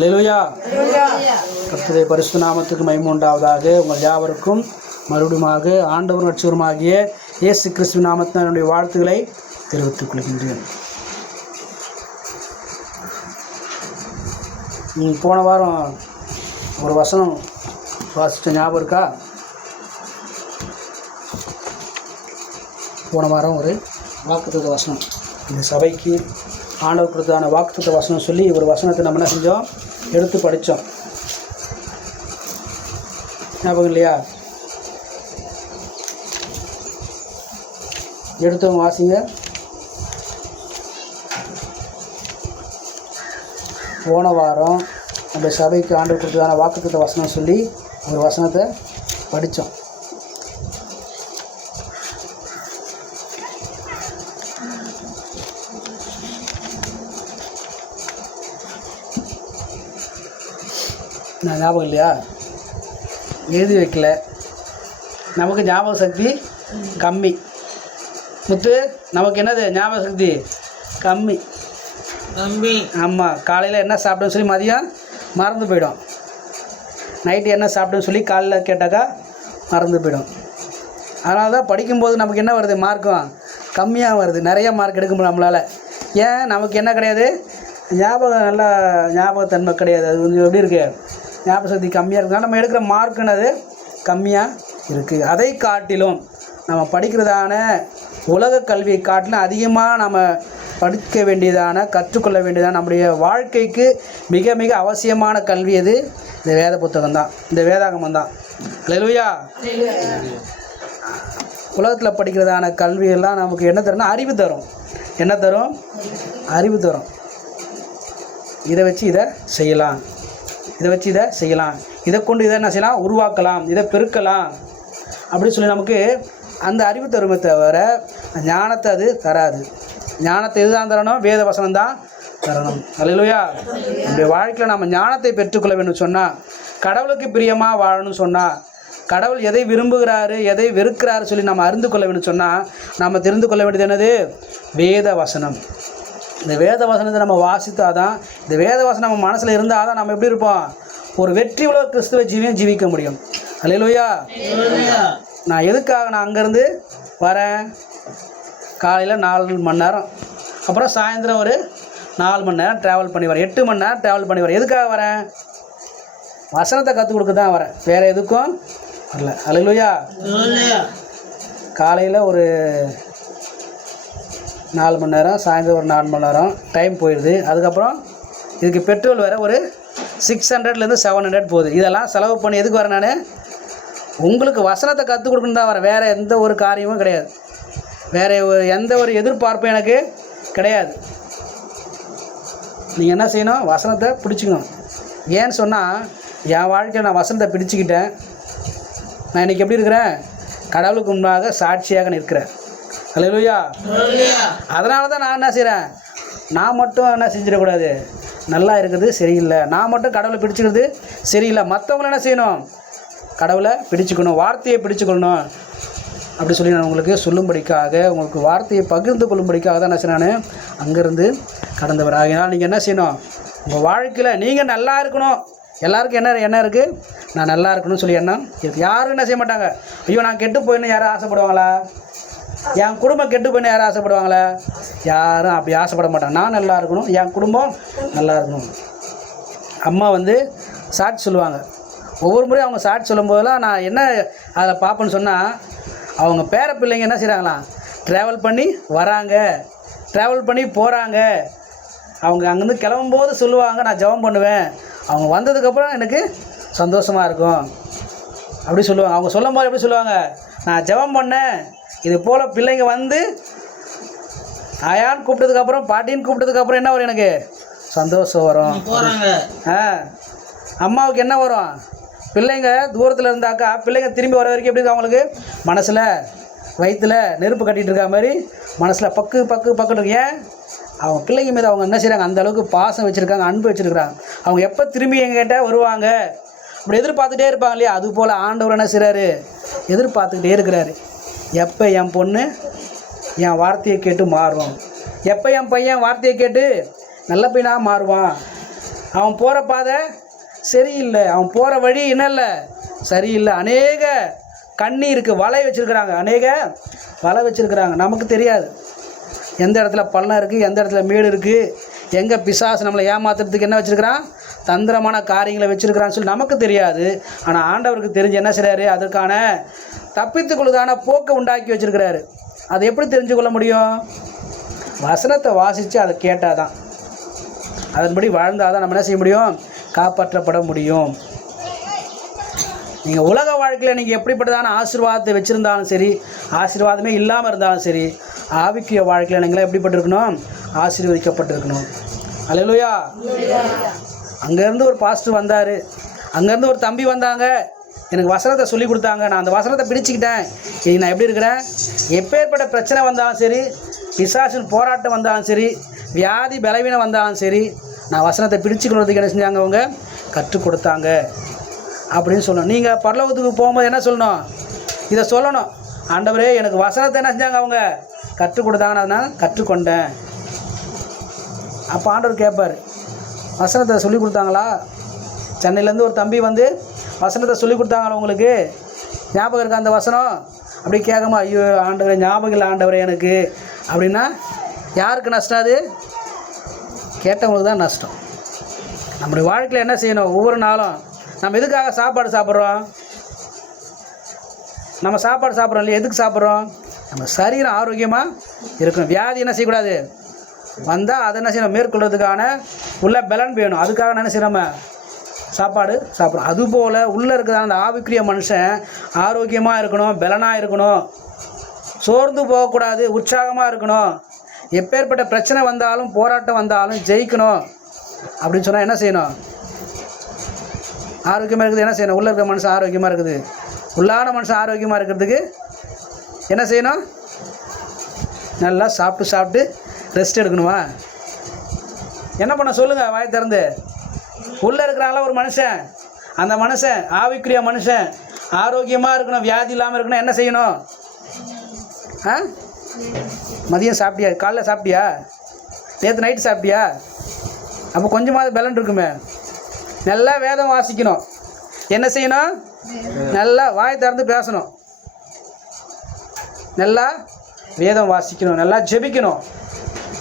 அல்லேலூயா. கர்த்தருடைய பரிசுத்த நாமத்துக்கு மகிமை உண்டாவதாக. உங்கள் யாவருக்கும் மறுபடியுமாக ஆண்டவர் ரட்சகருமாகிய இயேசு கிறிஸ்துவின் நாமத்தினால் என்னுடைய வாழ்த்துக்களை தெரிவித்துக் கொள்கின்றேன். போன வாரம் ஒரு வசனம் வாசித்த ஞாபகம் இருக்கா? போன வாரம் ஒரு வாக்குத்தத்த வசனம், இந்த சபைக்கு ஆண்டவர் கொடுத்தான வாக்குத்தத்த வசனம் சொல்லி ஒரு வசனத்தை நம்ம என்ன செஞ்சோம், எடுத்து படித்தோம். ஞாபகம் இல்லையா? எடுத்தவங்க வாசிங்க. போன வாரம் நம்ம சபைக்கு ஆண்டவர் கொடுத்ததான வாக்குத்தத்த வசனம் சொல்லி ஒரு வசனத்தை படித்தோம். நான் ஞாபகம் இல்லையா? எழுதி வைக்கல, நமக்கு ஞாபக சக்தி கம்மி. முத்து, நமக்கு என்னது ஞாபக சக்தி கம்மி. ஆமாம், காலையில் என்ன சாப்பிட்டோன்னு சொல்லி மதியம் மறந்து போயிடும், நைட்டு என்ன சாப்பிட்டோன்னு சொல்லி காலையில் கேட்டாக்கா மறந்து போயிடும். அதனால தான் படிக்கும்போது நமக்கு என்ன வருது, மார்க்கும் கம்மியாக வருது, நிறைய மார்க் எடுக்க முடியும் நம்மளால். ஏன்? நமக்கு என்ன கிடையாது, ஞாபகம், நல்லா ஞாபகத்தன்மை கிடையாது. அது கொஞ்சம் எப்படி இருக்குது, ஞாபக சக்தி கம்மியாக இருக்குதுனால நம்ம எடுக்கிற மார்க்குன்னு கம்மியாக இருக்குது. அதை காட்டிலும் நம்ம படிக்கிறதான உலக கல்வியை காட்டிலும் அதிகமாக நம்ம படிக்க வேண்டியதான, கற்றுக்கொள்ள வேண்டியதான, நம்முடைய வாழ்க்கைக்கு மிக மிக அவசியமான கல்வி எது? இந்த வேத புத்தகம் தான், இந்த வேதாகமம் தான். அல்லேலூயா. உலகத்தில் படிக்கிறதான கல்வியெல்லாம் நமக்கு என்ன தரும்னா அறிவு தரும். என்ன தரும்? அறிவு தரும். இதை வச்சு இதை செய்யலாம், இதை வச்சு இதை செய்யலாம், இதை கொண்டு இதை என்ன செய்யலாம், உருவாக்கலாம், இதை பெருக்கலாம் அப்படின்னு சொல்லி நமக்கு அந்த அறிவு தருமே தவிர ஞானத்தை அது தராது. ஞானத்தை இதுதான் தரணும், வேத வசனம் தான் தரணும். அல்லேலூயா. நம்முடைய வாழ்க்கையில் நம்ம ஞானத்தை பெற்றுக்கொள்ள வேண்டும் சொன்னால், கடவுளுக்கு பிரியமாக வாழணும்னு சொன்னால், கடவுள் எதை விரும்புகிறாரு எதை வெறுக்கிறாரு சொல்லி நம்ம அறிந்து கொள்ள வேண்டும் சொன்னால், நம்ம தெரிந்து கொள்ள வேண்டியது என்னது? வேத வசனம். இந்த வேத வசனத்தை நம்ம வாசித்தால் தான், இந்த வேத வசனம் நம்ம மனசில் இருந்தால் தான் நம்ம எப்படி இருப்போம், ஒரு வெற்றி உள்ள கிறிஸ்துவ ஜீவிக்க முடியும். அல்லேலூயா. நான் எதுக்காக அங்கேருந்து வரேன், காலையில் 4 மணி நேரம், அப்புறம் சாயந்தரம் ஒரு 4 மணி நேரம் ட்ராவல் பண்ணி வரேன், 8 மணி நேரம் ட்ராவல் பண்ணி வரேன். எதுக்காக வரேன்? வசனத்தை கற்றுக் கொடுக்க தான் வரேன், வேறு எதுக்கும் வரல. அல்லேலூயா. காலையில் ஒரு 4 மணி நேரம், சாயந்தரம் ஒரு 4 மணி நேரம் டைம் போயிடுது. அதுக்கப்புறம் இதுக்கு பெட்ரோல் வேறு ஒரு 600லேருந்து 700 போகுது. இதெல்லாம் செலவு பண்ணி எதுக்கு வரேன்? நான் உங்களுக்கு வசனத்தை கற்றுக் கொடுக்கணும் தான் வரேன், வேறு எந்த ஒரு காரியமும் கிடையாது, வேறு எந்த ஒரு எதிர்பார்ப்பும் எனக்கு கிடையாது. நீங்கள் என்ன செய்யணும், வசனத்தை பிடிச்சிக்கணும். ஏன்னு சொன்னால், என் வாழ்க்கையில் நான் வசனத்தை பிடிச்சிக்கிட்டேன், நான் இன்றைக்கி எப்படி இருக்கிறேன், கடவுளுக்கு முன்பாக சாட்சியாக நிற்கிறேன். அல்லேலூயா. அதனால தான் நான் என்ன செய்கிறேன், நான் மட்டும் என்ன செஞ்சிடக்கூடாது, நல்லா இருக்கிறது சரியில்லை, நான் மட்டும் கடவுளை பிடிச்சிக்கிறது சரியில்லை, மற்றவங்கள என்ன செய்யணும், கடவுளை பிடிச்சிக்கணும், வார்த்தையை பிடிச்சிக்கணும் அப்படி சொல்லி நான் உங்களுக்கு சொல்லும்படிக்காக, உங்களுக்கு வார்த்தையை பகிர்ந்து கொள்ளும்படிக்காக தான் என்ன செய்யணும், நான் அங்கேருந்து கடந்தவர். ஆகையினால் நீங்கள் என்ன செய்யணும், உங்கள் வாழ்க்கையில் நீங்கள் நல்லா இருக்கணும். எல்லாருக்கும் என்ன இருக்குது, நான் நல்லா இருக்கணும்னு சொல்லி எண்ணம் இருக்குது. யாரும் என்ன செய்ய மாட்டாங்க, ஐயோ நான் கெட்டு போயின்னு யாரும் ஆசைப்படுவாங்களா, என் குடும்பம் கெட்டு போயின்னு யாரும் ஆசைப்படுவாங்களா? யாரும் அப்படி ஆசைப்பட மாட்டாங்க. நான் நல்லா இருக்கணும், என் குடும்பம் நல்லா இருக்கணும். அம்மா சாட்சி சொல்லுவாங்க. ஒவ்வொரு முறையும் அவங்க சாட்சி சொல்லும்போதெல்லாம் நான் என்ன அதில் பார்ப்பேன்னு சொன்னால், அவங்க பேர பிள்ளைங்க என்ன செய்கிறாங்களாம், ட்ராவல் பண்ணி வராங்க, ட்ராவல் பண்ணி போகிறாங்க. அவங்க அங்கேருந்து கிளம்பும்போது சொல்லுவாங்க, நான் ஜெபம் பண்ணுவேன், அவங்க வந்ததுக்கப்புறம் எனக்கு சந்தோஷமாக இருக்கும் அப்படி சொல்லுவாங்க. அவங்க சொல்லும் போது எப்படி சொல்லுவாங்க, நான் ஜெபம் பண்ணேன், இது போல் பிள்ளைங்க ஆயான்னு கூப்பிட்டதுக்கப்புறம், பாட்டின்னு கூப்பிட்டதுக்கப்புறம் என்ன வரும், எனக்கு சந்தோஷம் வரும். அம்மாவுக்கு என்ன வரும், பிள்ளைங்க தூரத்தில் இருந்தாக்கா பிள்ளைங்க திரும்பி வர வரைக்கும் எப்படி இருக்கு, அவங்களுக்கு மனசில் வயிற்றில் நெருப்பு கட்டிகிட்டு இருக்க மாதிரி மனசில் பக்குன்னு இருக்கு. ஏன்? அவங்க பிள்ளைங்க மீது அவங்க என்ன செய்கிறாங்க, அந்தளவுக்கு பாசம் வச்சுருக்காங்க, அன்பு வச்சுருக்குறாங்க. அவங்க எப்போ திரும்பி எங்கிட்ட வருவாங்க அப்படி எதிர்பார்த்துட்டே இருப்பாங்க இல்லையா? அதுபோல் ஆண்டவர் என்ன செய்கிறாரு, எதிர்பார்த்துக்கிட்டே இருக்கிறாரு. எப்போ என் பொண்ணு என் வார்த்தையை கேட்டு மாறும், எப்போ என் பையன் வார்த்தையை கேட்டு நல்ல பையனாக மாறுவான் அவன் போகிற பாதை சரியில்லை, அவன் போகிற வழி என்ன இல்லை சரியில்லை. அநேக கண்ணீருக்கு வலை வச்சுருக்கிறாங்க, அநேக வலை வச்சுருக்கிறாங்க. நமக்கு தெரியாது எந்த இடத்துல பள்ளம் இருக்குது, எந்த இடத்துல மேடு இருக்குது, எங்கே பிசாசு நம்மளை ஏமாத்துறதுக்கு என்ன வச்சுருக்கிறான், தந்திரமான காரியங்களை வச்சுருக்கிறான்னு சொல்லி நமக்கு தெரியாது. ஆனால் ஆண்டவருக்கு தெரிஞ்சு என்ன செய்கிறாரு, அதற்கான தப்பித்துக்கொள்ளுதான போக்கை உண்டாக்கி வச்சுருக்கிறாரு. அதை எப்படி தெரிஞ்சு கொள்ள முடியும்? வசனத்தை வாசித்து அதை கேட்டால் தான், அதன்படி வாழ்ந்தால் தான் நம்ம என்ன செய்ய முடியும், காப்பாற்றப்பட முடியும். நீங்கள் உலக வாழ்க்கையில் நீங்கள் எப்படிப்பட்டதான ஆசீர்வாதத்தை வச்சுருந்தாலும் சரி, ஆசீர்வாதமே இல்லாமல் இருந்தாலும் சரி, ஆவிக்குரிய வாழ்க்கையில் நீங்களாம் எப்படிப்பட்டிருக்கணும், ஆசீர்வதிக்கப்பட்டிருக்கணும். அல்லேலூயா. அங்கேருந்து ஒரு பாஸ்டர் வந்தார், அங்கேருந்து ஒரு தம்பி வந்தாங்க, எனக்கு வசனத்தை சொல்லி கொடுத்தாங்க, நான் அந்த வசனத்தை பிடிச்சிக்கிட்டேன். இது நான் எப்படி இருக்கிறேன், எப்பேற்பட்ட பிரச்சனை வந்தாலும் சரி, பிசாசின் போராட்டம் வந்தாலும் சரி, வியாதி பலவீனம் வந்தாலும் சரி, நான் வசனத்தை பிடிச்சிக்கொள்றதுக்கு என்ன செஞ்சாங்க, அவங்க கற்றுக் கொடுத்தாங்க அப்படின்னு சொல்லணும். நீங்கள் பரலோகத்துக்கு போகும்போது என்ன சொல்லணும், இதை சொல்லணும், ஆண்டவரே எனக்கு வசனத்தை என்ன செஞ்சாங்க, அவங்க கற்றுக் கொடுத்தாங்க, நான் கற்றுக்கொண்டேன். அப்போ ஆண்டவர் கேட்பார், வசனத்தை சொல்லி கொடுத்தாங்களா? சென்னையிலேருந்து ஒரு தம்பி வந்து வசனத்தை சொல்லி கொடுத்தாங்களா உங்களுக்கு, ஞாபகம் இருக்கா அந்த வசனம்? அப்படி கேட்காம, ஐயோ ஆண்டவரே ஞாபகம் இல்லை ஆண்டவரே எனக்கு அப்படின்னா யாருக்கு நஷ்டம்? அது கேட்டவங்களுக்கு தான் நஷ்டம். நம்முடைய வாழ்க்கையில் என்ன செய்யணும், ஒவ்வொரு நாளும் நம்ம எதுக்காக சாப்பாடு சாப்பிட்றோம், நம்ம சாப்பாடு சாப்பிட்றோம் இல்லையா, எதுக்கு சாப்பிட்றோம், நம்ம சரீரம் ஆரோக்கியமாக இருக்கணும். வியாதி என்ன செய்யக்கூடாது வந்தால் அதை என்ன செய்யணும், மேற்கொள்றதுக்கான உள்ள பலன் வேணும். அதுக்காக என்ன செய்யணும், நம்ம சாப்பாடு சாப்பிட்றோம். அதுபோல் உள்ளே இருக்கிற அந்த ஆவிக்குரிய மனுஷன் ஆரோக்கியமாக இருக்கணும், பலனாக இருக்கணும், சோர்ந்து போகக்கூடாது, உற்சாகமாக இருக்கணும். எப்பேற்பட்ட பிரச்சனை வந்தாலும் போராட்டம் வந்தாலும் ஜெயிக்கணும் அப்படின்னு சொன்னால் என்ன செய்யணும், ஆரோக்கியமாக இருக்குது. என்ன செய்யணும், உள்ளே இருக்கிற மனுஷன் ஆரோக்கியமாக இருக்குது, உள்ளான மனுஷன் ஆரோக்கியமாக இருக்கிறதுக்கு என்ன செய்யணும், நல்லா சாப்பிட்டு ரெஸ்ட் எடுக்கணுமா? என்ன பண்ண சொல்லுங்கள், வாய் திறந்து. உள்ளே இருக்கிறாங்களா ஒரு மனுஷன், அந்த மனுஷன் ஆவிக்குரிய மனுஷன் ஆரோக்கியமாக இருக்கணும், வியாதி இல்லாமல் இருக்கணும். என்ன செய்யணும்? மதியம் சாப்பிட்டியா, காலைல சாப்பிட்டியா, நேற்று நைட்டு சாப்பிட்டியா? அப்போ கொஞ்சமாவது பலன் இருக்குமே. நல்லா வேதம் வாசிக்கணும். என்ன செய்யணும், நல்லா வாய் திறந்து பேசணும், நல்லா வேதம் வாசிக்கணும், நல்லா ஜெபிக்கணும்,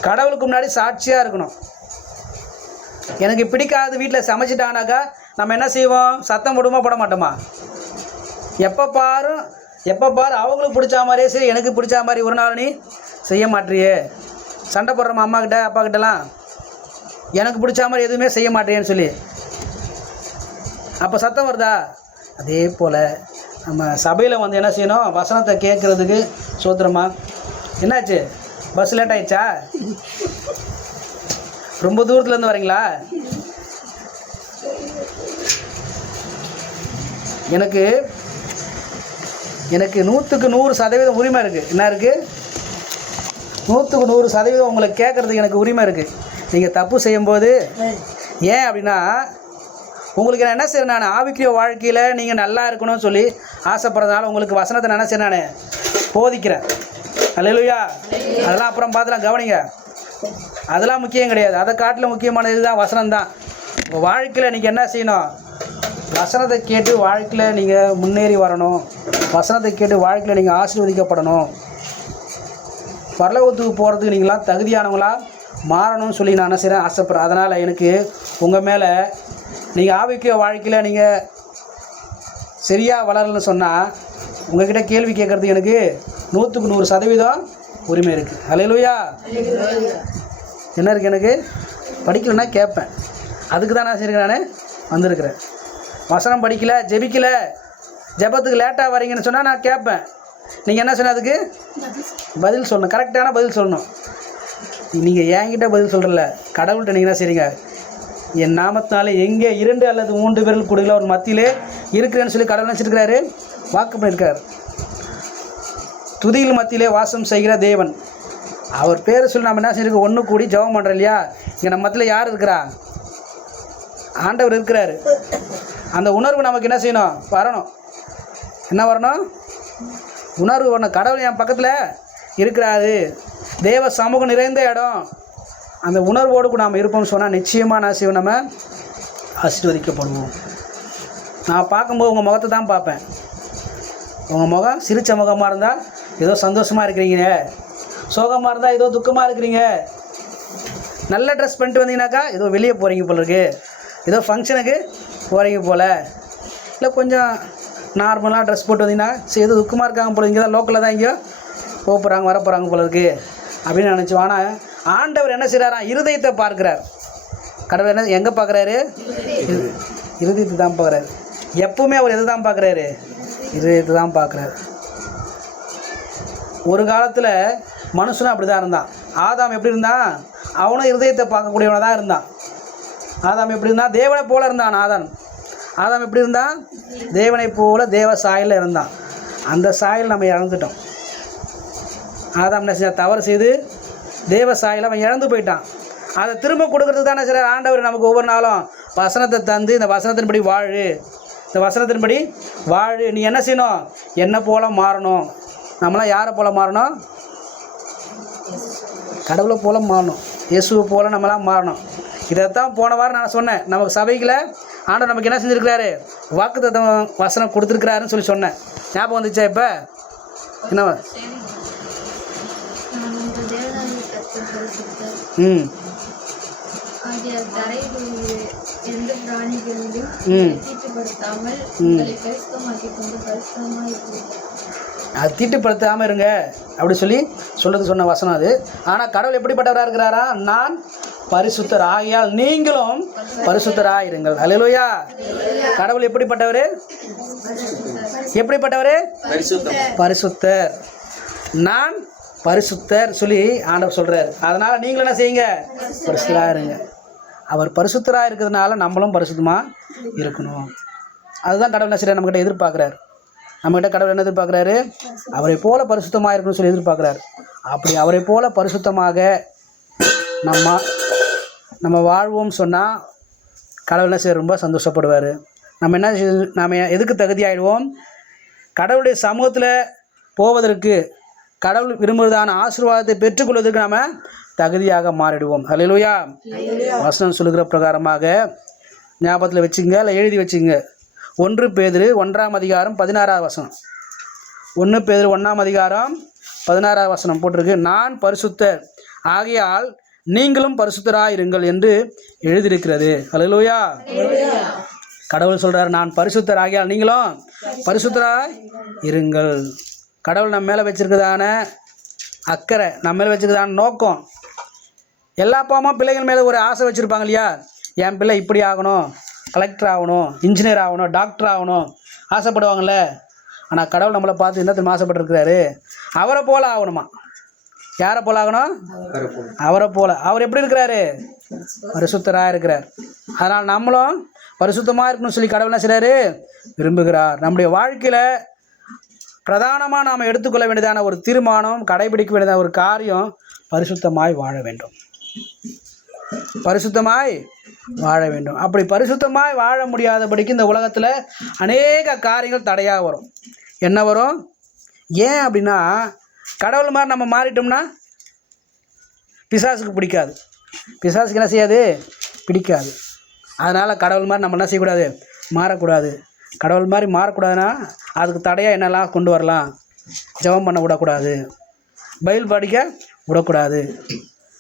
கடவுளுக்கு முன்னாடி சாட்சியாக இருக்கணும். எனக்கு பிடிக்காது வீட்டில் சமைச்சிட்டானாக்கா நம்ம என்ன செய்வோம், சத்தம் போடுமா போட மாட்டோமா? எப்போ பாரு அவங்களுக்கு பிடிச்ச மாதிரியே சரி, எனக்கு பிடிச்ச மாதிரி ஒரு நாள் நீ செய்ய மாட்டியே. சண்டை போடுறோமா அம்மாக்கிட்ட அப்பாக்கிட்டலாம், எனக்கு பிடிச்ச மாதிரி எதுவுமே செய்ய மாட்டேன்னு சொல்லி. அப்போ சத்தம் வருதா? அதே போல் நம்ம சபையில் வந்து என்ன செய்யணும், வசனத்தை கேட்குறதுக்கு சோத்திரமா. என்னாச்சு, பஸ் லேட் ஆயிடுச்சா? ரொம்ப தூரத்துலேருந்து வரீங்களா? எனக்கு 100% உரிமை இருக்குது. என்ன இருக்குது? 100% உங்களை கேட்குறதுக்கு எனக்கு உரிமை இருக்குது. நீங்கள் தப்பு செய்யும்போது ஏன் அப்படின்னா, உங்களுக்கு நான் என்ன செய்கிறேன், நான் ஆவிக்குரிய வாழ்க்கையில் நீங்கள் நல்லா இருக்கணும்னு சொல்லி ஆசைப்படுறதுனால உங்களுக்கு வசனத்தை நான் என்ன செய்கிறேன், நான் போதிக்கிறேன். அல்லேலூயா. அதெல்லாம் அப்புறம் பார்த்துலாம், கவனிங்க. அதெல்லாம் முக்கியம் கிடையாது. அதை காட்டில் முக்கியமானது தான் வசனம் தான். உங்கள் வாழ்க்கையில் நீங்கள் என்ன செய்யணும், வசனத்தை கேட்டு வாழ்க்கையில் நீங்கள் முன்னேறி வரணும், வசனத்தை கேட்டு வாழ்க்கையில் நீங்கள் ஆசீர்வதிக்கப்படணும், பரலோகத்துக்கு போகிறதுக்கு நீங்களாம் தகுதியானவங்களாக மாறணும்னு சொல்லி நான் என்ன செய்கிறேன், ஆசைப்படுறேன். அதனால் எனக்கு உங்கள் மேலே நீங்கள் ஆவிக்குரிய வாழ்க்கையில் நீங்கள் சரியாக வளரலன்னு சொன்னால் உங்கள்கிட்ட கேள்வி கேட்குறதுக்கு எனக்கு 100% உரிமை இருக்குது. அல்லேலூயா. என்ன இருக்குது, எனக்கு படிக்கலைன்னா கேட்பேன். அதுக்கு தான் நான் சரிங்க நான் வந்திருக்கிறேன். வசனம் படிக்கலை, ஜெபிக்கலை, ஜெபத்துக்கு லேட்டாக வரீங்கன்னு சொன்னால் நான் கேட்பேன். நீங்கள் என்ன சொன்ன, அதுக்கு பதில் சொல்லணும், கரெக்டான பதில் சொல்லணும். நீங்கள் என்கிட்ட பதில் சொல்கிறல, கடவுள்கிட்ட நீங்கள் என்ன செய்றீங்க, என் நாமத்தினால எங்கே 2 அல்லது 3 பேர்கள் கூடுதல ஒரு மத்தியிலே இருக்கிறேன்னு சொல்லி கடவுள் நினச்சிருக்கிறாரு, வாக்கு பண்ணியிருக்கார். துதியில் மத்தியிலே வாசம் செய்கிற தேவன், அவர் பேர் சொல்லி நம்ம என்ன செஞ்சுருக்கோம், ஒன்று கூடி ஜெபம் பண்ணுறோம் இல்லையா? இங்கே நம்ம மத்தியில் யார் இருக்கிறா, ஆண்டவர் இருக்கிறாரு. அந்த உணர்வு நமக்கு என்ன செய்யணும், வரணும். என்ன வரணும், உணர்வு வரணும். கடவுள் என் பக்கத்தில் இருக்கிறாரு, தேவ சமூகம் நிறைந்த இடம், அந்த உணர்வோடு கூட நாம் இருப்போம்னு சொன்னால் நிச்சயமாக நான் செய்வோம், நம்ம ஆசீர்வதிக்கப்படுவோம். நான் பார்க்கும்போது உங்கள் முகத்தை தான் பார்ப்பேன். உங்கள் முகம் சிரித்த முகமாக இருந்தால் ஏதோ சந்தோஷமாக இருக்கிறீங்க, சோகமாக இருந்தால் ஏதோ துக்கமாக இருக்கிறீங்க. நல்ல ட்ரெஸ் பண்ணிட்டு வந்தீங்கன்னாக்கா ஏதோ வெளியே போகிறீங்க போல இருக்குது, ஏதோ ஃபங்க்ஷனுக்கு போகிறீங்க போல். இல்லை கொஞ்சம் நார்மலாக ட்ரெஸ் போட்டு வந்தீங்கன்னா சரி ஏதோ துக்கமாக இருக்காங்க போல, இங்கே தான் லோக்கலில் தான் எங்கேயோ போக போகிறாங்க வர போகிறாங்க போல இருக்குது அப்படின்னு நினச்சோம். ஆனால் ஆண்டவர் என்ன செய்கிறாராம்? இருதயத்தை பார்க்குறார். கடவுள் என்ன எங்கே பார்க்குறாரு? இருதயத்தை தான் பார்க்குறாரு. எப்பவுமே அவர் எது தான் பார்க்குறாரு? இருதயத்தை தான் பார்க்குறாரு. ஒரு காலத்தில் மனுஷனும் அப்படி தான் இருந்தான். ஆதாம் எப்படி இருந்தான்? அவனும் இருதயத்தை பார்க்கக்கூடியவனாக தான் இருந்தான். ஆதாம் எப்படி இருந்தான்? தேவனை போல இருந்தான். ஆதாம் எப்படி இருந்தான்? தேவனை போல தேவ சாயலில் இருந்தான். அந்த சாயல் நம்ம இழந்துட்டோம். ஆதாம் என்ன செஞ்சான்? தவறு செய்து தேவ சாயல் அவன் இழந்து போயிட்டான். அதை திரும்ப கொடுக்கறதுக்கு தானே சார் ஆண்டவர் நமக்கு ஒவ்வொரு நாளும் வசனத்தை தந்து இந்த வசனத்தின்படி வாழு, இந்த வசனத்தின்படி வாழு, நீ என்ன செய்யணும்? என்னை போல மாறணும். நம்மளாம் யாரை போல மாறணும்? கடவுளை போல மாறணும், இயேசுவை போல நம்மளாம் மாறணும். இதைத்தான் போன வாரம் நான் சொன்னேன். நமக்கு சபையில் ஆண்டவர் நமக்கு என்ன செஞ்சுருக்கிறாரு? வாக்குத்தத்தம் வசனம் கொடுத்துருக்கிறாருன்னு சொல்லி சொன்னேன். ஞாபகம் வந்துச்சா? இப்போ என்ன? அது தீட்டுப்படுத்தாமல் இருங்க அப்படி சொன்ன வசனம் அது. ஆனால் கடவுள் எப்படிப்பட்டவராக இருக்கிறாரா? நான் பரிசுத்தர் ஆகியால் நீங்களும் பரிசுத்தராயிருங்கள். அல்லேலூயா. கடவுள் எப்படிப்பட்டவர்? பரிசுத்தர். நான் பரிசுத்தர் சொல்லி ஆண்டவர் சொல்கிறார். அதனால் நீங்களும் என்ன செய்யுங்க? பரிசுத்தராக இருங்க. அவர் பரிசுத்தராக இருக்கிறதுனால நம்மளும் பரிசுத்தமாக இருக்கணும். அதுதான் கடவுள் என்ன செய்ய நம்மக்கிட்ட எதிர்பார்க்குறாரு. நம்மகிட்ட கடவுள் என்ன எதிர்பார்க்குறாரு? அவரை போல பரிசுத்தமாக இருக்கணும்னு சொல்லி எதிர்பார்க்குறாரு. அப்படி அவரை போல பரிசுத்தமாக நம்ம வாழ்வோம் சொன்னால் கடவுள் என்ன செய்ய ரொம்ப சந்தோஷப்படுவார். நம்ம எதுக்கு தகுதி ஆகிடுவோம்? கடவுளுடைய சமூகத்தில் போவதற்கு, கடவுள் விரும்புவதான ஆசீர்வாதத்தை பெற்றுக்கொள்வதற்கு நாம் தகுதியாக மாறிடுவோம். அல்லேலூயா. வசனம் சொல்லுகிற பிரகாரமாக ஞாபகத்தில் வச்சுங்க, இல்லை எழுதி வச்சுங்க. 1 பேதுரு 1ஆம் அதிகாரம் 16ஆவது வசனம். 1 பேதுரு 1ஆம் அதிகாரம் 16ஆவது வசனம் போட்டிருக்கு. நான் பரிசுத்தர் ஆகையால் நீங்களும் பரிசுத்தராயிருங்கள் என்று எழுதியிருக்கிறது. அல்லேலூயா. கடவுள் சொல்கிறார், நான் பரிசுத்தர் ஆகையால் நீங்களும் பரிசுத்தராய் இருங்கள். கடவுள் நம்ம மேலே வச்சுருக்கிறதான அக்கறை, நம்ம மேலே வச்சுருக்கிறதான நோக்கம். எல்லா அப்பாவும் பிள்ளைகள் மேலே ஒரு ஆசை வச்சுருப்பாங்க இல்லையா? என் பிள்ளை இப்படி ஆகணும், கலெக்டர் ஆகணும், இன்ஜினியர் ஆகணும், டாக்டர் ஆகணும் ஆசைப்படுவாங்கள்ல. ஆனால் கடவுள் நம்மளை பார்த்து என்ன ஆசைப்பட்டுருக்கிறாரு? அவரை போல் ஆகணுமா. யாரை போல் ஆகணும்? அவரை போல். அவர் எப்படி இருக்கிறாரு? பரிசுத்தராக இருக்கிறார். அதனால் நம்மளும் பரிசுத்தமாக இருக்கணும்னு சொல்லி கடவுள் என்ன செய்கிறாரு? விரும்புகிறார். நம்முடைய வாழ்க்கையில் பிரதானமாக நாம் எடுத்துக்கொள்ள வேண்டியதான ஒரு தீர்மானம், கடைபிடிக்க வேண்டியதான ஒரு காரியம், பரிசுத்தமாய் வாழ வேண்டும். பரிசுத்தமாய் வாழ வேண்டும். அப்படி பரிசுத்தமாய் வாழ முடியாதபடிக்கு இந்த உலகத்தில் அநேக காரியங்கள் தடையாக வரும். என்ன வரும்? ஏன் அப்படின்னா, கடவுள் மாதிரி நம்ம மாறிட்டோம்னா பிசாசுக்கு பிடிக்காது. பிசாசுக்கு என்ன செய்யாது? பிடிக்காது. அதனால் கடவுள் மாதிரி நம்ம என்ன செய்யக்கூடாது? மாறக்கூடாது. கடவுள் மாதிரி மாறக்கூடாதுன்னா அதுக்கு தடையாக என்னெல்லாம் கொண்டு வரலாம்? ஜெபம் பண்ண விடக்கூடாது, பைபிள் படிக்க விடக்கூடாது,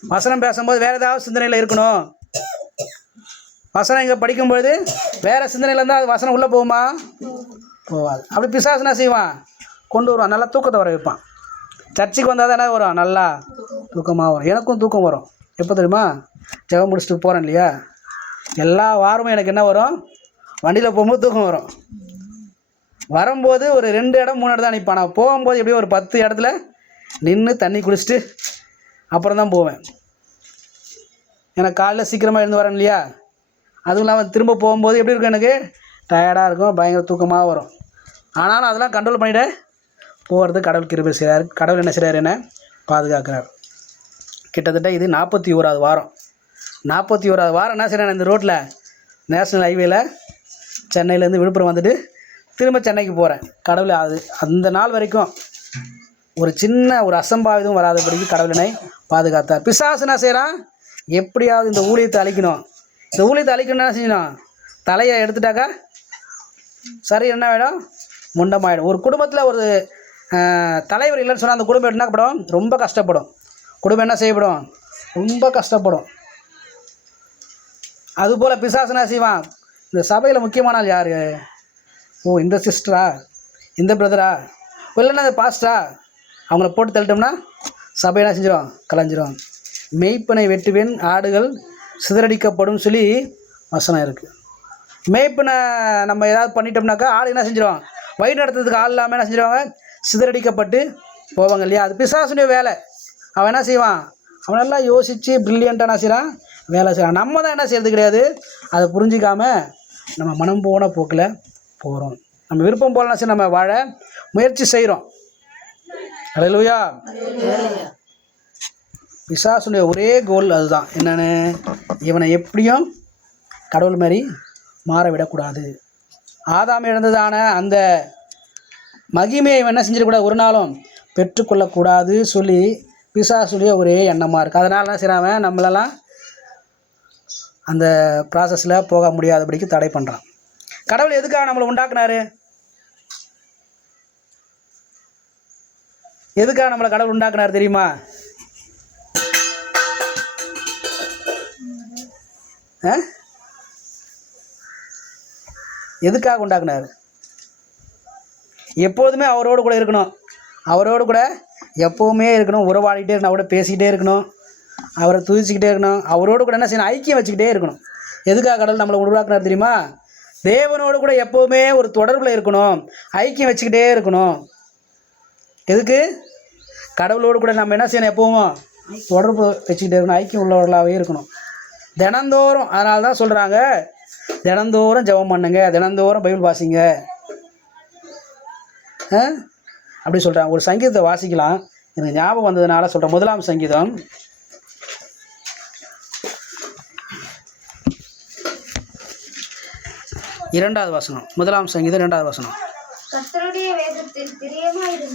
வசனம் பேசும்போது வேறு ஏதாவது சிந்தனையில் இருக்கணும். வசனம் இங்கே படிக்கும்பொழுது வேறு சிந்தனையில் இருந்தால் அது வசனம் உள்ளே போகுமா? போகாது. அப்படி பிசாசு என்ன செய்வான்? கொண்டு வருவான். நல்லா தூக்கத்தை வர வைப்பான். சர்ச்சுக்கு வந்தால் தான் என்ன வரும்? நல்லா தூக்கமாக வரும். எனக்கும் தூக்கம் வரும். எப்போ தெரியுமா? ஜெபம் முடிச்சுட்டு போகிறேன் இல்லையா, எல்லா வாரமும் எனக்கு என்ன வரும்? வண்டியில் போகும்போது தூக்கம் வரும். வரும்போது ஒரு 2 இடம் 3 இடம் தான் நிற்பான். நான் போகும்போது எப்படியும் ஒரு 10 இடத்துல நின்று தண்ணி குடிச்சிட்டு அப்புறம் தான் போவேன். எனக்கு காலையில் சீக்கிரமாக எழுந்து வரேன் இல்லையா, அதுவும் இல்லாமல் திரும்ப போகும்போது எப்படி இருக்கும்? எனக்கு டயர்டாக இருக்கும், பயங்கர தூக்கமாக வரும். ஆனாலும் அதெல்லாம் கண்ட்ரோல் பண்ணிவிட்டு போகிறது கடவுள் கிருபை செய்கிறார். கடவுள் என்ன செய்கிறார்? என்ன பாதுகாக்கிறார். கிட்டத்தட்ட இது 41வது வாரம். 41வது வாரம் என்ன செய்கிறேன்? இந்த ரோட்டில் நேஷ்னல் ஹைவேல சென்னையிலேருந்து விழுப்புரம் வந்துட்டு திரும்ப சென்னைக்கு போகிறேன். கடவுளை அந்த நாள் வரைக்கும் ஒரு சின்ன ஒரு அசம்பாவிதம் வராதபடிக்கு கடவுளினை பாதுகாத்தார். பிசாசு என்ன செய்கிறான்? எப்படியாவது இந்த ஊழியத்தை அழிக்கணும். இந்த ஊழியத்தை அழிக்கணும்னு என்ன செய்யணும்? தலையை எடுத்துட்டாக்கா சரி என்ன ஆகிடும், முண்டமாயிடும். ஒரு குடும்பத்தில் ஒரு தலைவர் இல்லைன்னு சொன்னால் அந்த குடும்பம் என்ன படும், ரொம்ப கஷ்டப்படும். குடும்பம் என்ன செய்யப்படும், ரொம்ப கஷ்டப்படும். அதுபோல் பிசாசுனா செய்வான். இந்த சபையில் முக்கியமான ஆள் யார்? ஓ, இந்த சிஸ்டரா, இந்த பிரதரா, இல்லைன்னா இந்த பாஸ்டரா, அவங்கள போட்டு தள்ளிட்டோம்னா சபை என்ன செஞ்சிடும், கலைஞ்சிரும். மெய்ப்பனை வெட்டுவேன் ஆடுகள் சிதறடிக்கப்படும் சொல்லி வசனம் இருக்குது. மேய்ப்பனை நம்ம ஏதாவது பண்ணிட்டோம்னாக்கா ஆள் என்ன செஞ்சிடும், வயிறு நடத்துறதுக்கு ஆள் இல்லாமல் என்ன செஞ்சிடுவாங்க, சிதறடிக்கப்பட்டு போவாங்க இல்லையா. அது பிசாசுடைய வேலை. அவன் என்ன செய்வான், அவன் நல்லா யோசித்து ப்ரில்லியண்ட்டாக என்ன செய்கிறான், வேலை செய்கிறான். நம்ம தான் என்ன செய்கிறது கிடையாது, அதை புரிஞ்சிக்காமல் நம்ம மனம் போன போக்கில் போகிறோம். நம்ம விருப்பம் போல என்ன செய்ய நம்ம வாழ முயற்சி செய்கிறோம். அல்லேலூயா. பிசாசுடைய ஒரே கோல் அதுதான். என்னென்னு, இவனை எப்படியும் கடவுள் மாதிரி மாற விடக்கூடாது. ஆதாம் இழந்ததான அந்த மகிமையை இவன் என்ன செஞ்சிடக்கூடாது, ஒரு நாளும் பெற்றுக்கொள்ளக்கூடாது சொல்லி பிசாசுடைய ஒரே எண்ணமாக இருக்குது. அதனால் என்ன செய்கிறான், நம்மளெல்லாம் அந்த ப்ராசஸில் போக முடியாதபடிக்கு தடை பண்ணுறான். கடவுள் எதுக்காக நம்மளை உண்டாக்குனாரு, எதுக்காக நம்மளை கடவுள் உண்டாக்குனார் தெரியுமா? எதுக்காக உண்டாக்குனார்? எப்பொழுதுமே அவரோடு கூட இருக்கணும், அவரோடு கூட எப்போவுமே இருக்கணும், உறவாடிக்கிட்டே இருக்கணும், அவரோட பேசிக்கிட்டே இருக்கணும், அவரை துதிச்சிக்கிட்டே இருக்கணும், அவரோடு கூட என்ன செய்யணும், ஐக்கியம் வச்சுக்கிட்டே இருக்கணும். எதுக்காக கடவுள் நம்மளை உருவாக்குனார் தெரியுமா? தேவனோடு கூட எப்போவுமே ஒரு தொடர்பில் இருக்கணும், ஐக்கியம் வச்சுக்கிட்டே இருக்கணும். எதுக்கு? கடவுளோடு கூட நம்ம என்ன செய்யணும், எப்போவும் தொடர்பு வச்சுக்கிட்டே இருக்கணும், ஐக்கியம் உள்ளவர்களாகவே இருக்கணும் தினந்தோறும். அதனால தான் சொல்கிறாங்க, தினந்தோறும் ஜெபம் பண்ணுங்க, தினந்தோறும் பைபிள் வாசிங்க அப்படி சொல்கிறாங்க. ஒரு சங்கீதத்தை வாசிக்கலாம், எனக்கு ஞாபகம் வந்ததுனால சொல்கிறேன். 1ஆம் சங்கீதம் 2வது வசனம். 1ஆம் சங்கீதம் 2வது வசனம்.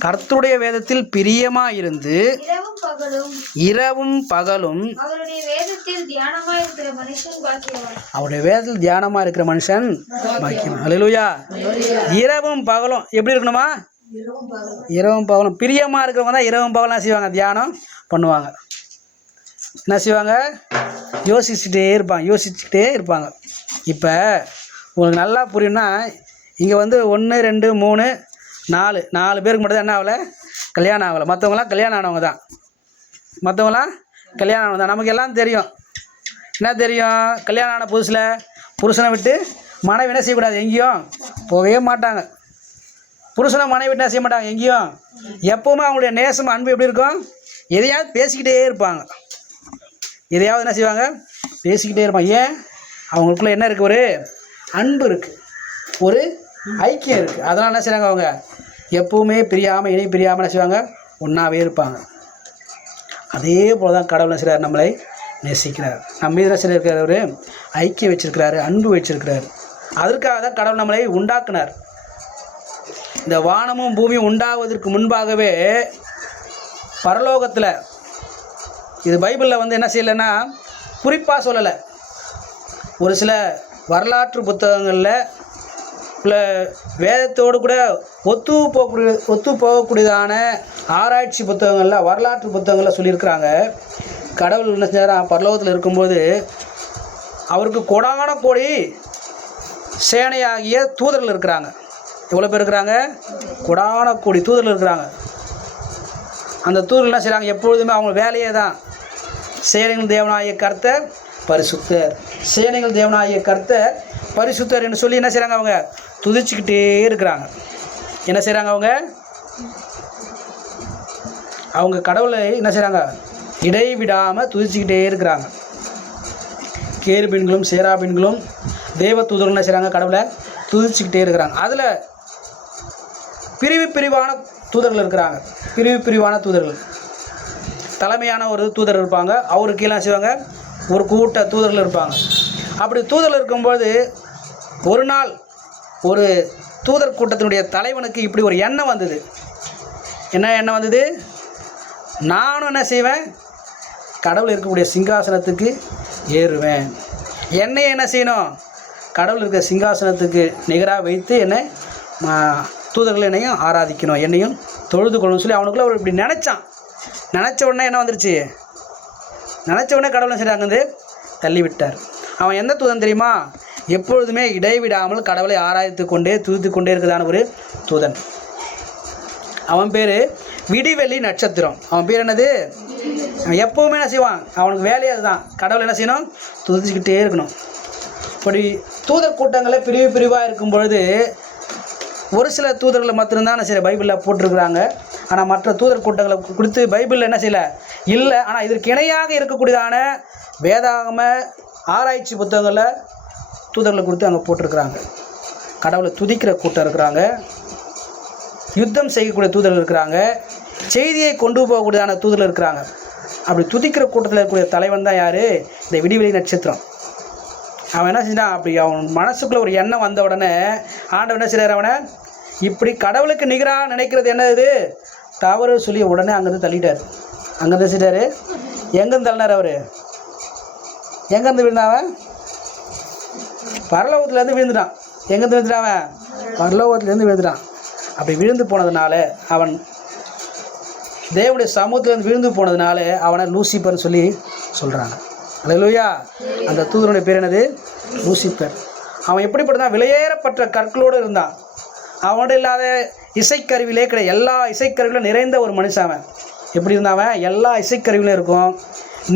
கர்த்தருடைய வேதத்தில் பிரியமாயிருந்து இரவும் பகலும் அவருடைய வேதத்தில் தியானமா இருக்கிற மனுஷன் பாக்கியவான். அல்லேலூயா. இரவும் பகலும் எப்படி இருக்கணுமா, இரவும் பகலும் பிரியமா இருக்கிறவங்க தான் இரவும் பகலும் என்ன செய்வாங்க, தியானம் பண்ணுவாங்க. என்ன செய்வாங்க, யோசிச்சுட்டே இருப்பாங்க. இப்போ உங்களுக்கு நல்லா புரியும்னா, இங்கே 1 2 3 4 பேருக்கு மட்டும் தான் என்ன ஆகலை, கல்யாணம் ஆகலை. மற்றவங்களாம் கல்யாணம் ஆனவங்க தான், நமக்கு எல்லாம் தெரியும். என்ன தெரியும், கல்யாணம் ஆன புதுசில் புருஷனை விட்டு மனைவி என்ன செய்யக்கூடாது, எங்கேயும் போகவே மாட்டாங்க. புருஷனை மனைவி விட்டு என்ன செய்ய மாட்டாங்க எங்கேயும். எப்போவுமே அவங்களுடைய நேசம் அன்பு எப்படி இருக்கும், எதையாவது பேசிக்கிட்டே இருப்பாங்க, எதையாவது என்ன செய்வாங்க, பேசிக்கிட்டே இருப்பாங்க. ஏன், அவங்களுக்குள்ள என்ன இருக்குது, ஒரு அன்பு இருக்குது, ஒரு ஐக்கியம் இருக்குது. அதனால் என்ன செய்கிறாங்க, அவங்க எப்போவுமே பிரியாமல் இணை பிரியாமல் என்ன செய்வாங்க, ஒன்றாவே இருப்பாங்க. அதே போல் தான் கடவுள் என்ன செய்கிறார், நம்மளை நேசிக்கிறார். நம்ம மீது என்ன செய்கிறார், ஒரு ஐக்கியம் வச்சிருக்கிறாரு, அன்பு வச்சிருக்கிறார். அதற்காக தான் கடவுள் நம்மளை உண்டாக்குனார். இந்த வானமும் பூமியும் உண்டாவதற்கு முன்பாகவே பரலோகத்தில், இது பைபிளில் என்ன செய்யலைன்னா குறிப்பாக சொல்லலை, ஒரு சில வரலாற்று புத்தகங்களில் உள்ள வேதத்தோடு கூட ஒத்து போகக்கூடியதான ஆராய்ச்சி புத்தகங்களில், வரலாற்று புத்தகங்களில் சொல்லியிருக்கிறாங்க. கடவுள் என்ன செஞ்சார், பரலோகத்தில் இருக்கும்போது அவருக்கு கோடான கோடி சேனையாகிய தூதர்கள் இருக்கிறாங்க. எவ்வளோ பேர் இருக்கிறாங்க, கோடான கோடி தூதர்கள் இருக்கிறாங்க. அந்த தூதர்கள் என்ன செய்கிறாங்க, எப்பொழுதுமே அவங்க வேலையே தான் சேனைகள் தேவனாகிய கர்த்தர் பரிசுத்தர், சேனைகள் தேவனாகிய கர்த்தர் பரிசுத்தர் என்று சொல்லி என்ன செய்கிறாங்க, அவங்க துதிச்சுக்கிட்டே இருக்கிறாங்க. என்ன செய்கிறாங்க, அவங்க கடவுளை என்ன செய்கிறாங்க, இடைவிடாமல் துதிச்சுக்கிட்டே இருக்கிறாங்க. கேருபீன்களும் சேராபீன்களும் தேவ தூதர்கள் என்ன செய்கிறாங்க, கடவுளை துதிச்சுக்கிட்டே இருக்கிறாங்க. அதில் பிரிவான தூதர்கள் இருக்கிறாங்க. பிரிவான தூதர்கள், தலைமையான ஒரு தூதர் இருப்பாங்க, அவருக்கு கீழே செய்வாங்க ஒரு கூட்ட தூதர்கள் இருப்பாங்க. அப்படி தூதர்கள் இருக்கும்போது ஒரு நாள் ஒரு தூதர் கூட்டத்தினுடைய தலைவனுக்கு இப்படி ஒரு எண்ணம் வந்தது. என்ன எண்ணம் வந்தது, நானும் என்ன செய்வேன், கடவுள் இருக்கக்கூடிய சிங்காசனத்துக்கு ஏறுவேன், என்னையே என்ன செய்யணும், கடவுள் இருக்கிற சிங்காசனத்துக்கு நிகராக வைத்து என்னை தூதர்கள் என்னையும் ஆராதிக்கணும், என்னையும் தொழுது கொள்ளணும்னு சொல்லி அவனுக்குள்ளே அவர் இப்படி நினச்ச உடனே என்ன வந்துருச்சு, நினச்ச உடனே கடவுளை சரி அங்கேருந்து தள்ளிவிட்டார். அவன் எந்த தூதன் தெரியுமா? எப்பொழுதுமே இடைவிடாமல் கடவுளை ஆராய்த்து கொண்டே துதித்து கொண்டே இருக்கிறதான ஒரு தூதன். அவன் பேர் விடிவெள்ளி நட்சத்திரம். அவன் பேர் என்னது? எப்போவுமே என்ன செய்வான், அவனுக்கு வேலையே அதுதான், கடவுள் என்ன செய்யணும், துதிச்சுக்கிட்டே இருக்கணும். இப்படி தூதர் கூட்டங்களில் பிரிவாக இருக்கும் பொழுது ஒரு சில தூதர்களை மட்டும்தான் சரி பைபிளில் போட்டிருக்கிறாங்க. ஆனால் மற்ற தூதர் கூட்டங்களை கொடுத்து பைபிளில் என்ன செய்யலை இல்லை. ஆனால் இதற்கு இணையாக இருக்கக்கூடியதான வேதாகம ஆராய்ச்சி புத்தகங்களில் தூதர்களை கொடுத்து அங்கே போட்டிருக்கிறாங்க. கடவுளை துதிக்கிற கூட்டம் இருக்கிறாங்க, யுத்தம் செய்யக்கூடிய தூதர்கள் இருக்கிறாங்க, செய்தியை கொண்டு போகக்கூடியதான தூதர்கள் இருக்கிறாங்க. அப்படி துதிக்கிற கூட்டத்தில் இருக்கக்கூடிய தலைவன் தான் யார்? இந்த விடிவெளி நட்சத்திரம். அவன் என்ன செஞ்சான், அப்படி அவன் மனசுக்குள்ளே ஒரு எண்ணம் வந்த உடனே ஆண்டவன் என்ன செய்கிறார், அவனை இப்படி கடவுளுக்கு நிகராக நினைக்கிறது என்னது தவறு சொல்லி உடனே அங்கேருந்து தள்ளிட்டார். அங்கேருந்து செஞ்சார். எங்கேருந்து தள்ளினார் அவர்? எங்கேருந்து விழுந்தாவன்? பரலோகத்துலேருந்து விழுந்துட்டான். எங்கேருந்து விழுந்துட்டாவன்? பரலோகத்துலேருந்து விழுந்துட்டான். அப்படி விழுந்து போனதுனால அவன் தேவனுடைய சமூகத்திலேருந்து விழுந்து போனதுனால அவனை லூசிபர்னு சொல்லி சொல்கிறாங்க. அல்லேலூயா. அந்த தூதனுடைய பேர் என்னது? லூசிபர். அவன் எப்படிப்பட்டதான், விலையேறப்பட்ட கற்களோடு இருந்தான். அவனோட இல்லாத இசைக்கருவிலே கிடையாது. எல்லா இசைக்கருவிலும் நிறைந்த ஒரு மனுஷன் அவன். எப்படி இருந்தாவன்? எல்லா இசைக்கருவிலும் இருக்கும்.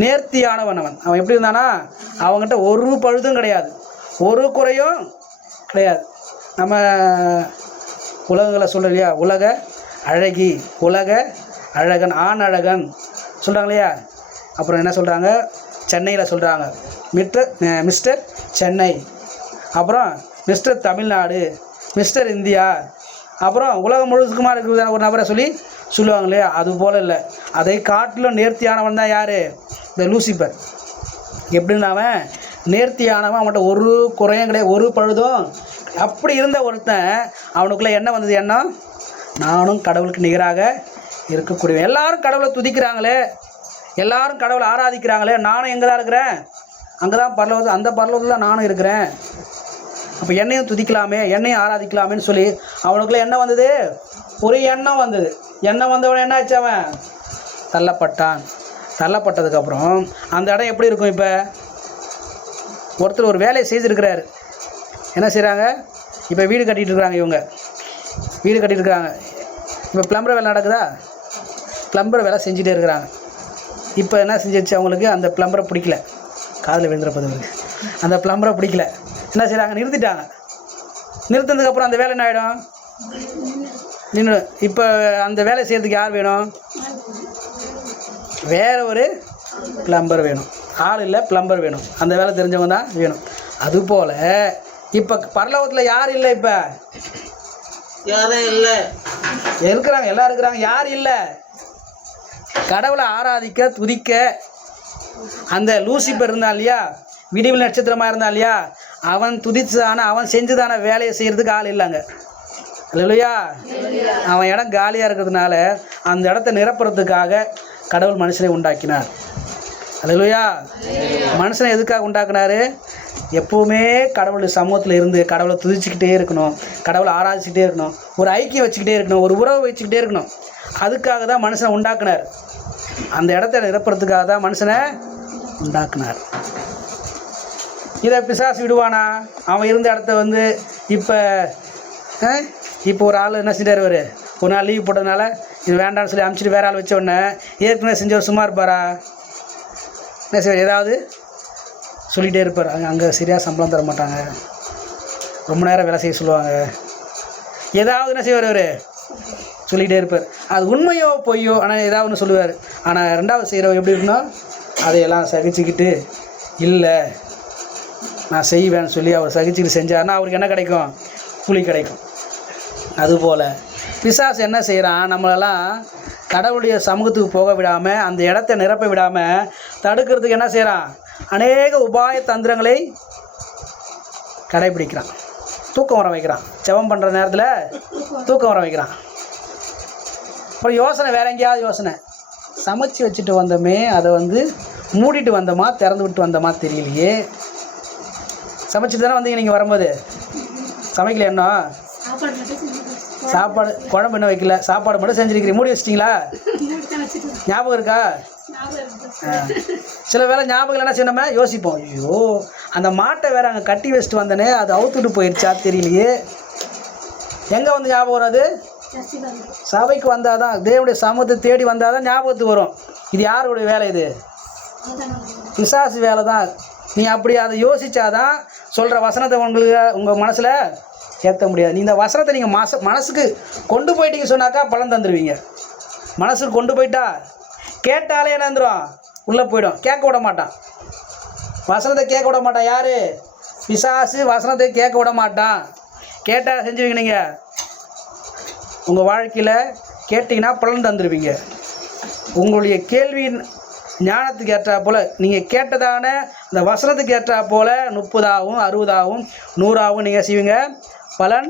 நேர்த்தியானவன் அவன். அவன் எப்படி இருந்தானா, அவங்ககிட்ட ஒரு பழுதும் கிடையாது, ஒரு குறையும் கிடையாது. நம்ம உலகங்களை சொல்கிறோம் இல்லையா, உலக அழகி, உலக அழகன், ஆண் அழகன் சொல்கிறாங்க இல்லையா. அப்புறம் என்ன சொல்கிறாங்க, சென்னையில் சொல்கிறாங்க மிஸ்டர் சென்னை, அப்புறம் மிஸ்டர் தமிழ்நாடு, மிஸ்டர் இந்தியா, அப்புறம் உலகம் முழுசுக்குமா இருக்கிற ஒரு நபரை சொல்லுவாங்க இல்லையா. அது போல் இல்லை, அதை காட்டிலும் நேர்த்தியானவன் தான் யார்? இந்த லூசிபர். எப்படின்னா அவன் நேர்த்தியானவன், அவன்கிட்ட ஒரு குறையும் கிடையாது, ஒரு பழுதும். அப்படி இருந்த ஒருத்தன் அவனுக்குள்ளே என்ன வந்தது, எண்ணம், நானும் கடவுளுக்கு நிகராக இருக்கக்கூடிய, எல்லாரும் கடவுளை துதிக்கிறாங்களே, எல்லாரும் கடவுளை ஆராதிக்கிறாங்களே, நானும் எங்கே தான் இருக்கிறேன், அங்கே தான் பரலோகத்தில், அந்த பரலோகத்தில் தான் நானும் இருக்கிறேன். அப்போ என்னையும் துதிக்கலாமே, என்னையும் ஆராதிக்கலாமேன்னு சொல்லி அவனுக்குள்ளே என்ன வந்தது, ஒரு எண்ணம் வந்தது. எண்ணம் வந்தவன் என்ன ஆச்சு, அவன் தள்ளப்பட்டான். தள்ளப்பட்டதுக்கப்புறம் அந்த இடம் எப்படி இருக்கும்? இப்போ ஒருத்தர் ஒரு வேலையை செய்திருக்கிறாரு, என்ன செய்கிறாங்க, இப்போ வீடு கட்டிகிட்டு இருக்கிறாங்க, இவங்க வீடு கட்டிகிட்டு இருக்கிறாங்க. இப்போ ப்ளம்பர் வேலை நடக்குதா, ப்ளம்பர் வேலை செஞ்சுட்டே இருக்கிறாங்க. இப்போ என்ன செஞ்சிருச்சு, அவங்களுக்கு அந்த ப்ளம்பரை பிடிக்கல, காதில் விழுந்துறப்பது அவருக்கு அந்த ப்ளம்பரை பிடிக்கல, என்ன செய்கிறாங்க, நிறுத்திட்டாங்க. நிறுத்தினதுக்கப்புறம் அந்த வேலை என்ன ஆகிடும், நின்று. இப்போ அந்த வேலை செய்கிறதுக்கு யார் வேணும்? வேறு ஒரு ப்ளம்பர் வேணும். ஆள் இல்லை, ப்ளம்பர் வேணும். அந்த வேலை தெரிஞ்சவங்க தான் வேணும். அதுபோல் இப்போ பரலோகத்தில் யார் இல்லை? இப்போ யாரும் இல்லை, இருக்கிறாங்க, எல்லாம் இருக்கிறாங்க. யார் இல்லை? கடவுளை ஆராதிக்க துதிக்க அந்த லூசிபர் இருந்தான் இல்லையா, விடிவெளி நட்சத்திரமாக இருந்தான் இல்லையா, அவன் துதிச்சான, அவன் செஞ்சுதான வேலையை செய்கிறதுக்கு ஆள் இல்லைங்க. இல்லையா, அவன் இடம் காலியாக இருக்கிறதுனால அந்த இடத்த நிரப்புறதுக்காக கடவுள் மனுஷனை உண்டாக்கினார். அல்லேலூயா. மனுஷனை எதுக்காக உண்டாக்குனார்? எப்போவுமே கடவுளுடைய சமூகத்தில் இருந்து கடவுளை துதிச்சுக்கிட்டே இருக்கணும், கடவுளை ஆராய்ச்சிக்கிட்டே இருக்கணும், ஒரு ஐக்கியம் வச்சுக்கிட்டே இருக்கணும், ஒரு உறவு வச்சுக்கிட்டே இருக்கணும். அதுக்காக தான் மனுஷனை உண்டாக்குனார். அந்த இடத்த நிரப்புறதுக்காக தான் மனுஷனை உண்டாக்குனார். இதை பிசாசு விடுவானா? அவன் இருந்த இடத்த இப்போ ஒரு ஆள் என்ன செஞ்சார், ஒரு நாள் லீவ் போட்டதுனால இது வேண்டாம்னு சொல்லி அனுப்பிச்சிட்டு வேறு ஆள் வச்ச உடனே ஏற்கனவே செஞ்சவர் சும்மா இருப்பாரா? என்ன செய்வார், ஏதாவது சொல்லிகிட்டே இருப்பார். அங்கே சரியாக சம்பளம் தர மாட்டாங்க, ரொம்ப நேரம் வேலை செய்ய சொல்லுவாங்க, ஏதாவது என்ன செய்வார், சொல்லிகிட்டே இருப்பார். அது உண்மையோ பொய்யோ, ஆனால் ஏதாவது ஒன்று சொல்லுவார். ஆனால் ரெண்டாவது செய்கிறவர் எப்படி இருக்கணும், அதையெல்லாம் சகிச்சுக்கிட்டு இல்லை நான் செய்வேன்னு சொல்லி அவர் சகிச்சுக்கிட்டு செஞ்சார்னா அவருக்கு என்ன கிடைக்கும், கூலி கிடைக்கும். அதுபோல் பிசாசு என்ன செய்கிறான், நம்மளெல்லாம் கடவுளுடைய சமூகத்துக்கு போக விடாமல், அந்த இடத்த நிரப்ப விடாமல் தடுக்கிறதுக்கு என்ன செய்கிறான், அநேக உபாய தந்திரங்களை கடைபிடிக்கிறான். தூக்கம் வர வைக்கிறான், ஜெபம் பண்ணுற நேரத்தில் தூக்கம் வர வைக்கிறான். அப்புறம் யோசனை, வேற எங்கேயாவது யோசனை, சமைச்சு வச்சுட்டு வந்தோமே அதை மூடிட்டு வந்தோமா திறந்து விட்டு வந்தோமா தெரியலையே, சமைச்சிட்டு தானே வந்தீங்க நீங்கள் வரும்போது? சமைக்கல என்ன? சாப்பாடு குழம்பு என்ன வைக்கல, சாப்பாடு மட்டும் செஞ்சுருக்கிறீங்க. மூடி வச்சிட்டிங்களா? ஞாபகம் இருக்கா? சில வேளை ஞாபகம் இல்லைன்னா சின்னமே யோசிப்போம், ஐயோ அந்த மாட்டை வேறு அங்கே கட்டி வச்சுட்டு வந்தனே, அது அவுத்துட்டு போயிடுச்சா தெரியலையே. எங்கே வந்து ஞாபகம் வரும்? அது சபைக்கு வந்தால் தான், தேவனுடைய சமூகத்தை தேடி வந்தால் தான் ஞாபகத்துக்கு வரும். இது யாருடைய வேலை? இது பிசாசு வேலை தான். நீ அப்படி அதை யோசித்தாதான் சொல்கிற வசனத்தை உங்களுக்கு உங்கள் மனசில் ஏற்ற முடியாது. நீ இந்த வசனத்தை நீங்கள் மனசுக்கு கொண்டு போயிட்டீங்க சொன்னாக்கா பலன் தந்துடுவீங்க. மனசுக்கு கொண்டு போயிட்டா கேட்டாலே என்ன வந்துடும்? உள்ளே போயிடும். கேட்க விட மாட்டான், வசனத்தை கேட்க விட மாட்டான். யார்? பிசாசு வசனத்தை கேட்க விட மாட்டான். கேட்டால் செஞ்சுவீங்க. நீங்கள் உங்கள் வாழ்க்கையில் கேட்டிங்கன்னா பலன் தந்துடுவீங்க. உங்களுடைய கேள்வியின் ஞானத்துக்கு ஏற்றா போல் நீங்கள் கேட்டதான அந்த வசனத்துக்கு ஏற்றா போல் 30ஆகவும் 60ஆகவும் 100ஆகவும் நீங்கள் செய்வீங்க, பலன்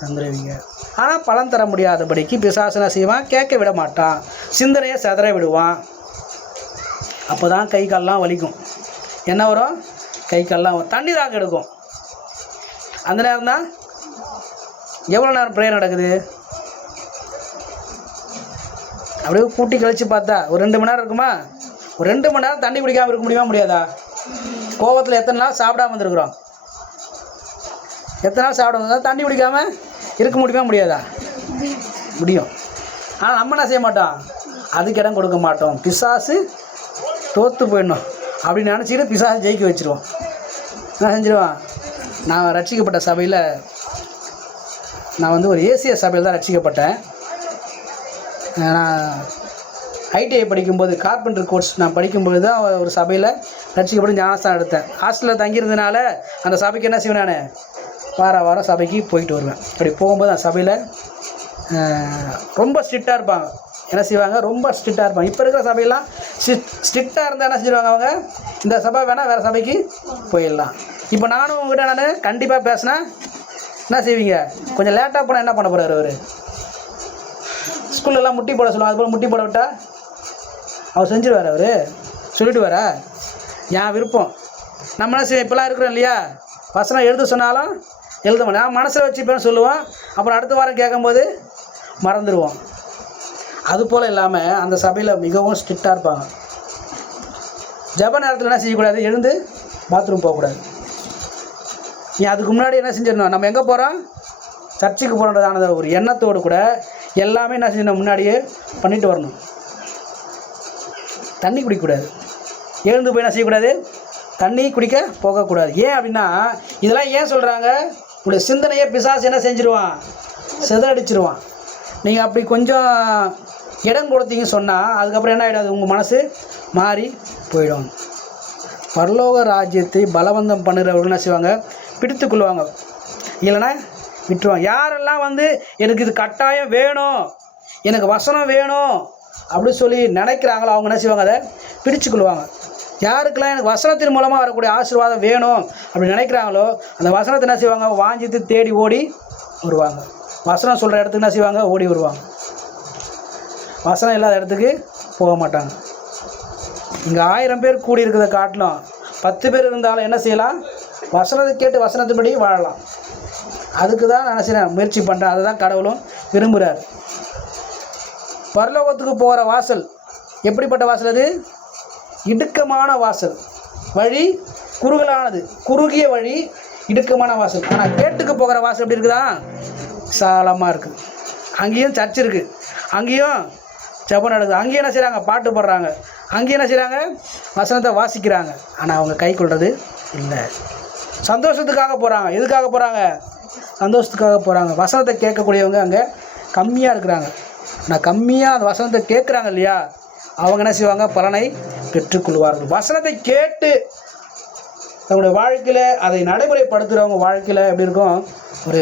தந்துடுவீங்க. ஆனால் பலன் தர முடியாதபடிக்கு பிசாசனை செய்வான், கேட்க விட மாட்டான், சிந்தனையை சிதற விடுவான். அப்போ தான் கை கால்லாம் வலிக்கும். என்ன வரும்? கை கால்லாம் தண்ணி தாங்க எடுக்கும். அந்த நேரம் தான் எவ்வளோ நேரம் ப்ரேயர் நடக்குது? அப்படியே கூட்டி கழித்து பார்த்தா ஒரு 2 மணி நேரம் இருக்குமா? ஒரு 2 மணி நேரம் தண்ணி குடிக்காமல் இருக்க முடியுமா? முடியாதா? கோவத்தில் எத்தனை நாள் சாப்பிடாம வந்துருக்குறோம்? எத்தனை நாள் சாப்பிட வந்தால் தண்ணி குடிக்காமல் இருக்க முடியுமா? முடியாதா? முடியும். ஆனால் நம்ம என்ன செய்ய மாட்டோம்? அதுக்கு இடம் கொடுக்க மாட்டோம். பிசாசு தோற்று போயிடணும் அப்படின்னு நினச்சிக்கிட்டு பிசாசு ஜெயிக்க வச்சுருவோம். என்ன செஞ்சிடுவான்? நான் ரட்சிக்கப்பட்ட சபையில், நான் வந்து ஒரு ஏசிய சபையில் தான் ரட்சிக்கப்பட்டேன். நான் ஐடிஐ படிக்கும்போது கார்பெண்டர் கோர்ஸ் நான் படிக்கும்போது தான் ஒரு சபையில் ரட்சிக்கப்பட்டு ஞானஸ்தானம் எடுத்தேன். ஹாஸ்டலில் தங்கியிருந்தனால அந்த சபைக்கு என்ன செய்வேன்? நான் வாரம் சபைக்கு போயிட்டு வருவேன். அப்படி போகும்போது அந்த சபையில் ரொம்ப ஸ்ட்ரிக்டாக இருப்பாங்க. என்ன செய்வாங்க? ரொம்ப ஸ்ட்ரிக்டாக இருப்பாங்க. இப்போ இருக்கிற சபையெல்லாம் ஸ்ட்ரிக்டாக இருந்தால் என்ன செஞ்சுருவாங்க? அவங்க இந்த சபை வேணால் வேறு சபைக்கு போயிடலாம். இப்போ நானும் உங்கள்கிட்ட நான் கண்டிப்பாக பேசினா என்ன செய்வீங்க? கொஞ்சம் லேட்டாக போனால் என்ன பண்ண போகிறார்? அவர் ஸ்கூல்லலாம் முட்டி போட சொல்லுவாங்க. அதுபோல் முட்டி போட விட்டால் அவர் செஞ்சுருவார். அவர் சொல்லிவிடுவாரா? என் விருப்பம். நம்ம என்ன செய்வோம்? இப்போலாம் இருக்கிறோம் இல்லையா? வசனம் எழுத சொன்னாலும் எழுத மாட்டேன், நான் மனசில் வச்சுப்பேன்னு சொல்லுவோம். அப்புறம் அடுத்த வாரம் கேட்கும்போது மறந்துடுவோம். அதுபோல் இல்லாமல் அந்த சபையில் மிகவும் ஸ்ட்ரிக்டாக இருப்பாங்க. ஜப நேரத்தில் என்ன செய்யக்கூடாது? எழுந்து பாத்ரூம் போகக்கூடாது. நீ அதுக்கு முன்னாடி என்ன செஞ்சிடணும்? நம்ம எங்கே போகிறோம்? சர்ச்சுக்கு போகிறதான ஒரு எண்ணத்தோடு கூட எல்லாமே என்ன செஞ்சணும்? முன்னாடியே பண்ணிட்டு வரணும். தண்ணி குடிக்கக்கூடாது. எழுந்து போய் என்ன செய்யக்கூடாது? தண்ணி குடிக்க போகக்கூடாது. ஏன் அப்படின்னா இதெல்லாம் ஏன் சொல்கிறாங்க? உங்களுடைய சிந்தனையை பிசாசு என்ன செஞ்சுருவான்? சிதறடிச்சிருவான். நீங்கள் அப்படி கொஞ்சம் இடம் கொடுத்தீங்கன்னு சொன்னால் அதுக்கப்புறம் என்ன ஆகிடாது? உங்கள் மனசு மாறி போயிடும். பரலோக ராஜ்யத்தை பலவந்தம் பண்ணுறவர்கள் என்ன செய்வாங்க? பிடித்து கொள்வாங்க, இல்லைன்னா விட்டுருவாங்க. யாரெல்லாம் வந்து எனக்கு இது கட்டாயம் வேணும், எனக்கு வசனம் வேணும் அப்படின்னு சொல்லி நினைக்கிறாங்களோ அவங்க என்ன செய்வாங்க? அதை பிடிச்சு கொள்வாங்க. யாருக்கெல்லாம் எனக்கு வசனத்தின் மூலமாக வரக்கூடிய ஆசீர்வாதம் வேணும் அப்படி நினைக்கிறாங்களோ அந்த வசனத்தை என்ன செய்வாங்க? வாஞ்சித்து தேடி ஓடி வருவாங்க. வசனம் சொல்கிற இடத்துக்கு என்ன செய்வாங்க? ஓடி வருவாங்க. வசனம் இல்லாத இடத்துக்கு போக மாட்டாங்க. இங்கே 1000 பேர் கூடி இருக்கிறத காட்டிலும் 10 பேர் இருந்தாலும் என்ன செய்யலாம்? வசனத்தை கேட்டு வசனத்துப்படி வாழலாம். அதுக்கு தான் நான் செய்கிறேன், முயற்சி பண்ணுறேன். அதை தான் கடவுளும் விரும்புகிறார். பரலோகத்துக்கு போகிற வாசல் எப்படிப்பட்ட வாசல்? அது இடுக்கமான வாசல், வழி குறுகலானது, குறுகிய வழி, இடுக்கமான வாசல். ஆனால் கேட்டுக்கு போகிற வாசல் எப்படி இருக்குதா? விசாலமாக இருக்குது. அங்கேயும் சர்ச் இருக்குது, அங்கேயும் ஜெபம் நடக்குது, அங்கேயும் என்ன செய்கிறாங்க? பாட்டு பாடுறாங்க, அங்கேயும் என்ன செய்கிறாங்க? வசனத்தை வாசிக்கிறாங்க. ஆனால் அவங்க கை கொள்வது இல்லை. சந்தோஷத்துக்காக போகிறாங்க. எதுக்காக போகிறாங்க? சந்தோஷத்துக்காக போகிறாங்க. வசனத்தை கேட்கக்கூடியவங்க அங்கே கம்மியாக இருக்கிறாங்க. ஆனால் கம்மியாக அந்த வசனத்தை கேட்குறாங்க இல்லையா? அவங்க என்ன செய்வாங்க? பலனை பெற்றுக்கொள்வார்கள். வசனத்தை கேட்டு தங்களுடைய வாழ்க்கையில் அதை நடைமுறைப்படுத்துகிறவங்க வாழ்க்கையில் எப்படி இருக்கும்? ஒரு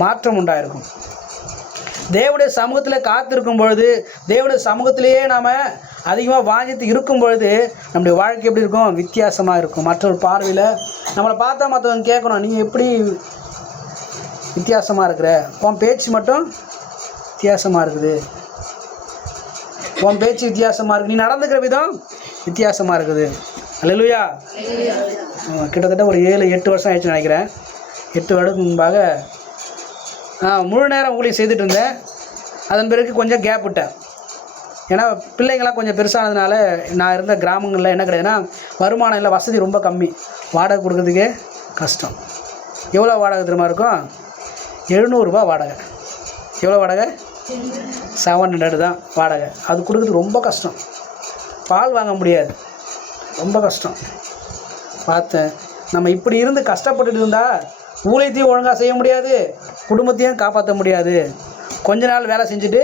மாற்றம் உண்டாயிருக்கும். தேவனுடைய சமூகத்தில் காத்திருக்கும் பொழுது, தேவனுடைய சமூகத்திலேயே நாம் அதிகமாக வாஞ்சித்து இருக்கும் பொழுது நம்முடைய வாழ்க்கை எப்படி இருக்கும்? வித்தியாசமாக இருக்கும். மற்றொரு பார்வையில் நம்மளை பார்த்தா மற்றவங்க கேட்கணும், நீங்கள் எப்படி வித்தியாசமாக இருக்கிற? உன் பேச்சு மட்டும் வித்தியாசமாக இருக்குது, உன் பேச்சு வித்தியாசமாக இருக்குது, நீ நடந்துக்கிற விதம் வித்தியாசமாக இருக்குது. அல்லேலூயா. கிட்டத்தட்ட ஒரு 7-8 வருஷம் ஆயிடுச்சுன்னு நினைக்கிறேன். 8 வருடத்துக்கு முன்பாக முழு நேரம் ஊழியம் செய்துட்டு இருந்தேன். அதன் பிறகு கொஞ்சம் கேப் விட்டேன். ஏன்னா பிள்ளைங்களாம் கொஞ்சம் பெருசானதுனால நான் இருந்த கிராமங்களில் என்ன கிடையாதுன்னா வருமானம் இல்லை, வசதி ரொம்ப கம்மி, வாடகை கொடுக்குறதுக்கே கஷ்டம். எவ்வளோ வாடகை தெரியுமா இருக்கும்? 700 ரூபா வாடகை. எவ்வளோ வாடகை? 700 தான் வாடகை. அது கொடுக்குறது ரொம்ப கஷ்டம். பால் வாங்க முடியாது, ரொம்ப கஷ்டம். பார்த்தேன், நம்ம இப்படி இருந்து கஷ்டப்பட்டுட்டு இருந்தால் ஊழியத்தையும் ஒழுங்காக செய்ய முடியாது, குடும்பத்தையும் காப்பாற்ற முடியாது. கொஞ்ச நாள் வேலை செஞ்சுட்டு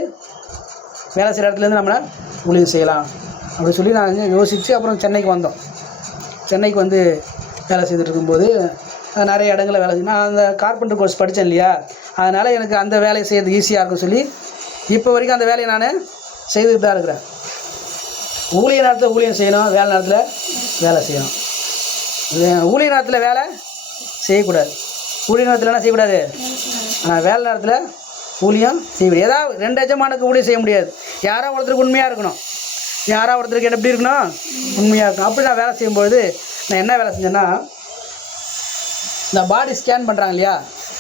வேலை செய்கிற இடத்துலேருந்து நம்ம ஊழியம் செய்யலாம் அப்படி சொல்லி நான் யோசித்து அப்புறம் சென்னைக்கு வந்தோம். சென்னைக்கு வந்து வேலை செய்துட்டு இருக்கும்போது நிறைய இடங்களில் வேலை செஞ்சு நான் அந்த கார்பெண்டர் கோர்ஸ் படித்தேன் இல்லையா, அதனால் எனக்கு அந்த வேலையை செய்கிறது ஈஸியாக இருக்குன்னு சொல்லி இப்போ வரைக்கும் அந்த வேலையை நான் செய்துக்கிட்டு தான் இருக்கிறேன். ஊழிய நேரத்தில் ஊழியம் செய்யணும், வேலை நேரத்தில் வேலை செய்யணும். ஊழிய நேரத்தில் வேலை செய்யக்கூடாது. ஊழிய நேரத்தில் என்ன செய்யக்கூடாது? ஆனால் வேலை நேரத்தில் ஊழியம் செய்யக்கூடாது. ஏதாவது 2 எஜமானுக்கு ஊழியம் செய்ய முடியாது. யாரோ ஒருத்தருக்கு உண்மையாக இருக்கணும், யாரோ ஒருத்தருக்கு எப்படி இருக்கணும்? உண்மையாக இருக்கணும். அப்படி நான் வேலை செய்யும்போது நான் என்ன வேலை செஞ்சேன்னா, இந்த பாடி ஸ்கேன் பண்ணுறாங்க இல்லையா,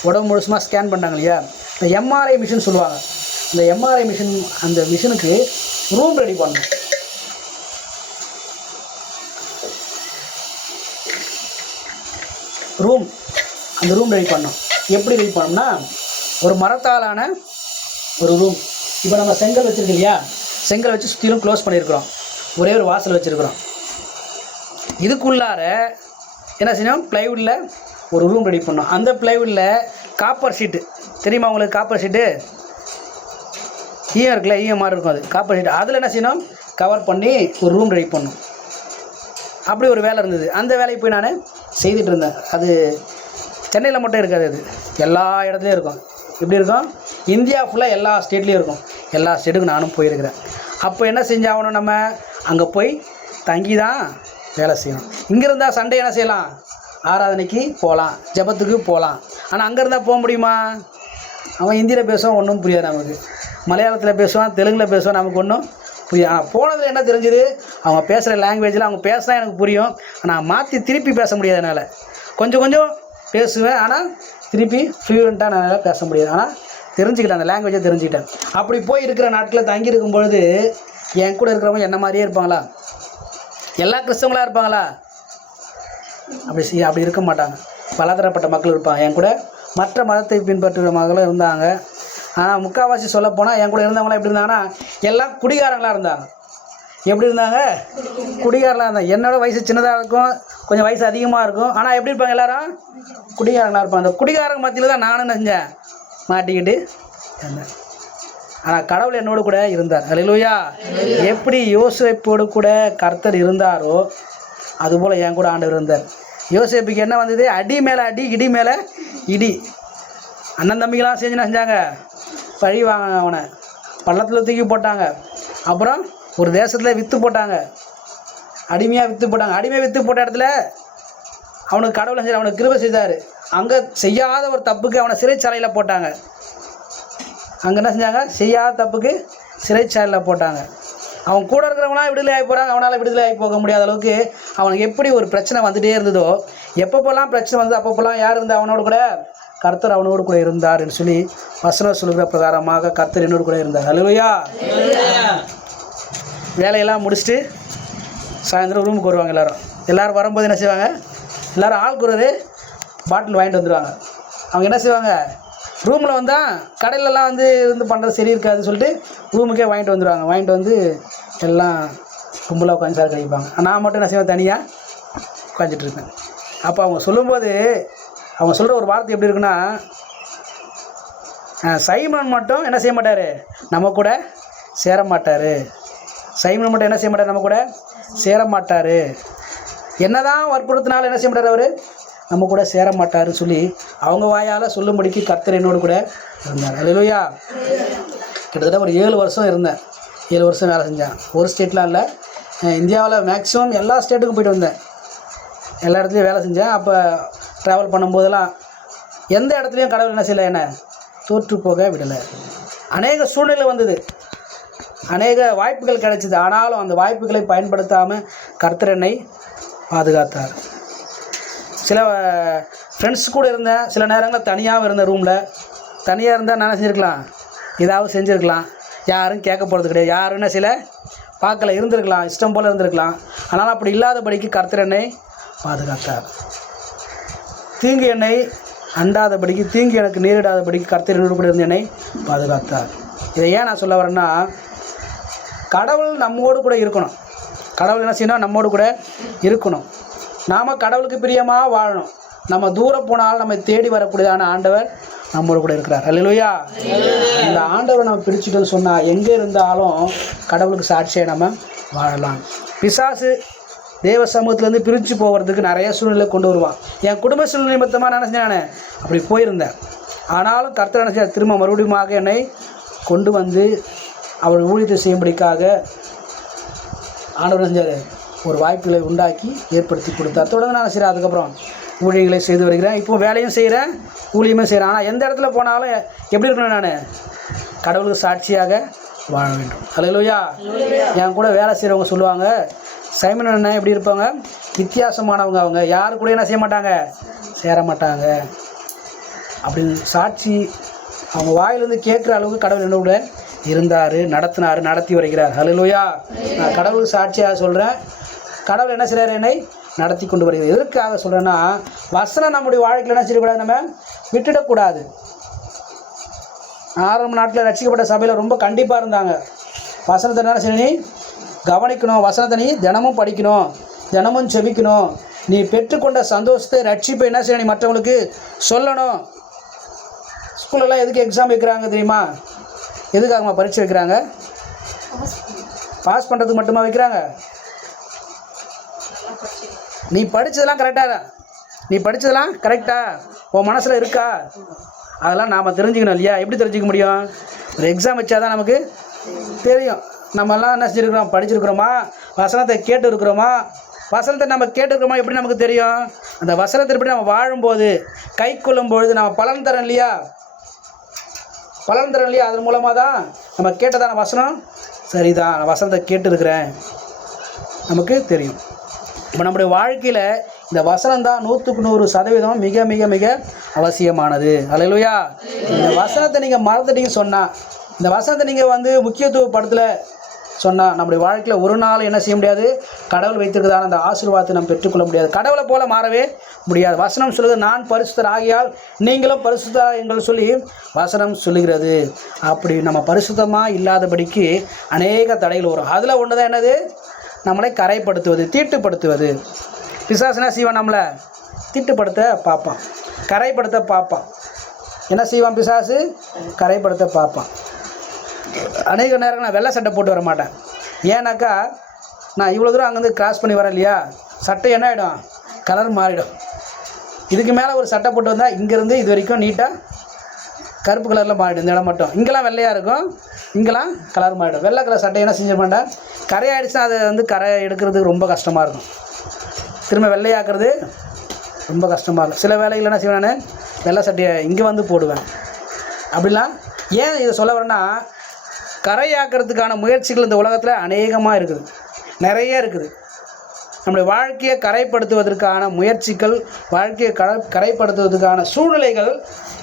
உடம்பு முழுசுமாக ஸ்கேன் பண்ணுறாங்க இல்லையா, இந்த எம்ஆர்ஐ மிஷின் சொல்லுவாங்க. இந்த எம்ஆர்ஐ மிஷின், அந்த மிஷினுக்கு ரூம் ரெடி பண்ணணும். அந்த ரூம் ரெடி பண்ணோம். எப்படி ரெடி பண்ணோம்னா, ஒரு மரத்தாலான ஒரு ரூம். இப்போ நம்ம செங்கல் வச்சுருக்கு இல்லையா, செங்கல் வச்சு சுற்றிலும் க்ளோஸ் பண்ணியிருக்கிறோம், ஒரே ஒரு வாசல் வச்சுருக்கிறோம். இதுக்குள்ளார என்ன செய்யணும்? ப்ளைவுட்டில் ஒரு ரூம் ரெடி பண்ணோம். அந்த ப்ளைவுட்டில் காப்பர் ஷீட்டு தெரியுமா உங்களுக்கு? காப்பர் ஷீட்டு ஈயம் இருக்குல்ல, ஈயம் மாதிரி இருக்கும், அது காப்பர் ஷீட்டு. அதில் என்ன செய்யணும்? கவர் பண்ணி ஒரு ரூம் ரெடி பண்ணணும். அப்படி ஒரு வேலை இருந்தது. அந்த வேலையை போய் நான் செய்துட்டு இருந்தேன். அது சென்னையில் மட்டும் இருக்காது, அது எல்லா இடத்துலையும் இருக்கும். எப்படி இருக்கும்? இந்தியா ஃபுல்லாக எல்லா ஸ்டேட்லேயும் இருக்கும். எல்லா ஸ்டேட்டுக்கும் நானும் போயிருக்கிறேன். அப்போ என்ன செஞ்சாகணும்? நம்ம அங்கே போய் தங்கி தான் வேலை செய்யணும். இங்கே இருந்தால் சண்டே என்ன செய்யலாம்? ஆராதனைக்கு போகலாம், ஜபத்துக்கு போகலாம். ஆனால் அங்கே இருந்தால் போக முடியுமா? அவன் ஹிந்தியில் பேசுவான், ஒன்றும் புரியாது நமக்கு. மலையாளத்தில் பேசுவான், தெலுங்கில் பேசுவான், நமக்கு ஒன்றும் புரியாது. ஆனால் போனதில் என்ன தெரிஞ்சுது? அவங்க பேசுகிற லாங்குவேஜில் அவங்க பேசுனா எனக்கு புரியும், ஆனால் மாற்றி திருப்பி பேச முடியாது. அதனால் கொஞ்சம் பேசுவேன், ஆனால் திருப்பி ஃப்ளூயண்ட்டாக நான் பேச முடியாது. ஆனால் தெரிஞ்சுக்கிட்டேன், அந்த லாங்குவேஜை தெரிஞ்சுக்கிட்டேன். அப்படி போய் இருக்கிற நாட்டில் தங்கி இருக்கும் பொழுது என் கூட இருக்கிறவங்க என்ன மாதிரியே இருப்பாங்களா? எல்லா கிறிஸ்தவங்களாக இருப்பாங்களா? அப்படி இருக்க மாட்டாங்க. பலதரப்பட்ட மக்கள் இருப்பாங்க. என் கூட மற்ற மதத்தை பின்பற்றுகிற மக்களும் இருந்தாங்க. ஆனால் முக்கால்வாசி சொல்லப்போனால் என் கூட இருந்தவங்களாம் எப்படி இருந்தாங்கன்னா, எல்லாம் குடிகாரங்களாக இருந்தாங்க. எப்படி இருந்தாங்க? குடிகாரங்களாக இருந்தாங்க. என்னோட வயசு சின்னதாக இருக்கும், கொஞ்சம் வயசு அதிகமாக இருக்கும். ஆனால் எப்படி இருப்பாங்க? எல்லாரும் குடிகாரங்களாக இருப்பாங்க. அந்த குடிகாரங்க மத்தியில் தான் நானும் செஞ்சேன், மாட்டிக்கிட்டு இருந்தேன். ஆனால் கடவுள் என்னோடு கூட இருந்தார். அல்லேலூயா. எப்படி யோசேப்போடு கூட கர்த்தர் இருந்தாரோ அதுபோல் என் கூட ஆண்டவர் இருந்தார். யோசேப்புக்கு என்ன வந்தது? அடி மேலே அடி, இடி மேலே இடி. அண்ணன் தம்பிகளாம் செஞ்சாங்க, பழி வாங்க, அவனை பள்ளத்தில் தூக்கி போட்டாங்க. அப்புறம் ஒரு தேசத்தில் விற்று போட்டாங்க, அடிமையாக விற்று போட்டாங்க. அடிமையாக விற்று போட்ட இடத்துல அவனுக்கு கடவுளை செஞ்சு அவனுக்கு கிருபை செய்தார். அங்கே செய்யாத ஒரு தப்புக்கு அவனை சிறைச்சாலையில் போட்டாங்க. அங்கே என்ன செஞ்சாங்க? செய்யாத தப்புக்கு சிறைச்சாலையில் போட்டாங்க. அவன் கூட இருக்கிறவங்களாம் விடுதலை ஆகி போகிறாங்க, அவனால் விடுதலை ஆகி போக முடியாத அளவுக்கு அவனுக்கு எப்படி ஒரு பிரச்சனை வந்துகிட்டே இருந்ததோ, எப்பப்போல்லாம் பிரச்சனை வந்து அப்பப்போல்லாம் யார் இருந்தால் அவனோடு கூட? கர்த்தர் அவனோடு கூட இருந்தார் என்று சொல்லி வசனம் சொல்லுகிற பிரகாரமாக கர்த்தர் என்னோடு கூட இருந்தார். அல்லேலூயா. வேலையெல்லாம் முடிச்சுட்டு சாயந்தரம் ரூமுக்கு வருவாங்க. எல்லோரும் வரும்போது என்ன செய்வாங்க? எல்லோரும் ஆளுக்கு ஒரு பாட்டில் வாங்கிட்டு வந்துடுவாங்க. அவங்க என்ன செய்வாங்க? ரூமில் வந்தால் கடையிலலாம் வந்து பண்ணுறது சரி இருக்காதுன்னு சொல்லிட்டு ரூமுக்கே வாங்கிட்டு வந்துடுவாங்க. வாங்கிட்டு வந்து எல்லாம் கும்பலாக உட்காந்து சார் கழிப்பாங்க. நான் மட்டும் என்ன செய்வேன்? தனியாக உட்காந்துட்டு இருப்பேன். அப்போ அவங்க சொல்லும்போது அவங்க சொல்கிற ஒரு வார்த்தை எப்படி இருக்குன்னா, சைமன் மட்டும் என்ன செய்ய மாட்டார்? நம்ம கூட சேர மாட்டார். சைமன் மட்டும் என்ன செய்ய மாட்டார்? நம்ம கூட சேர மாட்டார். என்ன தான் வற்புறுத்தினாலும் என்ன செய்ய மாட்டார்? அவர் நம்ம கூட சேர மாட்டாருன்னு சொல்லி அவங்க வாயால் சொல்லும்படிக்கு கர்த்தர் என்னோடு கூட இருந்தார். அல்லேலூயா. கிட்டத்தட்ட ஒரு 7 வருஷம் இருந்தேன். 7 வருஷம் வேலை செஞ்சேன். ஒரு ஸ்டேட்லாம் இல்லை, இந்தியாவில் மேக்ஸிமம் எல்லா ஸ்டேட்டுக்கும் போய்ட்டு வந்தேன். எல்லா இடத்துலையும் வேலை செஞ்சேன். அப்போ ட்ராவல் பண்ணும்போதெல்லாம் எந்த இடத்துலையும் கடவுள் என்ன செய்யலை? என்ன தோற்று போக விடலை. அநேக சூழ்நிலை வந்தது, அநேக வாய்ப்புகள் கிடைச்சிது. ஆனாலும் அந்த வாய்ப்புகளை பயன்படுத்தாமல் கர்த்தர் என்னை பாதுகாத்தார். சில ஃப்ரெண்ட்ஸ் கூட இருந்தேன், சில நேரங்களில் தனியாகவும் இருந்தேன். ரூமில் தனியாக இருந்தால் நான் செஞ்சுருக்கலாம், ஏதாவது செஞ்சுருக்கலாம். யாரும் கேட்க போகிறது கிடையாது. யாருன்னா சில பார்க்கல இருந்திருக்கலாம், இஷ்டம் போல் இருந்திருக்கலாம். ஆனால் அப்படி இல்லாதபடிக்கு கர்த்தர் என்னை பாதுகாத்தார். தீங்கு என்னை அண்டாதபடிக்கு, தீங்கு எனக்கு நேரிடாதபடிக்கு கர்த்தர் என்னோடு கூட இருந்து என்னை பாதுகாத்தார். இதை ஏன் நான் சொல்ல வரேன்னா, கடவுள் நம்மோடு கூட இருக்கணும். கடவுள் என்ன செய்யணும்? நம்மோடு கூட இருக்கணும். நாம் கடவுளுக்கு பிரியமாக வாழணும். நம்ம தூரம் போனால் நம்ம தேடி வரக்கூடியதான ஆண்டவர் நம்மோடு கூட இருக்கிறார். அல்லேலூயா. இந்த ஆண்டவரை நம்ம பிடிச்சிட்டோன்னு சொன்னால் எங்கே இருந்தாலும் கடவுளுக்கு சாட்சியை நம்ம வாழலாம். பிசாசு தேவ சமூகத்திலேருந்து பிரித்து போகிறதுக்கு நிறைய சூழ்நிலை கொண்டு வருவான். என் குடும்ப சூழ்நிலை நிமித்தமாக நான் செஞ்சேன், நான் அப்படி போயிருந்தேன். ஆனாலும் கர்த்தர் என்ன செய்ய திரும்ப மறுபடியும் என்னை கொண்டு வந்து அவர் ஊழியத்தை செய்யும்படிக்காக ஆண்டவர் செஞ்சார், ஒரு வாய்ப்புகளை உண்டாக்கி ஏற்படுத்தி கொடுத்தார். தொடர்ந்து நான் செய்கிறேன். அதுக்கப்புறம் ஊழியர்களை செய்து வருகிறேன். இப்போ வேலையும் செய்கிறேன், ஊழியமே செய்கிறேன். ஆனால் எந்த இடத்துல போனாலும் எப்படி இருக்கணும்? நான் கடவுளுக்கு சாட்சியாக வாழ வேண்டும். அல்லேலூயா. என் கூட வேலை செய்கிறவங்க சொல்லுவாங்க, சைமன் அண்ணன் எப்படி இருப்பாங்க? வித்தியாசமானவங்க. அவங்க யாரு கூட என்ன செய்ய மாட்டாங்க? சேர மாட்டாங்க. அப்படின்னு சாட்சி அவங்க வாயிலிருந்து கேட்குற அளவுக்கு கடவுள் என்னோட இருந்தார், நடத்தினார், நடத்தி வருகிறார். அல்லேலூயா. நான் கடவுளுக்கு சாட்சியாக சொல்கிறேன். கடவுள் என்ன செய்கிறார்? என்னை நடத்தி கொண்டு வருகிறது. எதற்காக சொல்கிறேன்னா, வசனம் நம்முடைய வாழ்க்கையில் என்ன செய்யக்கூடாது? நம்ம விட்டுடக்கூடாது. ஆரம்ப நாட்டில் ரட்சிக்கப்பட்ட சபையில் ரொம்ப கண்டிப்பாக இருந்தாங்க. வசனத்தை என்ன செய்யணும்? கவனிக்கணும். வசனத்தை நீ தினமும் படிக்கணும், தினமும் செபிக்கணும். நீ பெற்றுக்கொண்ட சந்தோஷத்தை, ரட்சிப்பை என்ன செய்யணும்? மற்றவங்களுக்கு சொல்லணும். ஸ்கூலெல்லாம் எதுக்கு எக்ஸாம் வைக்கிறாங்க தெரியுமா? எதுக்காகமா பரீட்சை வைக்கிறாங்க? பாஸ் பண்ணுறதுக்கு மட்டுமா வைக்கிறாங்க? நீ படித்ததெல்லாம் கரெக்டாக, நீ படித்ததெல்லாம் கரெக்டாக உன் மனசில் இருக்கா? அதெல்லாம் நாம் தெரிஞ்சுக்கணும் இல்லையா? எப்படி தெரிஞ்சிக்க முடியும்? ஒரு எக்ஸாம் வச்சா தான் நமக்கு தெரியும். நம்மெல்லாம் என்ன செஞ்சுருக்கிறோம்? படிச்சிருக்கிறோமா? வசனத்தை கேட்டு இருக்கிறோமா? வசனத்தை நம்ம கேட்டுருக்கிறோமா? எப்படி நமக்கு தெரியும்? அந்த வசனத்தை எப்படி நம்ம வாழும்போது, கை கொள்ளும்பொழுது நம்ம பலன் தரோம் இல்லையா? பலன் தரோம் இல்லையா? அதன் மூலமாக தான் நம்ம கேட்டதான வசனம் சரிதான், நான் வசனத்தை கேட்டுருக்கிறேன், நமக்கு தெரியும். இப்போ நம்முடைய வாழ்க்கையில் இந்த வசனம் தான் 100% மிக மிக மிக அவசியமானது. அல்லேலூயா. இந்த வசனத்தை நீங்கள் மறந்துட்டீங்கன்னு சொன்னால், இந்த வசனத்தை நீங்கள் முக்கியத்துவப்படுத்தலை சொன்னால், நம்முடைய வாழ்க்கையில் ஒரு நாள் என்ன செய்ய முடியாது? கடவுள் வைத்திருக்கிறதான அந்த ஆசீர்வாதத்தை நம்ம பெற்றுக்கொள்ள முடியாது. கடவுளை போல மாறவே முடியாது. வசனம் சொல்லுது, நான் பரிசுத்தர் ஆகியால் நீங்களும் பரிசுத்தங்கள் சொல்லி வசனம் சொல்லுகிறது. அப்படி நம்ம பரிசுத்தமாக இல்லாதபடிக்கு அநேக தடைகள் வரும். அதில் ஒன்று தான் என்னது? நம்மளை கரைப்படுத்துவது, தீட்டுப்படுத்துவது. பிசாசு என்ன செய்வான்? நம்மளை தீட்டுப்படுத்த பார்ப்பான், கரைப்படுத்த பார்ப்பான். என்ன செய்வான் பிசாசு? கரைப்படுத்த பார்ப்பான். அநேக நேரங்கள் நான் வெள்ளை சட்டை போட்டு வர மாட்டேன். ஏன்னாக்கா நான் இவ்வளோ தூரம் அங்கேருந்து கிராஸ் பண்ணி வரேன் இல்லையா? சட்டை என்ன ஆகிடும்? கலர் மாறிடும். இதுக்கு மேலே ஒரு சட்டை போட்டு வந்தால் இங்கேருந்து இது வரைக்கும் நீட்டாக கருப்பு கலரில் மாறிடும். இந்த இடம் மட்டும் இங்கெல்லாம் வெள்ளையாக இருக்கும், இங்கெல்லாம் கலர் மாறிடும். வெள்ளை கலர் சட்டை என்ன செஞ்ச மாட்டேன்? கரையாயிடுச்சுன்னா அது கரை எடுக்கிறதுக்கு ரொம்ப கஷ்டமாக இருக்கும். திரும்ப வெள்ளையாக்குறது ரொம்ப கஷ்டமாக இருக்கும். சில வேலைகள் என்ன செய்வேன்? நான் வெள்ளை சட்டையை இங்கே போடுவேன். அப்படிலாம் ஏன் இதை சொல்ல வரேன்னா, கரையாக்கிறதுக்கான முயற்சிகள் இந்த உலகத்தில் அநேகமாக இருக்குது, நிறைய இருக்குது. நம்முடைய வாழ்க்கையை கரைப்படுத்துவதற்கான முயற்சிகள், வாழ்க்கையை கரைப்படுத்துவதற்கான சூழ்நிலைகள்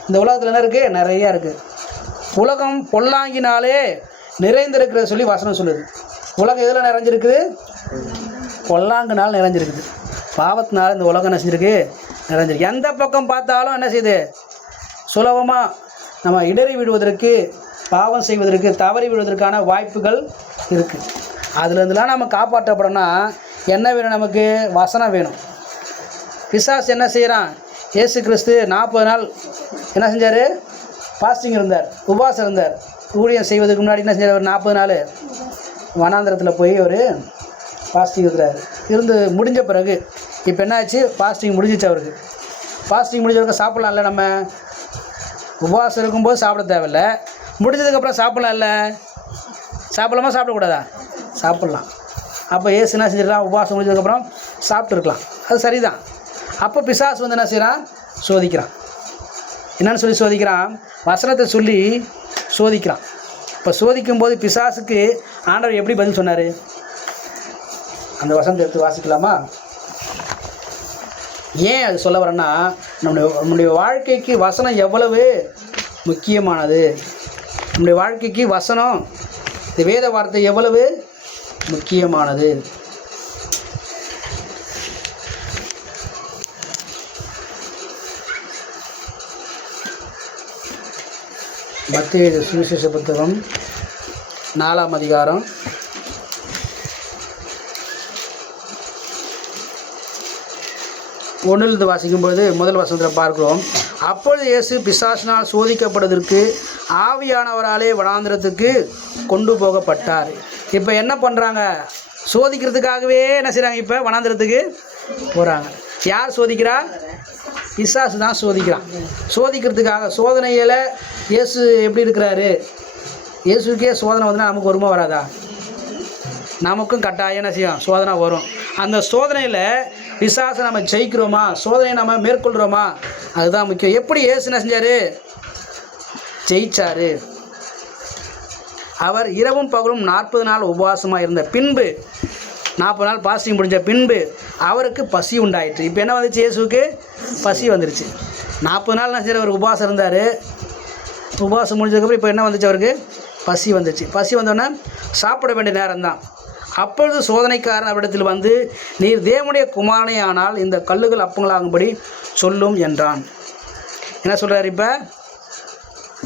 இந்த உலகத்தில் என்ன இருக்குது? நிறையா இருக்குது. உலகம் பொல்லாங்கினாலே நிறைந்திருக்கிறத சொல்லி வசனம் சொல்லுது. உலகம் எதில் நிறைஞ்சிருக்குது? பொல்லாங்குனால் நிறைஞ்சிருக்குது. பாவத்தினால இந்த உலகம் என்ன செஞ்சிருக்கு? நிறைஞ்சிருக்கு. எந்த பக்கம் பார்த்தாலும் என்ன செய்யுது? சுலபமாக நம்ம இடறி விடுவதற்கு, பாவம் செய்வதற்கு, தவறி விடுவதற்கான வாய்ப்புகள் இருக்குது. அதுலேருந்துலாம் நம்ம காப்பாற்றப்படணும்னா என்ன வேணும்? நமக்கு வசனம் வேணும். பிசாசு என்ன செய்கிறான்? இயேசு கிறிஸ்து 40 நாள் என்ன செஞ்சார்? ஃபாஸ்டிங் இருந்தார், உபவாசம் இருந்தார். ஊழியம் செய்வதற்கு முன்னாடி என்ன செஞ்சார்? ஒரு 40 நாள் வனாந்திரத்தில் போய் ஒரு ஃபாஸ்டிங் இருக்கிறார். இருந்து முடிஞ்ச பிறகு இப்போ என்ன ஆச்சு? ஃபாஸ்டிங் முடிஞ்சிச்சு அவருக்கு. ஃபாஸ்டிங் முடிஞ்சவருக்கு சாப்பிட்லாம்ல? நம்ம உபவாசம் இருக்கும்போது சாப்பிட தேவையில்லை, முடிஞ்சதுக்கப்புறம் சாப்பிட்லாம் இல்லை? சாப்பிடலாமா சாப்பிடக்கூடாதா? சாப்பிட்லாம். அப்போ ஏசு என்ன செஞ்சிடலாம்? உபவாசம் முடிஞ்சதுக்கப்புறம் சாப்பிட்டுருக்கலாம். அது சரிதான். அப்போ பிசாசு என்ன செய்கிறான்? சோதிக்கிறான். என்னன்னு சொல்லி சோதிக்கிறான்? வசனத்தை சொல்லி சோதிக்கிறான். இப்போ சோதிக்கும்போது பிசாசுக்கு ஆண்டவர் எப்படி பதில் சொன்னார்? அந்த வசனத்தை எடுத்து வாசிக்கலாமா? ஏன் அது சொல்ல வரேன்னா, நம்முடைய வாழ்க்கைக்கு வசனம் எவ்வளவு முக்கியமானது, நம்முடைய வாழ்க்கைக்கு வசனம், இந்த வேத வார்த்தை எவ்வளவு முக்கியமானது. மத்தேயு சுவிசேஷ புத்தகம் 4ஆம் அதிகாரம் 1 வாசிக்கும்போது முதல் வசனத்தில் பார்க்கிறோம். அப்பொழுது இயேசு பிசாசினால் சோதிக்கப்படுவதற்கு ஆவியானவராலே வனாந்திரத்துக்கு கொண்டு போகப்பட்டார். இப்போ என்ன பண்ணுறாங்க? சோதிக்கிறதுக்காகவே என்ன செய்கிறாங்க? இப்போ வனாந்திரத்துக்கு போகிறாங்க. யார் சோதிக்கிறா? பிசாசு தான் சோதிக்கிறான். சோதிக்கிறதுக்காக சோதனையில் இயேசு எப்படி இருக்கிறாரு? இயேசுக்கே சோதனை வந்துன்னா நமக்கு வருமா வராதா? நமக்கும் கட்டாயம் என்ன செய்யும்? சோதனை வரும். அந்த சோதனையில் பிசாசை நம்ம ஜெயிக்கிறோமா, சோதனையை நம்ம மேற்கொள்கிறோமா, அதுதான் முக்கியம். எப்படி இயேசு என்ன செஞ்சார்? ஜெயிச்சார். அவர் இரவும் பகலும் 40 நாள் உபவாசமாக இருந்த பின்பு, 40 நாள் பாஸ்டிங் முடிஞ்ச பின்பு அவருக்கு பசி உண்டாயிற்று. இப்போ என்ன வந்துச்சு? இயேசுக்கு பசி வந்துருச்சு. 40 நாள் என்ன செய்ய அவர் உபவாசம் இருந்தார். உபவாசம் முடிஞ்சதுக்கப்புறம் இப்போ என்ன வந்துச்சு? அவருக்கு பசி வந்துச்சு. பசி வந்தோடனே சாப்பிட வேண்டிய நேரம் தான். அப்பொழுது சோதனைக்காரன் அவரிடத்தில் வந்து, நீர் தேவனுடைய குமாரனே ஆனால் இந்த கல்லுகள் அப்பங்களாகும்படி சொல்லும் என்றான். என்ன சொல்கிறார்? இப்போ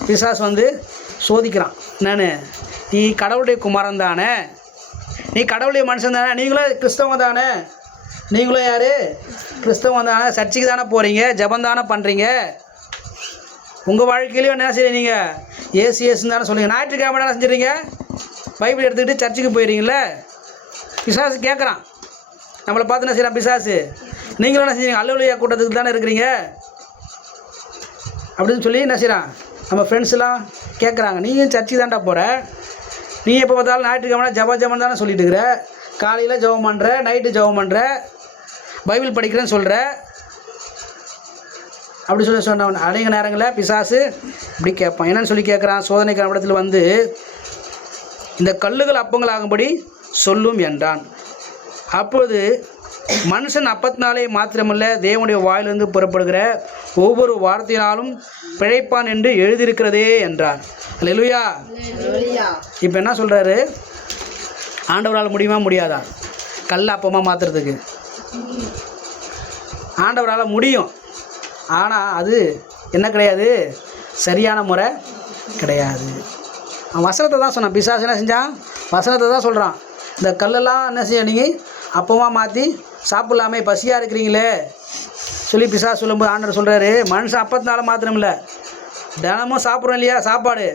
பிசாசு வந்து சோதிக்கிறான். என்னன்னு? நீ கடவுளுடைய குமாரன் தானே, நீ கடவுளுடைய மனுஷன் தானே, நீங்களும் கிறிஸ்தவங்க தானே, நீங்களும் யார்? கிறிஸ்தவம் தானே, சர்ச்சுக்கு தானே போகிறீங்க, ஜபம் தானே பண்ணுறீங்க, உங்கள் வாழ்க்கையிலையும் என்ன செய்ய நீங்கள் ஏசுன்னு தானே சொல்லுங்கள், ஞாயிற்றுக்கிழமை என்ன செஞ்சுறீங்க? பைபிள் எடுத்துக்கிட்டு சர்ச்சுக்கு போயிடுறீங்களே. பிசாசு கேட்குறான், நம்மளை பார்த்து என்ன செய்யறான் பிசாசு? நீங்களும் என்ன செஞ்சீங்க? அல்லேலூயா கூட்டத்துக்கு தானே இருக்கிறீங்க அப்படின்னு சொல்லி என்ன செய்கிறான்? நம்ம ஃப்ரெண்ட்ஸ்லாம் கேட்குறாங்க, நீயும் சர்ச்சுக்கு தான்டா போகிற, நீ எப்போ பார்த்தாலும் ஞாயிற்றுக்கிழமை ஜபம் தானே சொல்லிட்டு இருக்கிற, காலையில் ஜெபம் பண்ணுற, நைட்டு ஜெபம் பண்ணுற, பைபிள் படிக்கிறேன்னு சொல்கிற அப்படி சொன்னவன் அநேக நேரங்களில் பிசாசு இப்படி கேட்பான். என்னன்னு சொல்லி கேட்குறான்? சோதனைக்கான இடத்துல வந்து இந்த கல்லுகள் அப்பங்களாகும்படி சொல்லும் என்றான். அப்பொழுது மனுஷன் அப்பத்தினாலே மாத்திரமல்ல தேவனுடைய வாயிலிருந்து புறப்படுகிற ஒவ்வொரு வார்த்தையினாலும் பிழைப்பான் என்று எழுதியிருக்கிறதே என்றார். அல்லேலூயா. இப்போ என்ன சொல்கிறாரு? ஆண்டவரால் முடியுமா முடியாதா கல் அப்பமாக மாற்றுறதுக்கு? ஆண்டவரால் முடியும். ஆனால் அது என்ன கிடையாது? சரியான முறை கிடையாது. அவன் வசனத்தை தான் சொன்னான். பிசாசு என்ன செஞ்சான்? வசனத்தை தான் சொல்கிறான். இந்த கல்லெல்லாம் என்ன செய்ய நீங்கள் அப்பமாக மாற்றி சாப்பிட்லாமே, பசியாக இருக்கிறீங்களே சொல்லி பிசாசு சொல்லும்போது ஆண்டவர் சொல்கிறாரு, மனுஷன் அப்பத்தினால மாத்திரம் இல்லை, தினமும் சாப்பிட்றோம் இல்லையா சாப்பாடு,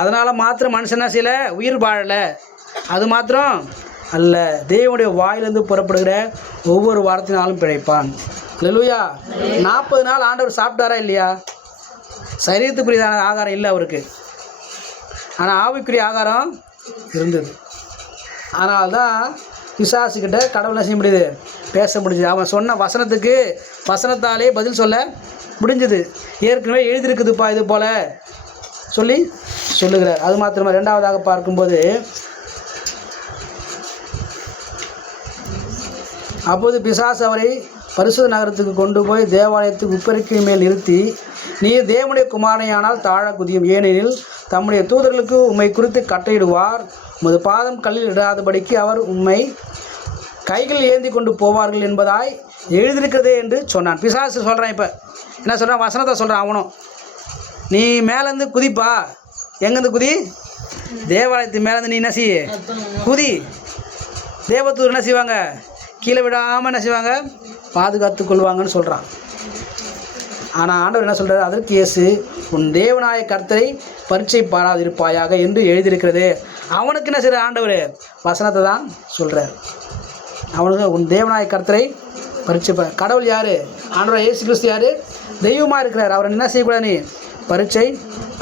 அதனால் மாத்திரம் மனுஷன் என்ன செய்யலை? உயிர் வாழலை. அது மாத்திரம் அல்ல, தேவனுடைய வாயிலிருந்து புறப்படுகிற ஒவ்வொரு வாரத்தினாலும் பிழைப்பான். அல்லேலூயா. 40 நாள் ஆண்டவர் சாப்பிட்டாரா இல்லையா? சரீரத்துக்குரியதான ஆகாரம் இல்லை அவருக்கு, ஆனால் ஆவிக்குரிய ஆகாரம் இருந்தது. ஆனால் தான் பிசாசுக்கிட்ட கடவுளை செய்ய முடியுது, பேச முடியுது. அவன் சொன்ன வசனத்துக்கு வசனத்தாலே பதில் சொல்ல முடிஞ்சுது. ஏற்கனவே எழுதியிருக்குதுப்பா இது போல் சொல்லி சொல்லுகிறார். அது மாத்திரமா 2வதாக பார்க்கும்போது, அப்போது பிசாசு அவரை பரிசுத்த நகரத்துக்கு கொண்டு போய் தேவாலயத்துக்கு உப்பரிக்கை மேல் நிறுத்தி, நீர் தேவனுடைய குமாரனையானால் தாழ குதியும், ஏனெனில் தம்முடைய தூதர்களுக்கு உம்மை குறித்து கட்டளையிடுவார், உமது பாதம் கல்லில் இடாதபடிக்கு அவர் உம்மை கைகள் ஏந்தி கொண்டு போவார்கள் என்பதாய் எழுதியிருக்கிறதே என்று சொன்னான். பிசாசு சொல்கிறான். இப்போ என்ன சொல்கிறான்? வசனத்தை சொல்கிறான். அவனும் நீ மேலேருந்து குதிப்பா. எங்கேருந்து குதி? தேவாலயத்து மேலேருந்து நீ என்ன செய்ய குதி. தேவதூர் என்ன செய்வாங்க? கீழே விடாமல் என்ன செய்வாங்க? பாதுகாத்து கொள்வாங்கன்னு சொல்கிறான். ஆனால் ஆண்டவர் என்ன சொல்கிறார்? அதற்கு இயேசு, உன் தேவனாய கர்த்தரை பரீட்சை பாராதிருப்பாயாக என்று எழுதியிருக்கிறது. அவனுக்கு என்ன செய்கிற? ஆண்டவர் வசனத்தை தான் சொல்கிறார். அவனுக்கு உன் தேவனாய கர்த்தரை பரீட்சை கடவுள் யார்? ஆண்டவர் இயேசு கிறிஸ்து யார்? தெய்வமாக இருக்கிறார். அவரை என்ன செய்யக்கூடாது? நீ பரீட்சை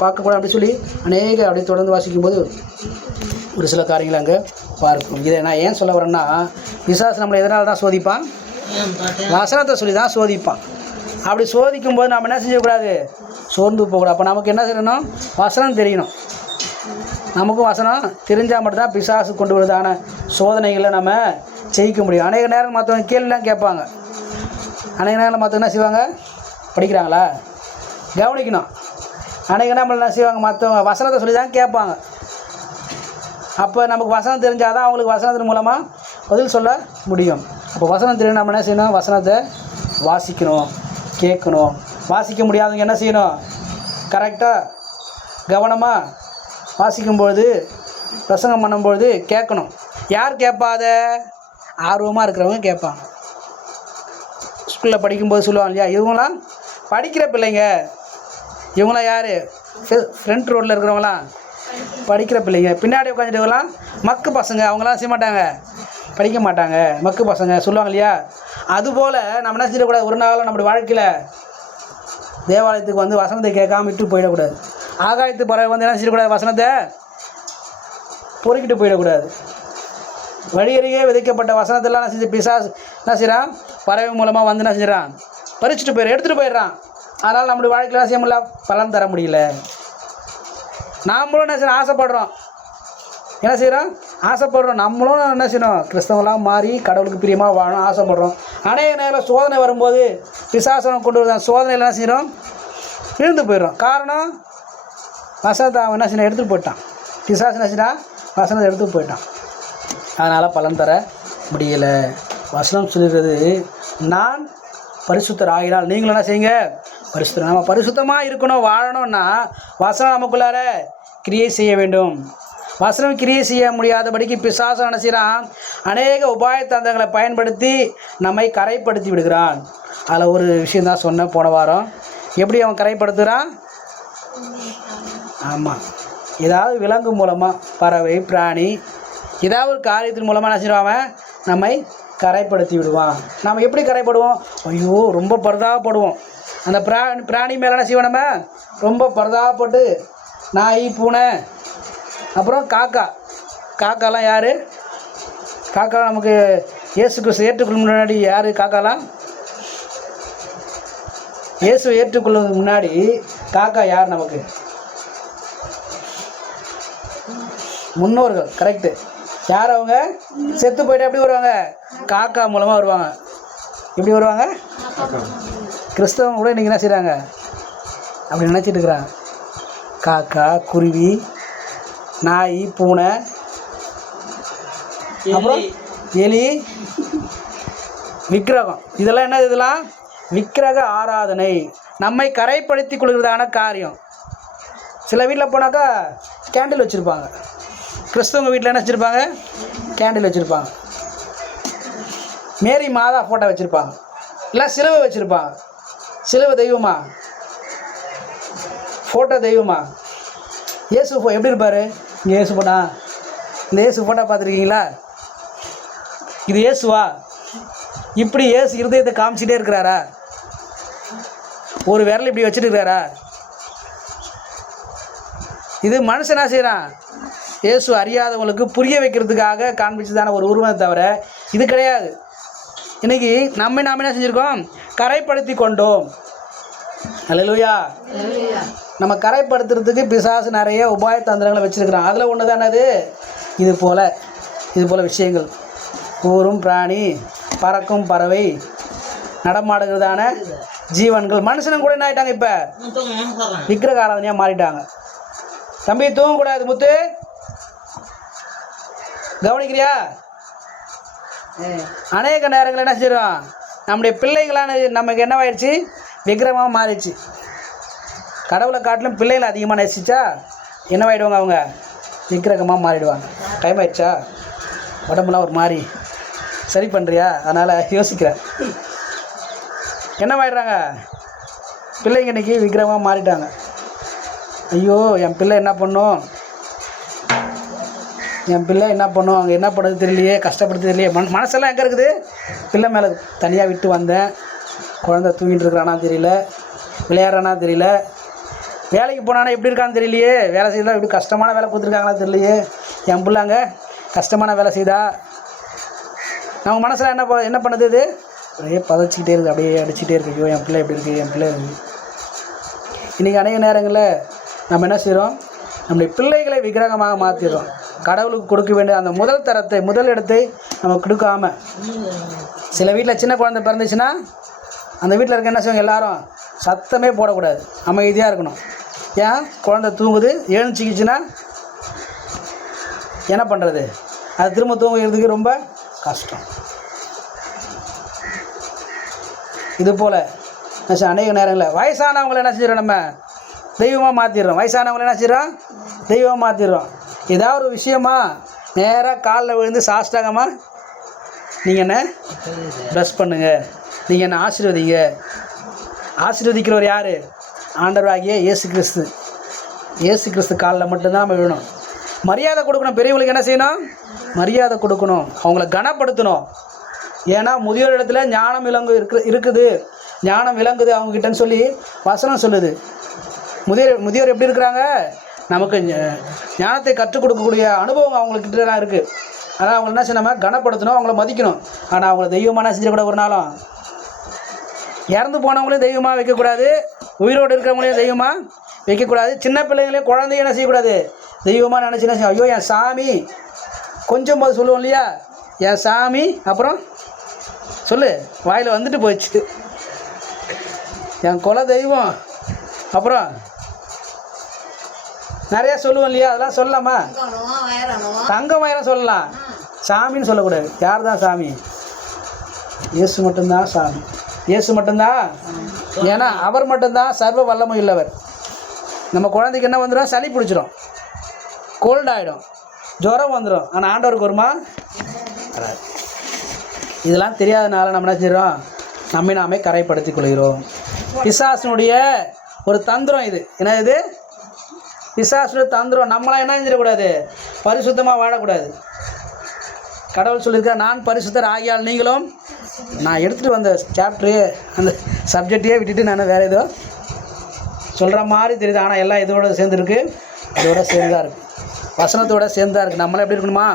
பார்க்கக்கூடாது அப்படி சொல்லி அநேக அப்படி தொடர்ந்து வாசிக்கும்போது ஒரு சில காரியங்கள் அங்கே பார்க்கணும். இதை நான் ஏன் சொல்ல வரேன்னா, பிசாசு நம்மளை எதனால் தான் சோதிப்பான்? வசனத்தை சொல்லி தான் சோதிப்பான். அப்படி சோதிக்கும்போது நம்ம என்ன செஞ்சக்கூடாது? சோர்ந்து போகக்கூடாது. அப்போ நமக்கு என்ன செய்யணும்? வசனம் தெரியணும். நமக்கும் வசனம் தெரிஞ்சால் மட்டும்தான் பிசாசு கொண்டு வருவதான சோதனைகளை நம்ம ஜெயிக்க முடியும். அநேக நேரம் மற்றவங்க கேள்விலாம் கேட்பாங்க. அன்றைக்கி நேரம் மற்ற என்ன செய்வாங்க? படிக்கிறாங்களா? கவனிக்கணும். அன்றைக்கி நம்மள என்ன செய்வாங்க? மற்றவங்க வசனத்தை சொல்லி தான் கேட்பாங்க. அப்போ நமக்கு வசனம் தெரிஞ்சால் தான் அவங்களுக்கு வசனத்தின் மூலமாக பதில் சொல்ல முடியும். அப்போ வசனம் தெரியும், நம்ம என்ன செய்யணும்? வசனத்தை வாசிக்கணும், கேட்கணும். வாசிக்க முடியாதவங்க என்ன செய்யணும்? கரெக்டாக கவனமாக வாசிக்கும்பொழுது, பிரசங்கம் பண்ணும்பொழுது கேட்கணும். யார் கேட்பாத? ஆர்வமாக இருக்கிறவங்க கேட்பாங்க. ஸ்கூலில் படிக்கும்போது சொல்லுவாங்க இல்லையா, இவங்களாம் படிக்கிற பிள்ளைங்க. இவங்களாம் யார்? ஃப்ரண்ட் ரோட்டில் இருக்கிறவங்களாம் படிக்கிற பிள்ளைங்க. பின்னாடி உட்காந்துட்டுலாம் மக்கு பசங்க. அவங்களாம் செய்ய மாட்டாங்க, படிக்க மாட்டாங்க, மக்கு பசங்க சொல்லுவாங்க இல்லையா. அதுபோல் நம்ம என்ன செய்யக்கூடாது? ஒரு நாள் நம்முடைய வாழ்க்கையில் தேவாலயத்துக்கு வந்து வசனத்தை கேட்காம விட்டு போயிடக்கூடாது. ஆகாயத்து பறவை வந்து என்ன செய்யக்கூடாது? வசனத்தை பொறுக்கிட்டு போயிடக்கூடாது. வழியறியே விதைக்கப்பட்ட வசனத்தெல்லாம் என்ன செஞ்சு பிசாசு என்ன செய்கிறான்? பறவை மூலமாக வந்து என்ன செஞ்சிடறான்? பறிச்சுட்டு போயிடுறான், எடுத்துகிட்டு போயிடுறான். அதனால் நம்முடைய வாழ்க்கையில் என்ன செய்ய முடியல? பலன் தர முடியல. நாமளும் என்ன செய்யணும்? ஆசைப்படுறோம். என்ன செய்கிறோம்? ஆசைப்படுறோம். நம்மளும் என்ன செய்யணும்? கிறிஸ்தவங்களாம் மாறி கடவுளுக்கு பிரியமாக வாழணும் ஆசைப்படுறோம். அநேக நேரம் சோதனை வரும்போது பிசாசனம் கொண்டு வருதான் சோதனையில் என்ன செய்கிறோம்? விழுந்து போயிடுறோம். காரணம் வசனத்தை அவன் என்ன செய்யணும்? எடுத்துகிட்டு போயிட்டான். பிசாசு என்ன செய்யறான்? வசனத்தை எடுத்துகிட்டு போயிட்டான். அதனால் பலன் தர முடியலை. வசனம் சொல்கிறது, நான் பரிசுத்தர் ஆகினால் நீங்களும் என்ன செய்யுங்க? பரிசுத்தர். நம்ம பரிசுத்தமாக இருக்கணும், வாழணும்னா வசனம் நமக்குள்ளார கிரியை செய்ய வேண்டும். வசனம் கிரியை செய்ய முடியாதபடிக்கு பிசாசு என்ன செய்கிறான்? அநேக உபாய தந்திரங்களை பயன்படுத்தி நம்மை கரைப்படுத்தி விடுகிறான். அதில் ஒரு விஷயந்தான் சொன்னேன் போன வாரம். எப்படி அவன் கரைப்படுத்துகிறான்? ஆமாம், ஏதாவது விலங்கு மூலமாக, பறவை, பிராணி, ஏதாவது ஒரு காரியத்தின் மூலமாக என்ன செய்வான்? அவன் நம்மை கரைப்படுத்தி விடுவான். நம்ம எப்படி கரைப்படுவோம்? ஐயோ, ரொம்ப பரிதாபப்படுவோம். அந்த பிராணி மேலே என்ன செய்வோம்? நம்ம ரொம்ப பரிதாபப்பட்டு, நாய், பூனை, அப்புறம் காக்காலாம் யார்? காக்கா நமக்கு இயேசு கிறிஸ்து ஏற்றுக்கொள்ளும் முன்னாடி யார்? காக்காலாம் இயேசு ஏற்றுக்கொள்ளும் முன்னாடி காக்கா யார்? நமக்கு முன்னோர்கள். கரெக்டு. யார் அவங்க? செத்து போய்ட்டு எப்படி வருவாங்க? காக்கா மூலமாக வருவாங்க. எப்படி வருவாங்க? கிறிஸ்தவங்க கூட இன்றைக்கி என்ன செய்கிறாங்க? அப்படி நினச்சிட்டு இருக்கிறாங்க. காக்கா, குருவி, நாய், பூனை, அப்புறம் எலி, விக்கிரகம். இதெல்லாம் என்னது? இதெல்லாம் விக்கிரக ஆராதனை. நம்மை கரைப்படுத்தி கொள்கிறதான காரியம். சில வீட்டில் போனாக்கா கேண்டில் வச்சுருப்பாங்க. கிறிஸ்தவங்க வீட்டில் என்ன வச்சுருப்பாங்க? கேண்டில் வச்சுருப்பாங்க. மேரி மாதா ஃபோட்டோ வச்சுருப்பாங்க. இல்லை சிலுவை வச்சுருப்பாங்க. சிலுவை தெய்வமா? ஃபோட்டோ தெய்வமா? இயேசு எப்படி இருப்பார்? இங்கே இயேசு போட்டா, இந்த இயேசு ஃபோட்டோ பார்த்துருக்கீங்களா? இது இயேசுவா? இப்படி இயேசு இருதயத்தை காமிச்சிட்டே இருக்கிறாரா? ஒரு விரல் இப்படி வச்சுட்டு இருக்கிறாரா? இது மனுஷனா செய்கிறான்? இயேசு அறியாதவங்களுக்கு புரிய வைக்கிறதுக்காக காண்பிச்சதான ஒரு உருவம் தவிர இது கிடையாது. இன்றைக்கி நாம என்ன செஞ்சுருக்கோம்? கரைப்படுத்தி கொண்டோம். அல்லேலூயா. நம்ம கரைப்படுத்துறதுக்கு பிசாசு நிறைய உபாய தந்திரங்களை வச்சுருக்கிறான். அதில் ஒன்று தானே இது போல் விஷயங்கள். ஊரும் பிராணி, பறக்கும் பறவை, நடமாடுகிறதான ஜீவன்கள். மனுஷனும் கூட என்ன ஆகிட்டாங்க? இப்போ விக்கிரக ஆராதனையாக மாறிட்டாங்க. தம்பி தூங்கக்கூடாது, முத்து கவனிக்கிறியா? அநேக நேரங்கள் என்ன செய்கிறோம்? நம்முடைய பிள்ளைங்களான நமக்கு என்னவாயிடுச்சு? விக்கிரகமாக மாறிடுச்சு. கடவுளை காட்டிலும் பிள்ளைகளை அதிகமாக நேசிச்சா என்னவாயிடுவாங்க? அவங்க விக்கிரகமாக மாறிடுவாங்க. டைம் ஆயிடுச்சா? உடம்புலாம் ஒரு மாதிரி சரி பண்ணுறியா? அதனால் யோசிக்கிறேன். என்னவாயிடுறாங்க? பிள்ளைங்க இன்றைக்கி விக்கிரகமாக மாறிட்டாங்க. ஐயோ, என் பிள்ளை என்ன பண்ணும்? அங்கே என்ன பண்ணுறது தெரியலையே, கஷ்டப்படுறது தெரியலையே. மனசெல்லாம் எங்கே இருக்குது? பிள்ளை மேலே தனியாக விட்டு வந்தேன். குழந்தை தூங்கிட்டு இருக்கிறானா தெரியல, விளையாடுறானா தெரியல, வேலைக்கு போனானா எப்படி இருக்கான்னு தெரியலையே, வேலை செய்யலாம் எப்படி கஷ்டமான வேலை கொடுத்துருக்காங்களா தெரியலையே, என் பிள்ளைங்க கஷ்டமான வேலை செய்தா. நம்ம மனசில் என்ன பண்ணுது? இது அப்படியே பதச்சிக்கிட்டே இருக்குது, அப்படியே அடிச்சுக்கிட்டே இருக்குது. ஐயோ, என் பிள்ளை எப்படி இருக்குது, என் பிள்ளை இருக்குது. இன்றைக்கி அநேக நேரங்களில் நம்ம என்ன செய்கிறோம்? நம்முடைய பிள்ளைகளை விக்கிரகமாக மாற்றிடுறோம். கடவுளுக்கு கொடுக்க வேண்டிய அந்த முதல் இடத்தை நம்ம கொடுக்காம. சில வீட்டில் சின்ன குழந்தை பிறந்துச்சுன்னா அந்த வீட்டில் இருக்க என்ன செய்வாங்க எல்லாரும் சத்தமே போடக்கூடாது, அமைதியாக இருக்கணும். ஏன் குழந்தை தூங்குது எழுந்துச்சிக்கிச்சுன்னா என்ன பண்ணுறது? அது திரும்ப தூங்குறதுக்கு ரொம்ப கஷ்டம். இது போல் அநேக நேரங்களில் வயசானவங்களை என்ன செஞ்சிடறோம், நம்ம தெய்வமாக மாற்றிடுறோம். வயசானவங்களை என்ன செய்கிறோம், தெய்வமாக மாற்றிடுறோம். ஏதாவது ஒரு விஷயமா நேராக காலில் விழுந்து சாஷ்டாகமாக நீங்கள் என்ன ப்ளஸ் பண்ணுங்கள், நீங்கள் என்ன ஆசீர்வதிங்க. ஆசீர்வதிக்கிறவர் யார்? ஆண்டவராகிய இயேசு கிறிஸ்து. இயேசு கிறிஸ்து காலில் மட்டும்தான் நம்ம விழணும். மரியாதை கொடுக்கணும். பெரியவங்களுக்கு என்ன செய்யணும்? மரியாதை கொடுக்கணும், அவங்கள கனப்படுத்தணும். ஏன்னா முதியோர் இடத்துல ஞானம் இருக்குது, ஞானம் விளங்குது அவங்கக்கிட்டன்னு சொல்லி வசனம் சொல்லுது. முதியோர் எப்படி இருக்கிறாங்க? நமக்கு ஞானத்தை கற்றுக் கொடுக்கக்கூடிய அனுபவம் அவங்கக்கிட்டலாம் இருக்குது. ஆனால் அவங்கள என்ன செய்யணும்? கனப்படுத்தணும், அவங்கள மதிக்கணும். ஆனால் அவங்கள தெய்வமாக என்ன செஞ்சிடக்கூடாது? ஒரு நாளும் இறந்து போனவங்களையும் தெய்வமாக வைக்கக்கூடாது, உயிரோடு இருக்கிறவங்களையும் தெய்வமாக வைக்கக்கூடாது. சின்ன பிள்ளைங்களையும் குழந்தையும் என்ன செய்யக்கூடாது? தெய்வமாக நினச்சின்னா ஐயோ என் சாமி கொஞ்சம் போது சொல்லுவோம் இல்லையா, என் சாமி அப்புறம் சொல்லு வாயில் வந்துட்டு போயிடுச்சு, என் குல தெய்வம் அப்புறம் நிறையா சொல்லுவோம் இல்லையா, அதெல்லாம் சொல்லலாமா? தங்கம் வயரம் சொல்லலாம், சாமின்னு சொல்லக்கூடாது. யார் தான் சாமி? இயேசு மட்டும்தான் சாமி, இயேசு மட்டும்தான். ஏன்னா அவர் மட்டும்தான் சர்வ வல்லமை உள்ளவர். நம்ம குழந்தைக்கு என்ன வந்துடும்? சளி பிடிச்சிடும், கோல்டு ஆகிடும், ஜுரம் வந்துடும். ஆனால் ஆண்டவருக்கு வருமா? இதெல்லாம் தெரியாதனால நம்ம என்ன செய்கிறோம்? நம்மை நாமே கரைப்படுத்திக் கொள்கிறோம். பிசாசுனுடைய ஒரு தந்திரம் இது. என்ன இது? பிசாசுடைய தந்திரம். நம்மளாம் என்ன செஞ்சிடக்கூடாது? பரிசுத்தமாக வாழக்கூடாது. கடவுள் சொல்லியிருக்கார், நான் பரிசுத்தர் ஆகியால் நீங்களும். நான் எடுத்துகிட்டு வந்த சாப்டரு அந்த சப்ஜெக்டையே விட்டுட்டு நான் வேறு ஏதோ சொல்கிற மாதிரி தெரியுது. ஆனால் எல்லாம் இதோட சேர்ந்துருக்கு, இதோட சேர்ந்தா இருக்குது, வசனத்தோடு சேர்ந்தா இருக்குது. நம்மளாம் எப்படி இருக்கணுமா?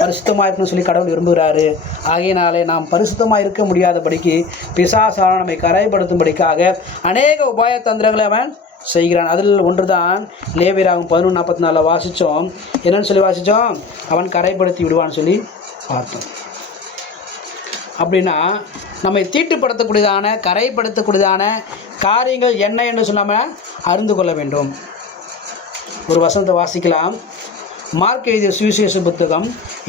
பரிசுத்தமாக இருக்கணும்னு சொல்லி கடவுள் விரும்புகிறாரு. ஆகையினாலே நாம் பரிசுத்தமாக இருக்க முடியாதபடிக்கு பிசாசான நம்மை கரைப்படுத்தும்படிக்காக அநேக உபாய தந்திரங்களை அவன் செய்கிறான். அதில் ஒன்று தான் லேவியராகும் 11:44 வாசித்தோம். என்னென்னு சொல்லி வாசித்தோம்? அவன் கரைப்படுத்தி விடுவான்னு சொல்லி பார்த்தோம். அப்படின்னா நம்மை தீட்டுப்படுத்தக்கூடியதான கரைப்படுத்தக்கூடியதான காரியங்கள் என்ன என்று சொல்லாமல் அறிந்து கொள்ள வேண்டும். ஒரு வசனத்தை வாசிக்கலாம். மார்க் எழுதிய சுவிசேஷ புத்தகம்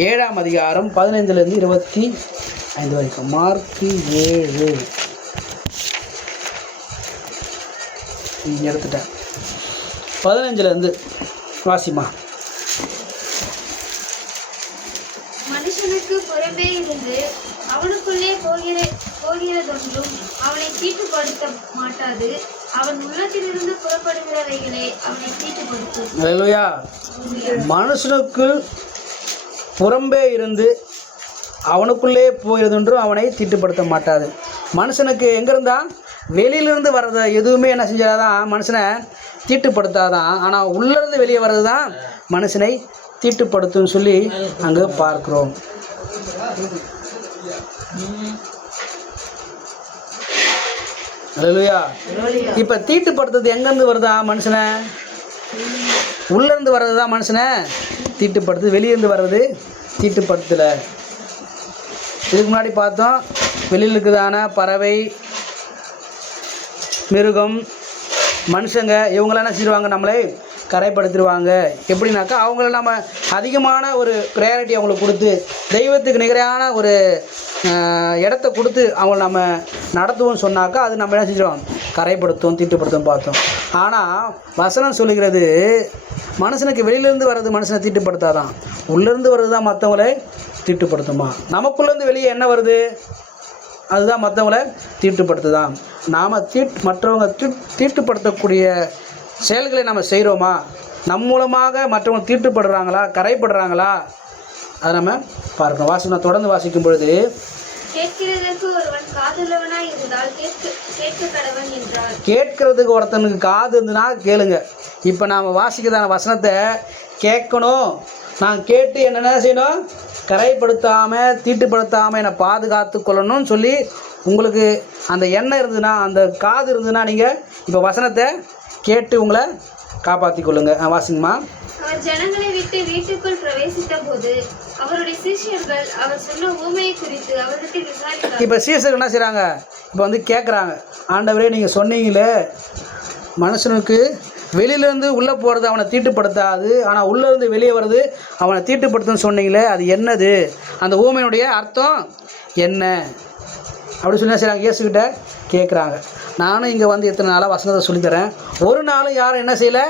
7ஆம் அதிகாரம் 15லேருந்து 25 வரைக்கும். மார்க் 7 எடுத்துட்டேன், 15லேருந்து வாசிமா. மனுஷனுக்கு புறம்பே இருந்து அவனுக்குள்ளே போகிறதொன்றும் அவனை தீட்டுப்படுத்த மாட்டாது. அவன் உள்ளத்திலிருந்து புறப்படுகிறவைகளே அவனை தீட்டுப்படுத்தும். அல்லேலூயா. மனுஷனுக்கு புறம்பே இருந்து அவனுக்குள்ளே போகிறதொன்றும் அவனை தீட்டுப்படுத்த மாட்டாது. மனுஷனுக்கு எங்கேருந்தா? வெளியிலிருந்து வர்றதை எதுவுமே என்ன செஞ்சாதான் மனுஷனை தீட்டுப்படுத்தாதான். ஆனால் உள்ளிருந்து வெளியே வர்றது தான் மனுஷனை தீட்டுப்படுத்தும் சொல்லி அங்கே பார்க்குறோம். அல்லேலூயா. இப்போ தீட்டுப்படுத்துறது எங்கேருந்து வருதா? மனுஷனை உள்ளேருந்து வர்றது தான் மனுஷனை தீட்டுப்படுத்துது, வெளியேருந்து வர்றது தீட்டுப்படுத்தலை. இதுக்கு முன்னாடி பார்த்தோம், வெளியில் இருக்குதான பறவை, மிருகம், மனுஷங்க இவங்களாம் என்ன செய்வாங்க? நம்மளை கரைப்படுத்திடுவாங்க. எப்படின்னாக்கா அவங்கள நம்ம அதிகமான ஒரு ப்ரையாரிட்டி அவங்களுக்கு கொடுத்து தெய்வத்துக்கு நிகரான ஒரு இடத்த கொடுத்து அவங்கள நம்ம நடத்துவோம்னு சொன்னாக்கா அது நம்ம என்ன செஞ்சிடும்? கரைப்படுத்தும், தீட்டுப்படுத்தும் பார்த்தோம். ஆனால் வசனம் சொல்லுகிறது மனுஷனுக்கு வெளியிலேருந்து வர்றது மனுஷனை தீட்டுப்படுத்தாதான், உள்ளேருந்து வர்றது தான் மற்றவங்களை தீட்டுப்படுத்துமா. நமக்குள்ளேருந்து வெளியே என்ன வருது? அதுதான் மற்றவங்களை தீட்டுப்படுத்துதான். நாம் மற்றவங்க தீட்டுப்படுத்தக்கூடிய செயல்களை நம்ம செய்கிறோமா? நம் மூலமாக மற்றவங்க தீட்டுப்படுறாங்களா, கரைப்படுறாங்களா? அதை நம்ம பார்க்கணும். வாசனை தொடர்ந்து வாசிக்கும் பொழுது, கேட்கறதுக்கு ஒருத்தனுக்கு காது இருந்துன்னா கேளுங்க. இப்போ நாம் வாசிக்கிறதான வசனத்தை கேட்கணும். நான் கேட்டு என்னென்ன செய்யணும்? கரைப்படுத்தாமல் தீட்டுப்படுத்தாமல் என்னை பாதுகாத்து கொள்ளணும்னு சொல்லி உங்களுக்கு அந்த எண்ணம் இருந்ததுன்னா, அந்த காது இருந்ததுன்னா நீங்கள் இப்போ வசனத்தை கேட்டு உங்களை காப்பாற்றி கொள்ளுங்க. வாசிங்கம்மா. அவர் ஜனங்களை விட்டு வீட்டுக்குள் பிரவேசித்த போது அவருடைய சீஷர்கள் அவர் சொன்ன ஊமையை குறித்து அவரிடத்தில் விசாரித்தார். இப்போ சீஷர்கள் என்ன செய்கிறாங்க? இப்போ வந்து கேட்குறாங்க, ஆண்டவரே நீங்கள் சொன்னீங்களே மனுஷனுக்கு வெளியிலேருந்து உள்ளே போகிறது அவனை தீட்டுப்படுத்தாது, ஆனால் உள்ளேருந்து வெளியே வர்றது அவனை தீட்டுப்படுத்துன்னு சொன்னீங்களே, அது என்னது? அந்த ஊமையினுடைய அர்த்தம் என்ன அப்படி சொல்லி என்ன செய்கிறாங்க? இயேசுக்கிட்ட கேட்குறாங்க. நானும் இங்கே வந்து எத்தனை நாளாக வசனத்தை சொல்லித்தரேன், ஒரு நாளும் யாரும் என்ன செய்யலை,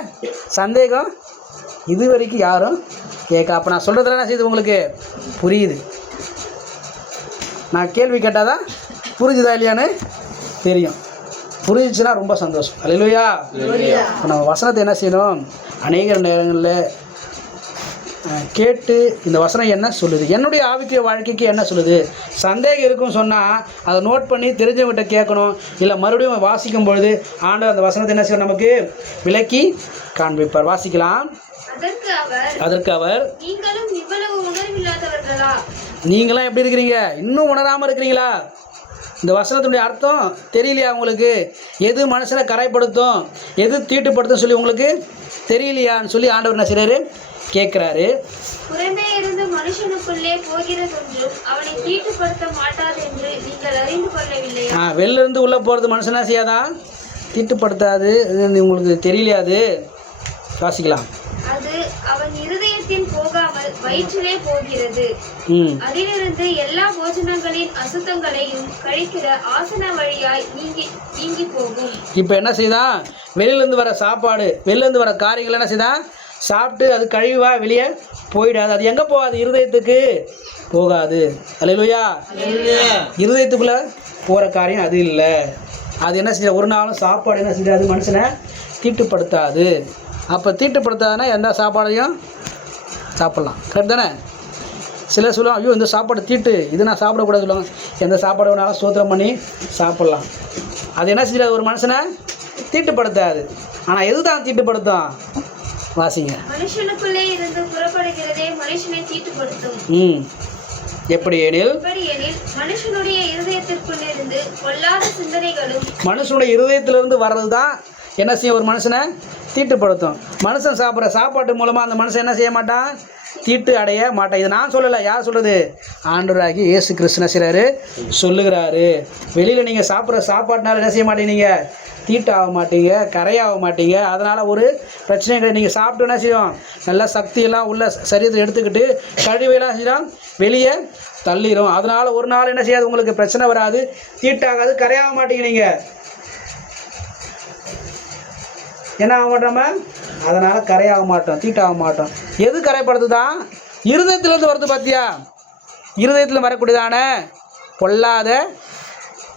சந்தேகம் இது வரைக்கும் யாரும் கேட்க. அப்போ நான் சொல்கிறதுல என்ன செய்யுது உங்களுக்கு புரியுது. நான் கேள்வி கேட்டால் தான் புரிஞ்சுதா இல்லையான்னு தெரியும். புரிஞ்சிச்சுன்னா ரொம்ப சந்தோஷம். அல்லேலூயா. இப்போ நம்ம வசனத்தை என்ன செய்யணும், அநேக நேரங்களில் கேட்டு இந்த வசனம் என்ன சொல்லுது, என்னுடைய ஆவிக்குரிய வாழ்க்கைக்கு என்ன சொல்லுது, சந்தேகம் இருக்குன்னு சொன்னால் அதை நோட் பண்ணி தெரிஞ்சவங்கிட்ட கேட்கணும். இல்லை மறுபடியும் வாசிக்கும் பொழுது ஆண்டவர் அந்த வசனத்தை என்ன செய்யணும், நமக்கு விளக்கி காண்பிப்பார். வாசிக்கலாம். அதற்கு அவர் நீங்களும் இவ்வளவு உணர்வில்லாதவர்களா? நீங்களாம் எப்படி இருக்கிறீங்க, இன்னும் உணராமல் இருக்கிறீங்களா? இந்த வசனத்தினுடைய அர்த்தம் தெரியலையா உங்களுக்கு? எது மனுஷனை கரைப்படுத்தும், எது தீட்டுப்படுத்தும் சொல்லி உங்களுக்கு தெரியலையான்னு சொல்லி ஆண்டவர் என்ன செய்றாரு கேட்குறாரு. புறம்பே இருந்து மனுஷனுக்குள்ளே போகிறதொன்றும் அவனை தீட்டுப்படுத்த மாட்டாது என்று நீங்கள் அறிந்து கொள்ளவில்லையா? வெளில இருந்து உள்ளே போகிறது மனுஷனா செய்யாதான், தீட்டுப்படுத்தாது, உங்களுக்கு தெரியலையாது. வாசிக்கலாம். அது அவன் இருதயத்தின் போகாமல் வயிற்றிலே போகிறது. அதிலிருந்து எல்லா போஜனங்களின் அசுத்தங்களையும் கழிக்கிற ஆசன வழியாய் நீங்கி போகும். இப்போ என்ன செய்தான், வெளியிலேருந்து வர சாப்பாடு, வெளியிலேருந்து வர காரியங்கள் என்ன செய்தான், சாப்பிட்டு அது கழிவா வெளியே போயிடாது. அது எங்கே போகாது, இருதயத்துக்கு போகாது. அல்லேலூயா. இருதயத்துக்குள்ளே போகிற காரியம் அது இல்லை. அது என்ன செய்ய, ஒரு நாளும் சாப்பாடு என்ன செய்யாது, மனுஷனை தீட்டுப்படுத்தாது. அப்போ தீட்டுப்படுத்தாதுன்னா எந்த சாப்பாடையும் சாப்பிட்லாம். கரெக்ட் தானே? சிலர் சொல்லுவாங்க, ஐயோ இந்த சாப்பாடு தீட்டு, இது நான் சாப்பிடக்கூடாது சொல்லுவாங்க. எந்த சாப்பாடு வேணாலும் ஸ்தோத்திரம் பண்ணி சாப்பிட்லாம். அது என்ன செஞ்சாது, ஒரு மனுஷனை தீட்டுப்படுத்தாது. ஆனால் எது தான் தீட்டுப்படுத்தும்? வாசிங்க. மனுஷனுக்குள்ளே இருந்து புறப்படுகிறதே மனுஷனை தீட்டுப்படுத்தும். எப்படி எனில் மனுஷனுடைய இருதயத்திற்குள்ளிருந்து பொல்லாத சிந்தனைகளும், மனுஷனுடைய இருதயத்திலிருந்து வர்றது தான் என்ன செய்யும், ஒரு மனுஷனை தீட்டுப்படுத்தும். மனுஷன் சாப்பிட்ற சாப்பாட்டு மூலமாக அந்த மனுஷன் என்ன செய்ய மாட்டான், தீட்டு அடைய மாட்டான். இது நான் சொல்லலை, யார் சொல்கிறது? ஆண்டவராகி இயேசு கிறிஸ்து செய்கிறாரு, சொல்லுகிறாரு. வெளியில் நீங்கள் சாப்பிட்ற சாப்பாட்டுனால என்ன செய்ய மாட்டீங்க, நீங்கள் தீட்டு ஆக மாட்டீங்க, கரையாக மாட்டீங்க. அதனால் ஒரு பிரச்சனை கிடையாது. நீங்கள் சாப்பிட்டு என்ன செய்யும், நல்லா சக்தியெல்லாம் உள்ள சரீரத்தை எடுத்துக்கிட்டு கழிவையெல்லாம் செய்யலாம் வெளியே தள்ளிடும். அதனால் ஒரு நாள் என்ன செய்யாது, உங்களுக்கு பிரச்சனை வராது, தீட்டாகாது, கரையாக மாட்டீங்க. நீங்கள் என்ன ஆக மாட்டோம், அதனால் கரையாக மாட்டோம், தீட்டாக மாட்டோம். எது கரைப்படுத்துதான், இருதயத்திலேருந்து வருது. பார்த்தியா, இருதயத்தில் வரக்கூடியதான பொல்லாத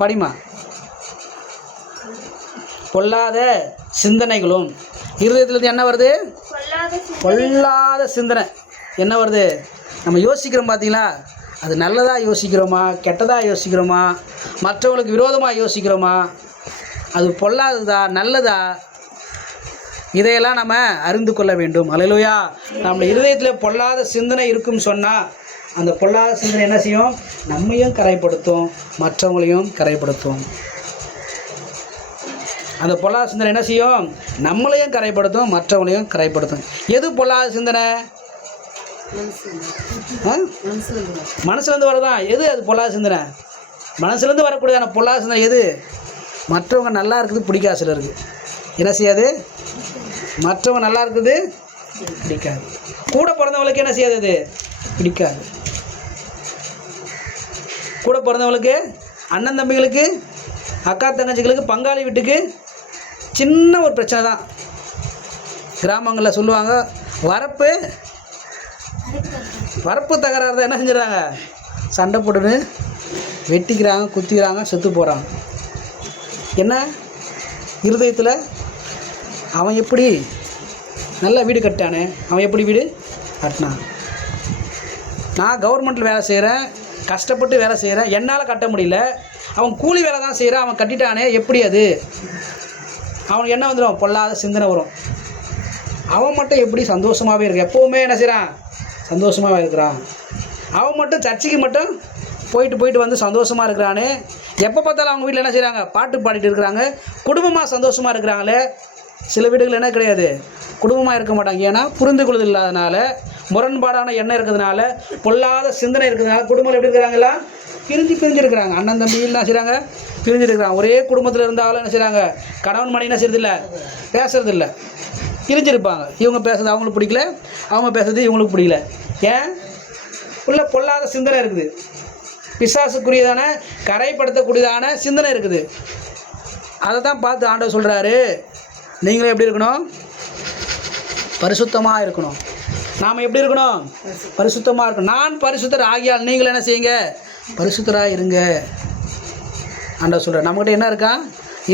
படிமா பொல்லாத சிந்தனைகளும், இருதயத்திலேருந்து என்ன வருது, பொல்லாத சிந்தனை என்ன வருது. நம்ம யோசிக்கிறோம் பார்த்தீங்களா, அது நல்லதாக யோசிக்கிறோமா, கெட்டதாக யோசிக்கிறோமா, மற்றவங்களுக்கு விரோதமாக யோசிக்கிறோமா, அது பொல்லாததா நல்லதா, இதையெல்லாம் நம்ம அறிந்து கொள்ள வேண்டும். அல்லேலூயா. நம்ம இருதயத்தில் பொல்லாத சிந்தனை இருக்குன்னு சொன்னால் அந்த பொல்லாத சிந்தனை என்ன செய்யும், நம்மையும் கரைப்படுத்தும், மற்றவங்களையும் கரைப்படுத்தும். அந்த பொல்லாத சிந்தனை என்ன செய்யும், நம்மளையும் கரைப்படுத்தும், மற்றவங்களையும் கரைப்படுத்தும். எது பொல்லாத சிந்தனை? மனசுலேருந்து வரதான். எது அது பொல்லாத சிந்தனை? மனசுலேருந்து வரக்கூடியதான பொல்லாத சிந்தனை எது? மற்றவங்க நல்லா இருக்குது பிடிக்காது. சிலருக்கு என்ன செய்யாது, மற்றவங்க நல்லா இருக்குது பிடிக்காது. கூட பிறந்தவங்களுக்கு என்ன செய்யாது, அது பிடிக்காது. கூட பிறந்தவங்களுக்கு, அண்ணன் தம்பிகளுக்கு, அக்கா தங்கச்சிகளுக்கு, பங்காளி வீட்டுக்கு சின்ன ஒரு பிரச்சனை தான். கிராமங்களில் சொல்லுவாங்க, வரப்பு தகராறு தான். என்ன செஞ்சிடறாங்க, சண்டை போட்டுன்னு வெட்டிக்கிறாங்க, குத்திக்கிறாங்க, செத்து போகிறாங்க. என்ன இருதயத்தில் அவன் எப்படி நல்லா வீடு கட்டானே, அவன் எப்படி வீடு கட்டினான், நான் கவர்மெண்ட்டில் வேலை செய்கிறேன், கஷ்டப்பட்டு வேலை செய்கிறேன், என்னால் கட்ட முடியல, அவன் கூலி வேலை தான் செய்கிறான், அவன் கட்டிட்டானே எப்படி, அது அவனுக்கு என்ன வந்துடும், பொல்லாத சிந்தனை வரும். அவன் மட்டும் எப்படி சந்தோஷமாகவே இருக்கு, எப்போவுமே என்ன செய்கிறான், சந்தோஷமாக இருக்கிறான். அவன் மட்டும் சர்ச்சைக்கு மட்டும் போயிட்டு வந்து சந்தோஷமாக இருக்கிறானே, எப்போ பார்த்தாலும் அவங்க வீட்டில் என்ன செய்கிறாங்க, பாட்டு பாடிட்டு இருக்கிறாங்க, குடும்பமாக சந்தோஷமாக இருக்கிறாங்களே, சில வீடுகள் என்ன கிடையாது, குடும்பமாக இருக்க மாட்டாங்க. ஏன்னா புரிந்து கொள்வது இல்லாதனால, முரண்பாடான எண்ணம் இருக்கிறதுனால, பொல்லாத சிந்தனை இருக்கிறதுனால குடும்பங்கள் எப்படி இருக்கிறாங்களா, பிரிஞ்சு இருக்கிறாங்க. அண்ணன் தம்பி என்ன செய்கிறாங்க, பிரிஞ்சு இருக்கிறாங்க. ஒரே குடும்பத்தில் இருந்தாலும் என்ன செய்கிறாங்க, கணவன் மனைவி என்ன செய்யறதில்ல, பேசுறதில்ல, பிரிஞ்சிருப்பாங்க. இவங்க பேசுறது அவங்களுக்கு பிடிக்கல, அவங்க பேசுறது இவங்களுக்கு பிடிக்கல. ஏன்? உள்ள பொல்லாத சிந்தனை இருக்குது, பிசாசுக்குரியதான கரைப்படுத்தக்கூடியதான சிந்தனை இருக்குது. அதை தான் பார்த்து ஆண்டவர் சொல்கிறாரு, நீங்களும் எப்படி இருக்கணும், பரிசுத்தமாக இருக்கணும். நாம் எப்படி இருக்கணும், பரிசுத்தமாக இருக்கணும். நான் பரிசுத்தர் ஆகியால் நீங்கள் என்ன செய்யுங்க, பரிசுத்தராக இருங்க. ஆண்டவர் சொல்கிறார். நம்மகிட்ட என்ன இருக்கா,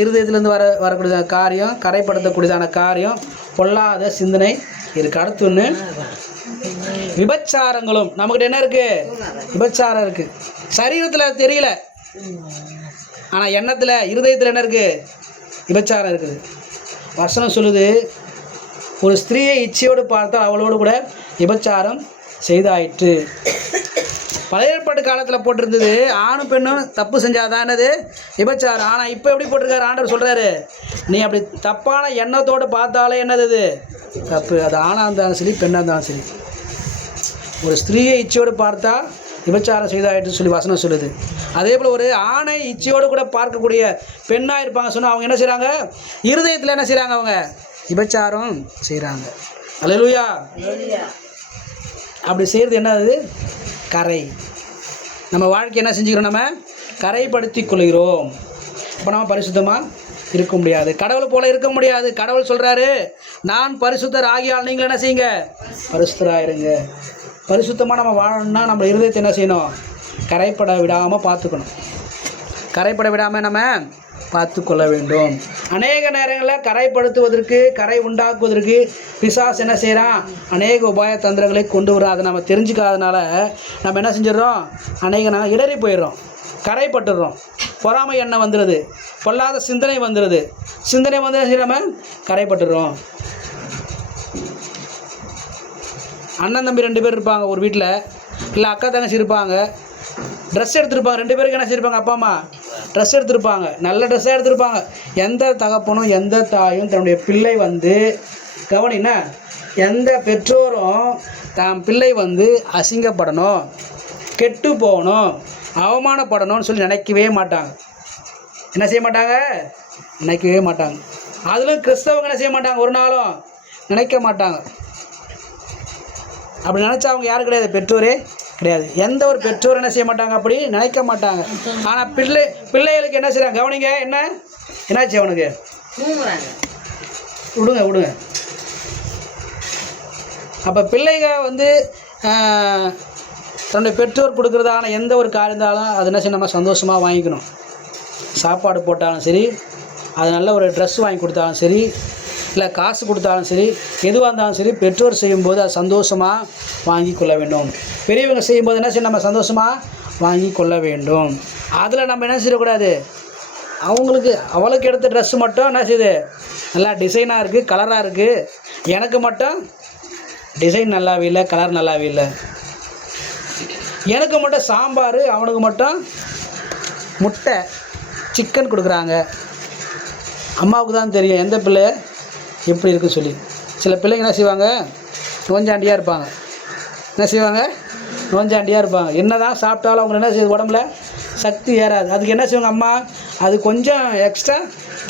இருதயத்திலேருந்து வரக்கூடியதான காரியம், கரைப்படுத்தக்கூடியதான காரியம், பொல்லாத சிந்தனை இருக்குது. அடுத்து ஒன்று விபச்சாரங்களும். நம்மகிட்ட என்ன இருக்குது, விபச்சாரம் இருக்குது. சரீரத்தில் தெரியல, ஆனால் எண்ணத்தில் இருதயத்தில் என்ன இருக்குது, விபச்சாரம் இருக்குது. வசனம் சொல்லுது, ஒரு ஸ்திரீயை இச்சையோடு பார்த்தால் அவளோடு கூட விபச்சாரம் செய்தாயிற்று. பழைய ஏற்பாட்டு காலத்தில் போட்டிருந்தது, ஆணும் பெண்ணும் தப்பு செஞ்சாதான் என்னது, விபச்சாரம். ஆனால் இப்போ எப்படி போட்டிருக்காரு, ஆண்டவர் சொல்கிறாரு, நீ அப்படி தப்பான எண்ணத்தோடு பார்த்தாலே என்னது இது தப்பு. அது ஆணாக இருந்தாலும் சரி, பெண்ணாக இருந்தாலும் சரி. ஒரு ஸ்திரீயை இச்சையோடு பார்த்தா விபச்சாரம் செய்தாயிட்டு சொல்லி வசனம் சொல்லுது. அதே போல் ஒரு ஆணை இச்சையோடு கூட பார்க்கக்கூடிய பெண்ணாக இருப்பாங்க சொன்னால் அவங்க என்ன செய்கிறாங்க, இருதயத்தில் என்ன செய்கிறாங்க, அவங்க விபச்சாரம் செய்கிறாங்க. அல்லேலூயா. அப்படி செய்கிறது என்னது, கரை. நம்ம வாழ்க்கை என்ன செஞ்சுக்கிறோம், நம்ம கரைப்படுத்தி கொள்கிறோம். இப்போ நம்ம பரிசுத்தமாக இருக்க முடியாது, கடவுளை போல இருக்க முடியாது. கடவுள் சொல்கிறாரு, நான் பரிசுத்தர் ஆகியால் நீங்கள் என்ன செய்யுங்க, பரிசுத்தராக இருங்க. பரிசுத்தமாக நம்ம வாழணும்னா நம்ம இருதயத்தை என்ன செய்யணும், கரைப்பட விடாமல் பார்த்துக்கணும். கரைப்பட விடாமல் நம்ம பார்த்து கொள்ள வேண்டும். அநேக நேரங்களில் கரைப்படுத்துவதற்கு, கரை உண்டாக்குவதற்கு பிசாசு என்ன செய்கிறான், அநேக உபாய தந்திரங்களை கொண்டு வரும். அதை நம்ம தெரிஞ்சுக்காதனால நம்ம என்ன செஞ்சிடறோம், அநேக நாங்கள் இடறி போயிடுறோம், கரைப்பட்டுடுறோம். பொறாமை எண்ணம் வந்துடுது, பொல்லாத சிந்தனை வந்துடுது. சிந்தனை வந்து நம்ம கரைப்பட்டுடுறோம். அண்ணன் தம்பி 2 பேர் இருப்பாங்க ஒரு வீட்டில், இல்லை அக்கா தங்கச்சி இருப்பாங்க, ட்ரெஸ் எடுத்துருப்பாங்க. 2 பேருக்கு என்ன செய்யிருப்பாங்க, அப்பா அம்மா ட்ரெஸ் எடுத்துருப்பாங்க, நல்ல ட்ரெஸ்ஸாக எடுத்துருப்பாங்க. எந்த தகப்பனும் எந்த தாயும் தன்னுடைய பிள்ளை வந்து கவனினா, எந்த பெற்றோரும் தான் பிள்ளை வந்து அசிங்கப்படணும், கெட்டு போகணும், அவமானப்படணும்னு சொல்லி நினைக்கவே மாட்டாங்க. என்ன செய்ய மாட்டாங்க, நினைக்கவே மாட்டாங்க. அதிலும் கிறிஸ்தவங்க என்ன செய்ய மாட்டாங்க, ஒரு நாளும் நினைக்க மாட்டாங்க. அப்படி நினச்சா அவங்க யாரும் கிடையாது, பெற்றோரே கிடையாது. எந்த ஒரு பெற்றோர் என்ன செய்ய மாட்டாங்க, அப்படி நினைக்க மாட்டாங்க. ஆனால் பிள்ளைகளுக்கு என்ன செய்கிறாங்க, கவனிங்க, என்னாச்சு அவனுக்கு, விடுங்க. அப்போ பிள்ளைங்க வந்து தன்னுடைய பெற்றோர் கொடுக்குறதான எந்த ஒரு காரியம் இருந்தாலும் அது என்ன செய்ய நம்ம சந்தோஷமாக வாங்கிக்கணும். சாப்பாடு போட்டாலும் சரி, அது நல்ல ஒரு ட்ரெஸ் வாங்கி கொடுத்தாலும் சரி, இல்லை காசு கொடுத்தாலும் சரி, எதுவாக இருந்தாலும் சரி, பெற்றோர் செய்யும்போது அது சந்தோஷமாக வாங்கி கொள்ள வேண்டும். பெரியவங்க செய்யும்போது என்ன செய்ய நம்ம சந்தோஷமாக வாங்கி கொள்ள வேண்டும். அதில் நம்ம என்ன செய்யக்கூடாது, அவளுக்கு எடுத்த ட்ரெஸ்ஸு மட்டும் என்ன செய்யுது, நல்லா டிசைனாக இருக்குது, கலராக இருக்குது, எனக்கு மட்டும் டிசைன் நல்லாவே இல்லை, கலர் நல்லாவே இல்லை. எனக்கு மட்டும் சாம்பார், அவனுக்கு மட்டும் முட்டை சிக்கன் கொடுக்குறாங்க. அம்மாவுக்கு தான் தெரியும் எந்த பிள்ளை எப்படி இருக்குன்னு சொல்லி. சில பிள்ளைங்க என்ன செய்வாங்க, நோஞ்சாண்டியாக இருப்பாங்க. என்ன செய்வாங்க, நோஞ்சாண்டியாக இருப்பாங்க. என்ன தான் சாப்பிட்டாலும் அவங்க என்ன செய்யுது, உடம்புல சக்தி ஏறாது. அதுக்கு என்ன செய்வாங்க அம்மா, அது கொஞ்சம் எக்ஸ்ட்ரா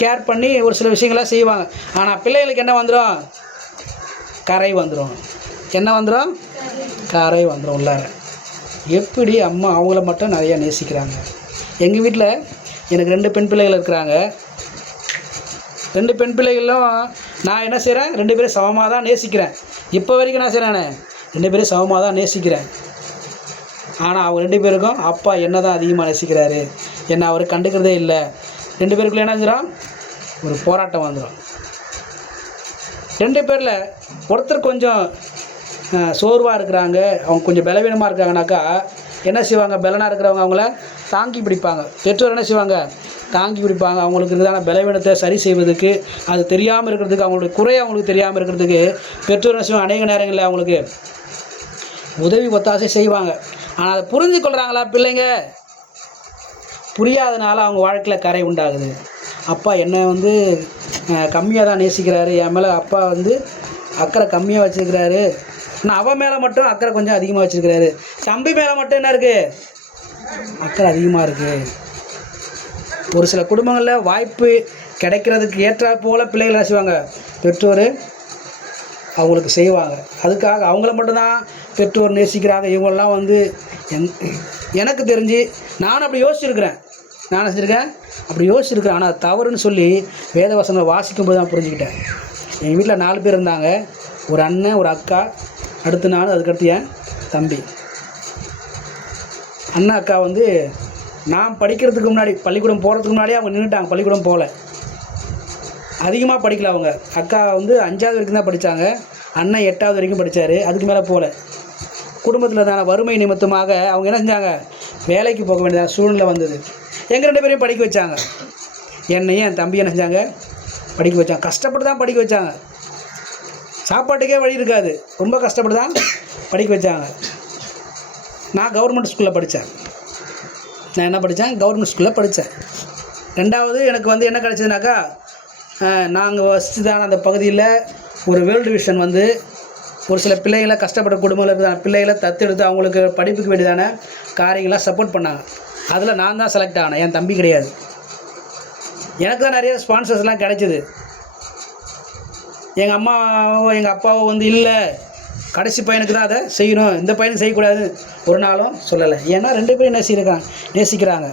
கேர் பண்ணி ஒரு சில விஷயங்களாக செய்வாங்க. ஆனால் பிள்ளைகளுக்கு என்ன வந்துடும், கரை வந்துடும். என்ன வந்துடும், கரை வந்துடும் உள்ளார. எப்படி அம்மா அவங்கள மட்டும் நிறையா நேசிக்கிறாங்க. எங்கள் வீட்டில் எனக்கு 2 பெண் பிள்ளைகள் இருக்கிறாங்க. 2 பெண் பிள்ளைகளும் நான் என்ன செய்கிறேன், 2 பேரும் சமமாக தான் நேசிக்கிறேன். இப்போ வரைக்கும் நான் செய்கிறேன், 2 பேரும் சமமாக தான் நேசிக்கிறேன். ஆனால் அவங்க 2 பேருக்கும் அப்பா என்ன தான் அதிகமாக நேசிக்கிறாரு, என்ன அவர் கண்டுக்கிறதே இல்லை. 2 பேருக்குள்ளே என்ன செஞ்சிடும், ஒரு போராட்டம் வந்துடும். 2 பேரில் ஒருத்தர் கொஞ்சம் சோர்வாக இருக்கிறாங்க, அவங்க கொஞ்சம் பலவீனமாக இருக்காங்கனாக்கா என்ன செய்வாங்க, பலனாக இருக்கிறவங்க அவங்கள தாங்கி பிடிப்பாங்க. பெற்றோர் என்ன செய்வாங்க, தாங்கி பிடிப்பாங்க. அவங்களுக்கு இருக்கிறதான பலவீனத்தை சரி செய்வதற்கு, அது தெரியாமல் இருக்கிறதுக்கு, அவங்களுடைய குறையை அவங்களுக்கு தெரியாமல் இருக்கிறதுக்கு பெற்றோர் என்ன செய்வாங்க, அநேக நேரங்களில் அவங்களுக்கு உதவி ஒத்தாசை செய்வாங்க. ஆனால் அதை புரிஞ்சு கொள்கிறாங்களா பிள்ளைங்க, புரியாதனால அவங்க வாழ்க்கையில் கரை உண்டாகுது. அப்பா என்னை வந்து கம்மியாக தான் நேசிக்கிறாரு, என் மேலே அப்பா வந்து அக்கறை கம்மியாக வச்சுருக்கிறாரு, ஆனால் அவன் மேலே மட்டும் அக்கறை கொஞ்சம் அதிகமாக வச்சுருக்கிறாரு. தம்பி மேலே மட்டும் என்ன இருக்குது? அக்கறை அதிகமாக இருக்குது. ஒரு சில குடும்பங்களில் வாய்ப்பு கிடைக்கிறதுக்கு ஏற்றா போல் பிள்ளைகள் என்ன செய்வாங்க, பெற்றோர் அவங்களுக்கு செய்வாங்க. அதுக்காக அவங்கள மட்டும்தான் பெற்றோர் நேசிக்கிறாங்க. இவங்களெலாம் வந்து எனக்கு தெரிஞ்சு நானும் அப்படி யோசிச்சுருக்கிறேன். நான் செஞ்சுருக்கேன், அப்படி யோசிச்சுருக்கிறேன். ஆனால் தவறுன்னு சொல்லி வேதவசனங்களை வாசிக்கும்போது தான் புரிஞ்சுக்கிட்டேன். எங்கள் வீட்டில் 4 பேர் இருந்தாங்க. ஒரு அண்ணன், ஒரு அக்கா, அடுத்து நான், அதுக்கடுத்து என் தம்பி. அண்ணன் அக்கா வந்து நான் படிக்கிறதுக்கு முன்னாடி, பள்ளிக்கூடம் போகிறதுக்கு முன்னாடியே அவங்க நின்றுட்டாங்க. பள்ளிக்கூடம் போகல, அதிகமாக படிக்கல. அவங்க அக்கா வந்து 5வது வரைக்கும் தான் படித்தாங்க. அண்ணன் 8வது வரைக்கும் படித்தார். அதுக்கு மேலே போகல. குடும்பத்தில் தான வறுமை நிமித்தமாக அவங்க என்ன செஞ்சாங்க, வேலைக்கு போக வேண்டியதாக சூழ்நிலை வந்தது. எங்கள் 2 பேரையும் படிக்க வச்சாங்க. என்னையும் என் தம்பி என்ன செஞ்சாங்க, படிக்க வச்சாங்க. கஷ்டப்பட்டு தான் படிக்க வச்சாங்க. சாப்பாட்டுக்கே வழி இருக்காது, ரொம்ப கஷ்டப்பட்டு தான் படிக்க வச்சாங்க. நான் கவர்மெண்ட் ஸ்கூலில் படித்தேன். நான் என்ன படித்தேன், கவர்மெண்ட் ஸ்கூலில் படித்தேன். 2வது எனக்கு வந்து என்ன கிடச்சதுனாக்கா, நாங்கள் வசிச்சுதான அந்த பகுதியில் ஒரு வேர்ல்டு விஷன் வந்து ஒரு சில பிள்ளைகளை, கஷ்டப்பட்ட குடும்பத்தில் இருக்கிற பிள்ளைகளை தத்தெடுத்து அவங்களுக்கு படிப்புக்கு வேண்டியதான காரியங்களாக சப்போர்ட் பண்ணாங்க. அதில் நான் தான் செலக்ட் ஆனேன், என் தம்பி கிடையாது. எனக்கு தான் நிறைய ஸ்பான்சர்ஸ்லாம் கிடைச்சிது. எங்கள் அம்மாவோ எங்கள் அப்பாவோ வந்து இல்லை, கடைசி பையனுக்கு தான் அதை செய்யணும், இந்த பையனுக்கு செய்யக்கூடாது ஒரு நாளும் சொல்லலை. ஏன்னா 2 பேரும் நேசிக்கிறாங்க.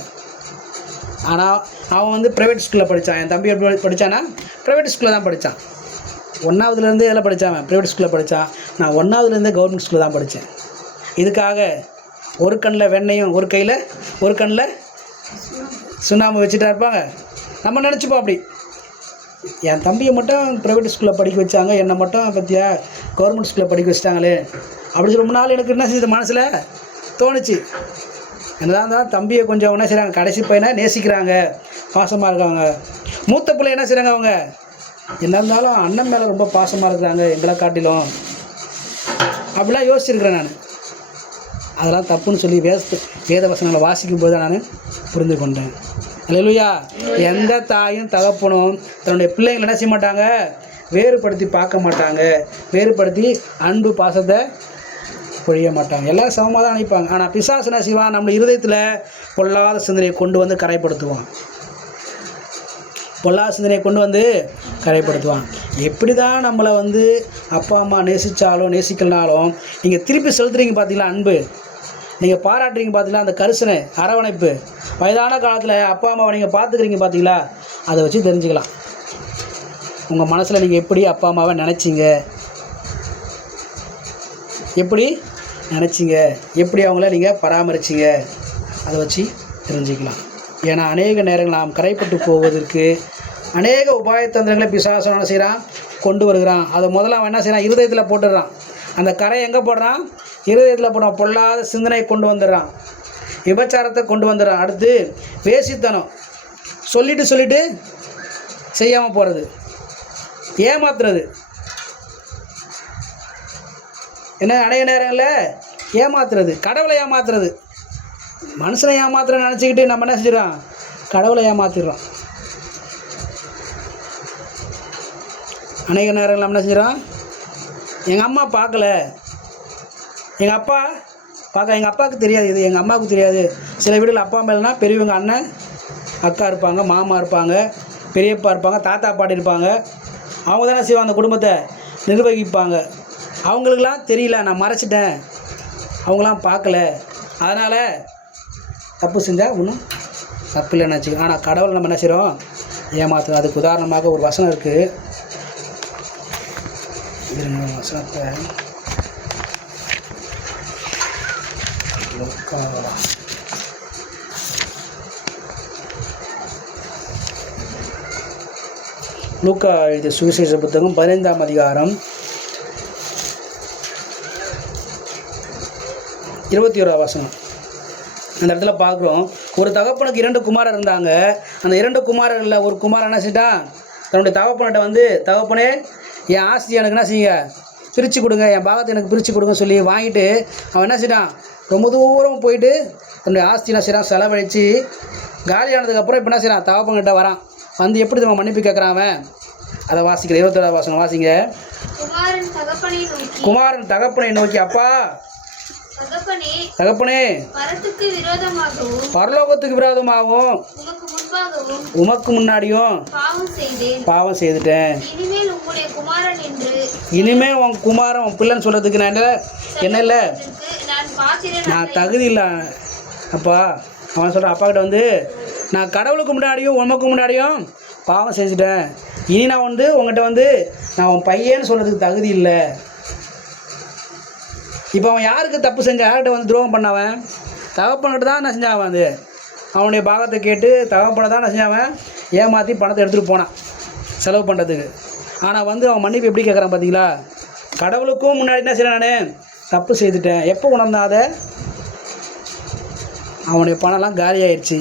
ஆனால் அவன் வந்து ப்ரைவேட் ஸ்கூலில் படித்தான். என் தம்பி எப்படி படித்தானா, ப்ரைவேட் ஸ்கூலில் தான் படித்தான். 1வதுலேருந்து எதில் படித்தான், ப்ரைவேட் ஸ்கூலில் படித்தான். நான் 1வதுலேருந்தே கவர்மெண்ட் ஸ்கூலில் தான் படித்தேன். இதுக்காக ஒரு கண்ணில் வெண்ணையும் ஒரு கண்ணில் சுண்ணாம்பு வச்சுட்டா இருப்பாங்க. நம்ம நினச்சிப்போம் அப்படி. என் தம்பியை மட்டும் ப்ரைவேட் ஸ்கூலில் படிக்க வச்சாங்க, என்னை மட்டும் பற்றியா கவர்மெண்ட் ஸ்கூலில் படிக்க வச்சிட்டாங்களே அப்படி ரொம்ப நாள் எனக்கு என்ன செய்யுது, மனசில் தோணுச்சு. என்னதான் இருந்தாலும் தம்பியை கொஞ்சம் என்ன செய்கிறாங்க, கடைசி பையனை நேசிக்கிறாங்க, பாசமாக இருக்காங்க. மூத்த பிள்ளை என்ன செய்கிறாங்க, அவங்க என்ன இருந்தாலும் அண்ணன் மேலே ரொம்ப பாசமாக இருக்கிறாங்க எங்களை காட்டிலும். அப்படிலாம் யோசிச்சிருக்கிறேன் நான். அதெல்லாம் தப்புன்னு சொல்லி வேத வசனங்களை வாசிக்கும்போது தான் நான் புரிந்து கொண்டேன். அல்லேலூயா. எந்த தாயும் தகப்பனும் தன்னுடைய பிள்ளைங்களை என்ன செய்ய மாட்டாங்க, வேறுபடுத்தி பார்க்க மாட்டாங்க, வேறுபடுத்தி அன்பு பாசத்தை பொழிய மாட்டாங்க. எல்லோரும் சமமாக தான் நினைப்பாங்க. ஆனால் பிசாசு என்ன செய்வான், நம்ம இருதயத்தில் பொல்லாத சிந்தனையை கொண்டு வந்து கரைப்படுத்துவான். பொல்லாத சிந்தனையை கொண்டு வந்து கரைப்படுத்துவான். எப்படி தான் நம்மளை வந்து அப்பா அம்மா நேசித்தாலும் நேசிக்கலனாலும் நீங்கள் திருப்பி செலுத்துறீங்க பார்த்தீங்களா அன்பு, நீங்கள் பாராட்டுறீங்க பார்த்தீங்களா அந்த கரிசனை அரவணைப்பு, வயதான காலத்தில் அப்பா அம்மாவை நீங்கள் பார்த்துக்கிறீங்க பார்த்தீங்களா, அதை வச்சு தெரிஞ்சுக்கலாம் உங்கள் மனசில் நீங்கள் எப்படி அப்பா அம்மாவை நினச்சிங்க, எப்படி நினச்சிங்க, எப்படி அவங்கள நீங்கள் பராமரிச்சிங்க, அதை வச்சு தெரிஞ்சுக்கலாம். ஏன்னா அநேக நேரங்கள் நாம் கரைப்பட்டு போவதற்கு அநேக உபாயத்தந்திரங்களை பிசாசம் என்ன செய்கிறான், கொண்டு வருகிறான். அதை முதல்ல அவன் என்ன செய்கிறான், இருதயத்தில் போட்டுடுறான். அந்த கரை எங்கே போடுறான், இருதயத்தில் போடுறான். பொல்லாத சிந்தனையை கொண்டு வந்துடுறான், விபச்சாரத்தை கொண்டு வந்துடுறான். அடுத்து வேசித்தனம், சொல்லிட்டு செய்யாமல் போகிறது, ஏமாத்துறது. என்ன அநேக நேரங்களில் ஏமாத்துறது, கடவுளை ஏமாத்துறது, மனுஷனை ஏமாத்துறன்னு நினச்சிக்கிட்டு நம்ம என்ன செஞ்சிடறோம், கடவுளை ஏமாத்திடுறோம். அநேக நேரங்கள் நம்ம என்ன செஞ்சிடறோம், எங்கள் அம்மா பார்க்கல, எங்கள் அப்பா பார்க்க, எங்கள் அப்பாவுக்கு தெரியாது, இது எங்கள் அம்மாவுக்கு தெரியாது. சில வீடுகள் அப்பா மேலேனா பெரியவங்க அண்ணன் அக்கா இருப்பாங்க, மாமா இருப்பாங்க, பெரியப்பா இருப்பாங்க, தாத்தா பாட்டி இருப்பாங்க. அவங்க தானே செய்வாங்க அந்த குடும்பத்தை நிர்வகிப்பாங்க. அவங்களுக்கெல்லாம் தெரியல, நான் மறைச்சிட்டேன், அவங்களாம் பார்க்கல, அதனால் தப்பு செஞ்சால் ஒன்றும் தப்பு இல்லைன்னு வச்சுக்கோங்க. ஆனால் கடவுளை நம்ம என்ன செய்கிறோம், ஏமாத்துறோம். அதுக்கு உதாரணமாக ஒரு வசனம் இருக்குது. வசனத்தை லூக்கா எழுதிய சுவிசேஷ புத்தகம் 15ஆம் அதிகாரம் 21ஆம் வசனம். அந்த இடத்துல பார்க்குறோம், ஒரு தகப்பனுக்கு 2 குமாரர் இருந்தாங்க. அந்த 2 குமாரர்களில் ஒரு குமாரன் என்ன செஞ்சிட்டான், தன்னுடைய தகப்பன்கிட்ட வந்து, தகப்பனே என் ஆஸ்தி எனக்கு என்ன செய்யுங்க, பிரித்து கொடுங்க, என் பாகத்தை எனக்கு பிரித்து கொடுங்க சொல்லி வாங்கிட்டு அவன் என்ன செய்யறான், ரொம்ப தூரம் போயிட்டு தன்னுடைய ஆஸ்தி என்ன செய்கிறான், செலவழித்து காலியானதுக்கப்புறம் இப்போ என்ன செய்கிறான், தகப்பன்கிட்ட வரான். வந்து எப்படி நம்ம மன்னிப்பு கேட்குறான், அவன் அதை வாசிக்கிற 27வது வசனம் வாசிங்க. குமாரன் தகப்பனை நோக்கி, குமாரன் தகப்பனை நோக்கி, அப்பா தகப்பனே, தகப்பனே, பரத்துக்கு விரோதமாகவும் பரலோகத்துக்கு விரோதமாகவும் உமக்கு முன்பாகவும் உமக்கு முன்னாடியும் பாவம் செய்துட்டேன். இனிமேல் உம்முடைய குமாரன் என்று இனிமேல் உன் குமாரன் உன் பிள்ளைன்னு சொல்கிறதுக்கு நான் என்ன இல்லை, நான் பாத்திரன் நான் தகுதி இல்லை. அப்பா அவன் சொல்கிறான், அப்பா கிட்ட வந்து நான் கடவுளுக்கு முன்னாடியும் உமக்கு முன்னாடியும் பாவம் செஞ்சுட்டேன். இனி நான் வந்து உங்கள்கிட்ட வந்து நான் உன் பையன்னு சொல்கிறதுக்கு தகுதி இல்லை. இப்போ அவன் யாருக்கு தப்பு செஞ்சான், யார்கிட்ட வந்து துரோகம் பண்ணவன்? தகப்பன்கிட்ட தான் என்ன செஞ்சான்? அவன் வந்து அவனுடைய பாகத்தை கேட்டு தகப்பனை தான் என்ன செஞ்சான்? ஏமாற்றி பணத்தை எடுத்துகிட்டு போனான் செலவு பண்ணுறதுக்கு. ஆனால் வந்து அவன் மன்னிப்பு எப்படி கேட்குறான் பார்த்தீங்களா? கடவுளுக்கும் முன்னாடி என்ன செய்கிறேன், நான் தப்பு செய்துட்டேன். எப்போ உணர்ந்தான் அதை? அவனுடைய பணம்லாம் காலி ஆயிடுச்சு.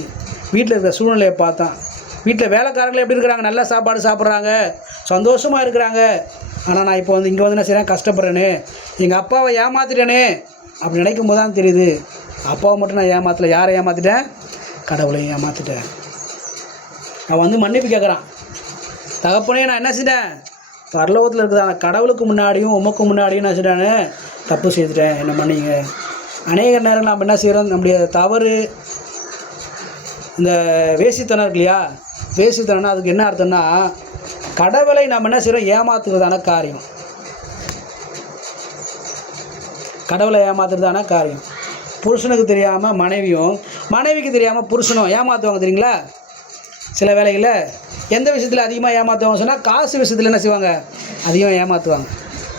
வீட்டில் இருக்கிற சூழ்நிலையை பார்த்தான். வீட்டில் வேலைக்காரர்கள் எப்படி இருக்கிறாங்க? நல்ல சாப்பாடு சாப்பிட்றாங்க, சந்தோஷமாக இருக்கிறாங்க. ஆனால் நான் இப்போ வந்து இங்கே வந்து என்ன செய்கிறேன், கஷ்டப்படுறேனே, எங்கள் அப்பாவை ஏமாற்றிட்டேனே அப்படி நினைக்கும் போது தான் தெரியுது, அப்பாவை மட்டும் நான் ஏமாற்றலை. யாரை ஏமாற்றிட்டேன்? கடவுளையும் ஏமாற்றிட்டேன். அவன் வந்து மன்னிப்பு கேட்குறான். தகப்பனே, நான் என்ன செஞ்சேன்? பரலோகத்தில் இருக்குதான கடவுளுக்கு முன்னாடியும் உமக்கு முன்னாடியும் என்ன செஞ்சானே தப்பு செய்துட்டேன், என்ன மன்னிங்க. அநேக நேரம் நம்ம என்ன செய்கிறோம், நம்முடைய தவறு இந்த வேசித்தனம் இருக்கு இல்லையா? வேசித்தனம்னா அதுக்கு என்ன அர்த்தம்னா, கடவுளை நம்ம என்ன செய்கிறோம், ஏமாத்துறதான காரியம். கடவுளை ஏமாத்துறதான காரியம். புருஷனுக்கு தெரியாமல் மனைவியும், மனைவிக்கு தெரியாமல் புருஷனும் ஏமாற்றுவாங்க தெரியுங்களா? சில வேலைகளில் எந்த விஷயத்தில் அதிகமாக ஏமாற்றுவாங்க சொன்னால், காசு விஷயத்தில் என்ன செய்வாங்க, அதிகமாக ஏமாற்றுவாங்க.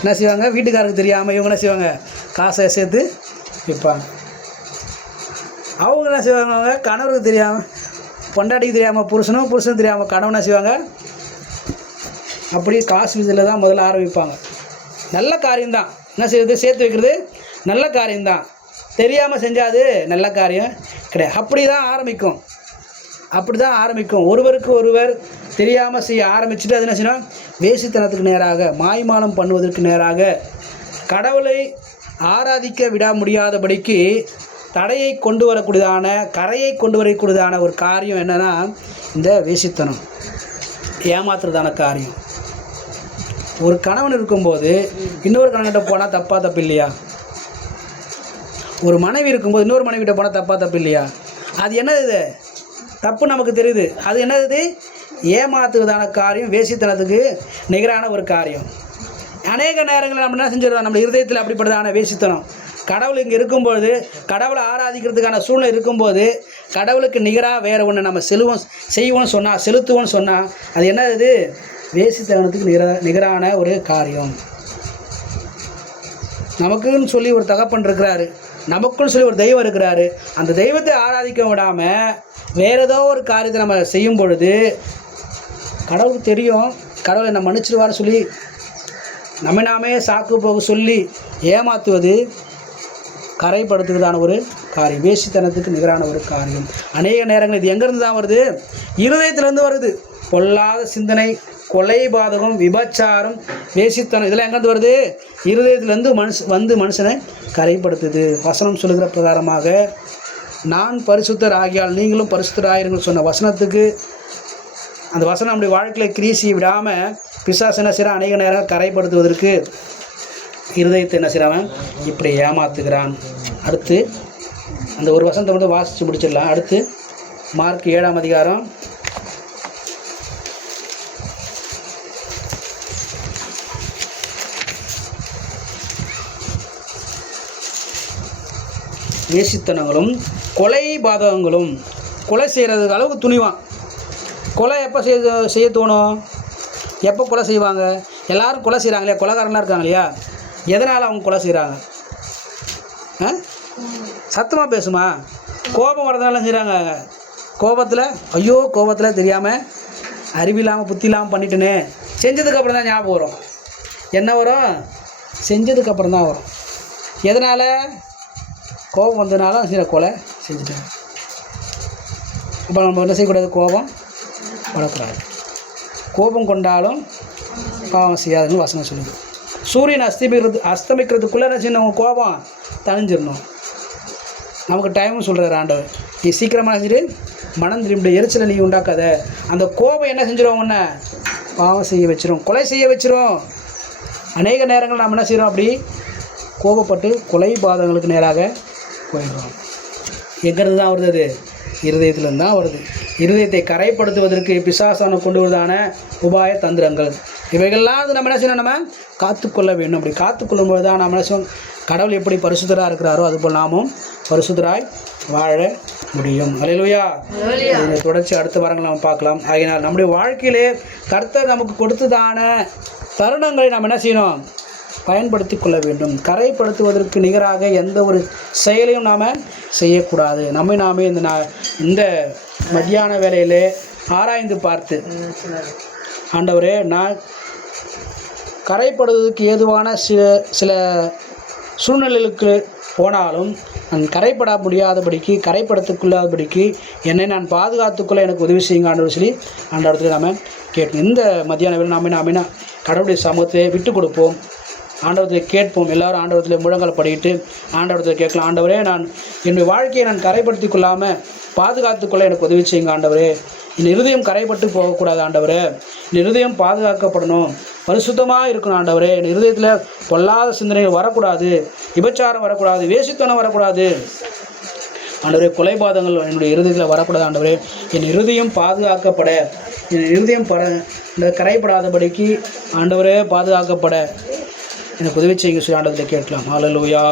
என்ன செய்வாங்க, வீட்டுக்காரருக்கு தெரியாமல் இவங்க என்ன செய்வாங்க, காசை சேர்த்து விற்பாங்க. அவங்க என்ன செய்வாங்க, கணவருக்கு தெரியாமல் பொண்டாட்டிக்கு தெரியாமல் புருஷனும், புருஷனுக்கு தெரியாமல் கணவன் என்ன செய்வாங்க, அப்படி காசு விஷயத்தில் தான் முதல்ல ஆரம்பிப்பாங்க. நல்ல காரியம்தான் என்ன செய்வது, சேர்த்து வைக்கிறது நல்ல காரியம்தான். தெரியாமல் செஞ்சால் அது நல்ல காரியம் கிடையாது. அப்படி தான் ஆரம்பிக்கும், அப்படி தான் ஆரம்பிக்கும். ஒருவருக்கு ஒருவர் தெரியாமல் செய்ய ஆரம்பிச்சுட்டு அது என்ன செய்யணும், வேசித்தனத்துக்கு நேராக, மாய்மாலம் பண்ணுவதற்கு நேராக, கடவுளை ஆராதிக்க விட முடியாதபடிக்கு தடையை கொண்டு வரக்கூடியதான, கரையை கொண்டு வரக்கூடியதான ஒரு காரியம் என்னென்னா இந்த வேசித்தனம், ஏமாத்துறதான காரியம். ஒரு கணவன் இருக்கும்போது இன்னொரு கணவன்கிட்ட போனால் தப்பு இல்லையா? ஒரு மனைவி இருக்கும்போது இன்னொரு மனைவிகிட்ட போனால் தப்பு இல்லையா? அது என்னது, இது தப்பு நமக்கு தெரியுது. அது என்னது, ஏமாத்துவதான காரியம், வேசித்தனத்துக்கு நிகரான ஒரு காரியம். அநேக நேரங்களில் நம்ம என்ன செஞ்சிடறோம், நம்ம இருதயத்தில் அப்படிப்பட்டதான வேசித்தனம். கடவுள் இங்கே இருக்கும்பொழுது, கடவுளை ஆராதிக்கிறதுக்கான சூழ்நிலை இருக்கும்போது, கடவுளுக்கு நிகராக வேறு ஒன்று நம்ம செய்வோம்னு சொன்னால், செலுத்துவோம்னு சொன்னால், அது என்னது, வேசித்தனத்துக்கு நிகரான ஒரு காரியம். நமக்குன்னு சொல்லி ஒரு தகப்பன் இருக்கிறாரு, நமக்குன்னு சொல்லி ஒரு தெய்வம் இருக்கிறாரு. அந்த தெய்வத்தை ஆராதிக்க விடாமல் வேறு ஏதோ ஒரு காரியத்தை நம்ம செய்யும் பொழுது, கடவுளுக்கு தெரியும் கடவுளை நம்ம மன்னிச்சிடுவார்னு சொல்லி நம்ம நாமே சாக்கு போக சொல்லி ஏமாற்றுவது கரைப்படுத்துவதான ஒரு காரியம், வேசித்தனத்துக்கு நிகரான ஒரு காரியம். அநேக நேரங்கள் இது எங்கேருந்து தான் வருது, இருதயத்திலேருந்து வருது. பொல்லாத சிந்தனை, கொலை பாதகம், விபச்சாரம், வேசித்தனம், இதெல்லாம் எங்கேருந்து வருது, இருதயத்திலேருந்து மனுஷனை கரைப்படுத்துது. வசனம் சொல்லுகிற பிரகாரமாக, நான் பரிசுத்தர் ஆகியால் நீங்களும் பரிசுத்தராயிருங்கள் சொன்ன வசனத்துக்கு, அந்த வசனம் நம்முடைய வாழ்க்கையில் கிரீசி விடாமல் பிசாசு என்ன செய்கிறான், அநேக நேரம் கரைப்படுத்துவதற்கு இருதயத்தை என்ன செய்கிறான், இப்படி ஏமாத்துகிறான். அடுத்து அந்த ஒரு வசனத்தை மட்டும் வாசித்து முடிச்சிடலாம். அடுத்து மார்க் 7ஆம் அதிகாரம் வேசித்தனங்களும் கொலை பாதகங்களும், கொலை செய்கிறதுக்கு அளவுக்கு துணிவான். கொலை எப்போ செய்ய தோணும், எப்போ கொலை செய்வாங்க? எல்லோரும் கொலை செய்கிறாங்க இல்லையா, கொலைகாரங்களாம் இருக்காங்க இல்லையா? எதனால் அவங்க கொலை செய்கிறாங்க? சத்தமாக பேசுமா? கோபம் வரதுனால செய்கிறாங்க. கோபத்தில் தெரியாமல், அறிவில்லாமல், புத்தி இல்லாமல் பண்ணிட்டேனே, செஞ்சதுக்கப்புறம் தான் ஞாபகம் வரும். என்ன வரும்? செஞ்சதுக்கப்புறம் தான் வரும். எதனால்? கோபம் வந்ததுனால சில கொலை செஞ்சுட்டேன். அப்போ நம்ம என்ன செய்யக்கூடாது, கோபம் வளர்க்குறாரு. கோபம் கொண்டாலும் பாவம் செய்யாதுன்னு வசனம் சொல்லுது. சூரியன் அஸ்தமிக்கிறதுக்குள்ளே என்ன செய்யணும், கோபம் தணிஞ்சிடணும். நமக்கு டைமும் சொல்கிறார் ஆண்டவர், நீ சீக்கிரமாக செஞ்சுட்டு மனம் திரும்பி எரிச்சலை நீ உண்டாக்காத. அந்த கோபம் என்ன செஞ்சிடும், உன்னை பாவம் செய்ய வச்சிரும், கொலை செய்ய வச்சிரும். அநேக நேரங்கள் நாம் என்ன செய்கிறோம், அப்படி கோபப்பட்டு கொலை பாதங்களுக்கு நேராக போயிடுறோம். எங்கிறது தான் வருது? அது இருதயத்திலேருந்து தான் வருது. இருதயத்தை கரைப்படுத்துவதற்கு பிசாசான கொண்டு வருவதான உபாய தந்திரங்கள் இவைகள்லாம் அது நம்ம என்ன செய்யணும், நம்ம காத்துக்கொள்ள வேண்டும். அப்படி காத்துக்கொள்ளும்போது தான் நம்ம என்ன செய்வோம், கடவுள் எப்படி பரிசுத்தராக இருக்கிறாரோ அதுபோல் நாமும் பரிசுத்தராய் வாழ முடியும். அல்லேலூயா. இதனை தொடர்ச்சி அடுத்த வாரங்கள் நாம் பார்க்கலாம். ஆகையினால் நம்முடைய வாழ்க்கையிலே கர்த்தர் நமக்கு கொடுத்ததான தருணங்களை நாம் என்ன செய்யணும், பயன்படுத்தி கொள்ள வேண்டும். கரைப்படுத்துவதற்கு நிகராக எந்த ஒரு செயலையும் நாம் செய்யக்கூடாது. நம்மை நாமே இந்த மத்தியான வேளையிலே ஆராய்ந்து பார்த்து, ஆண்டவரே, நான் கரைப்படுவதற்கு ஏதுவான சில சூழ்நிலைகளுக்கு போனாலும் நான் கரைப்பட முடியாதபடிக்கு, கரைப்படுத்திக்கொள்ளாதபடிக்கு என்னை நான் பாதுகாத்துக்கொள்ள எனக்கு உதவி செய்யுங்க ஆண்டவர் சொல்லி ஆண்டவரத்தில் நாம் கேட்போம். இந்த மத்தியான வேலை நாம கடவுளுடைய சமூகத்தை விட்டு கொடுப்போம். ஆண்டவரத்தில் கேட்போம். எல்லாரும் ஆண்டவரத்தில் முழங்கால் படிக்கிட்டு ஆண்டவரத்தில் கேட்கலாம். ஆண்டவரே, நான் என்னுடைய வாழ்க்கையை நான் கரைப்படுத்தி கொள்ளாமல் பாதுகாத்துக்கொள்ள எனக்கு உதவி செய்யுங்க ஆண்டவரே. என் இருதயம் கரைப்பட்டு போகக்கூடாது ஆண்டவரே. என் இருதயம் பாதுகாக்கப்படணும், பரிசுத்தமாக இருக்கணும் ஆண்டவரே. என் இருதயத்தில் பொல்லாத சிந்தனைகள் வரக்கூடாது, விபச்சாரம் வரக்கூடாது, வேசித்தனம் வரக்கூடாது ஆண்டவரே. கொலைபாதங்கள் என்னுடைய இருதயத்தில் வரக்கூடாது ஆண்டவரே. என் இருதயம் பாதுகாக்கப்பட, என் இருதயம் இந்த கரைப்படாதபடிக்கு ஆண்டவரே பாதுகாக்கப்பட எனக்கு உதவி செய்யுங்க சொல்லி ஆண்டவரத்தை கேட்கலாம். ஹல்லேலூயா.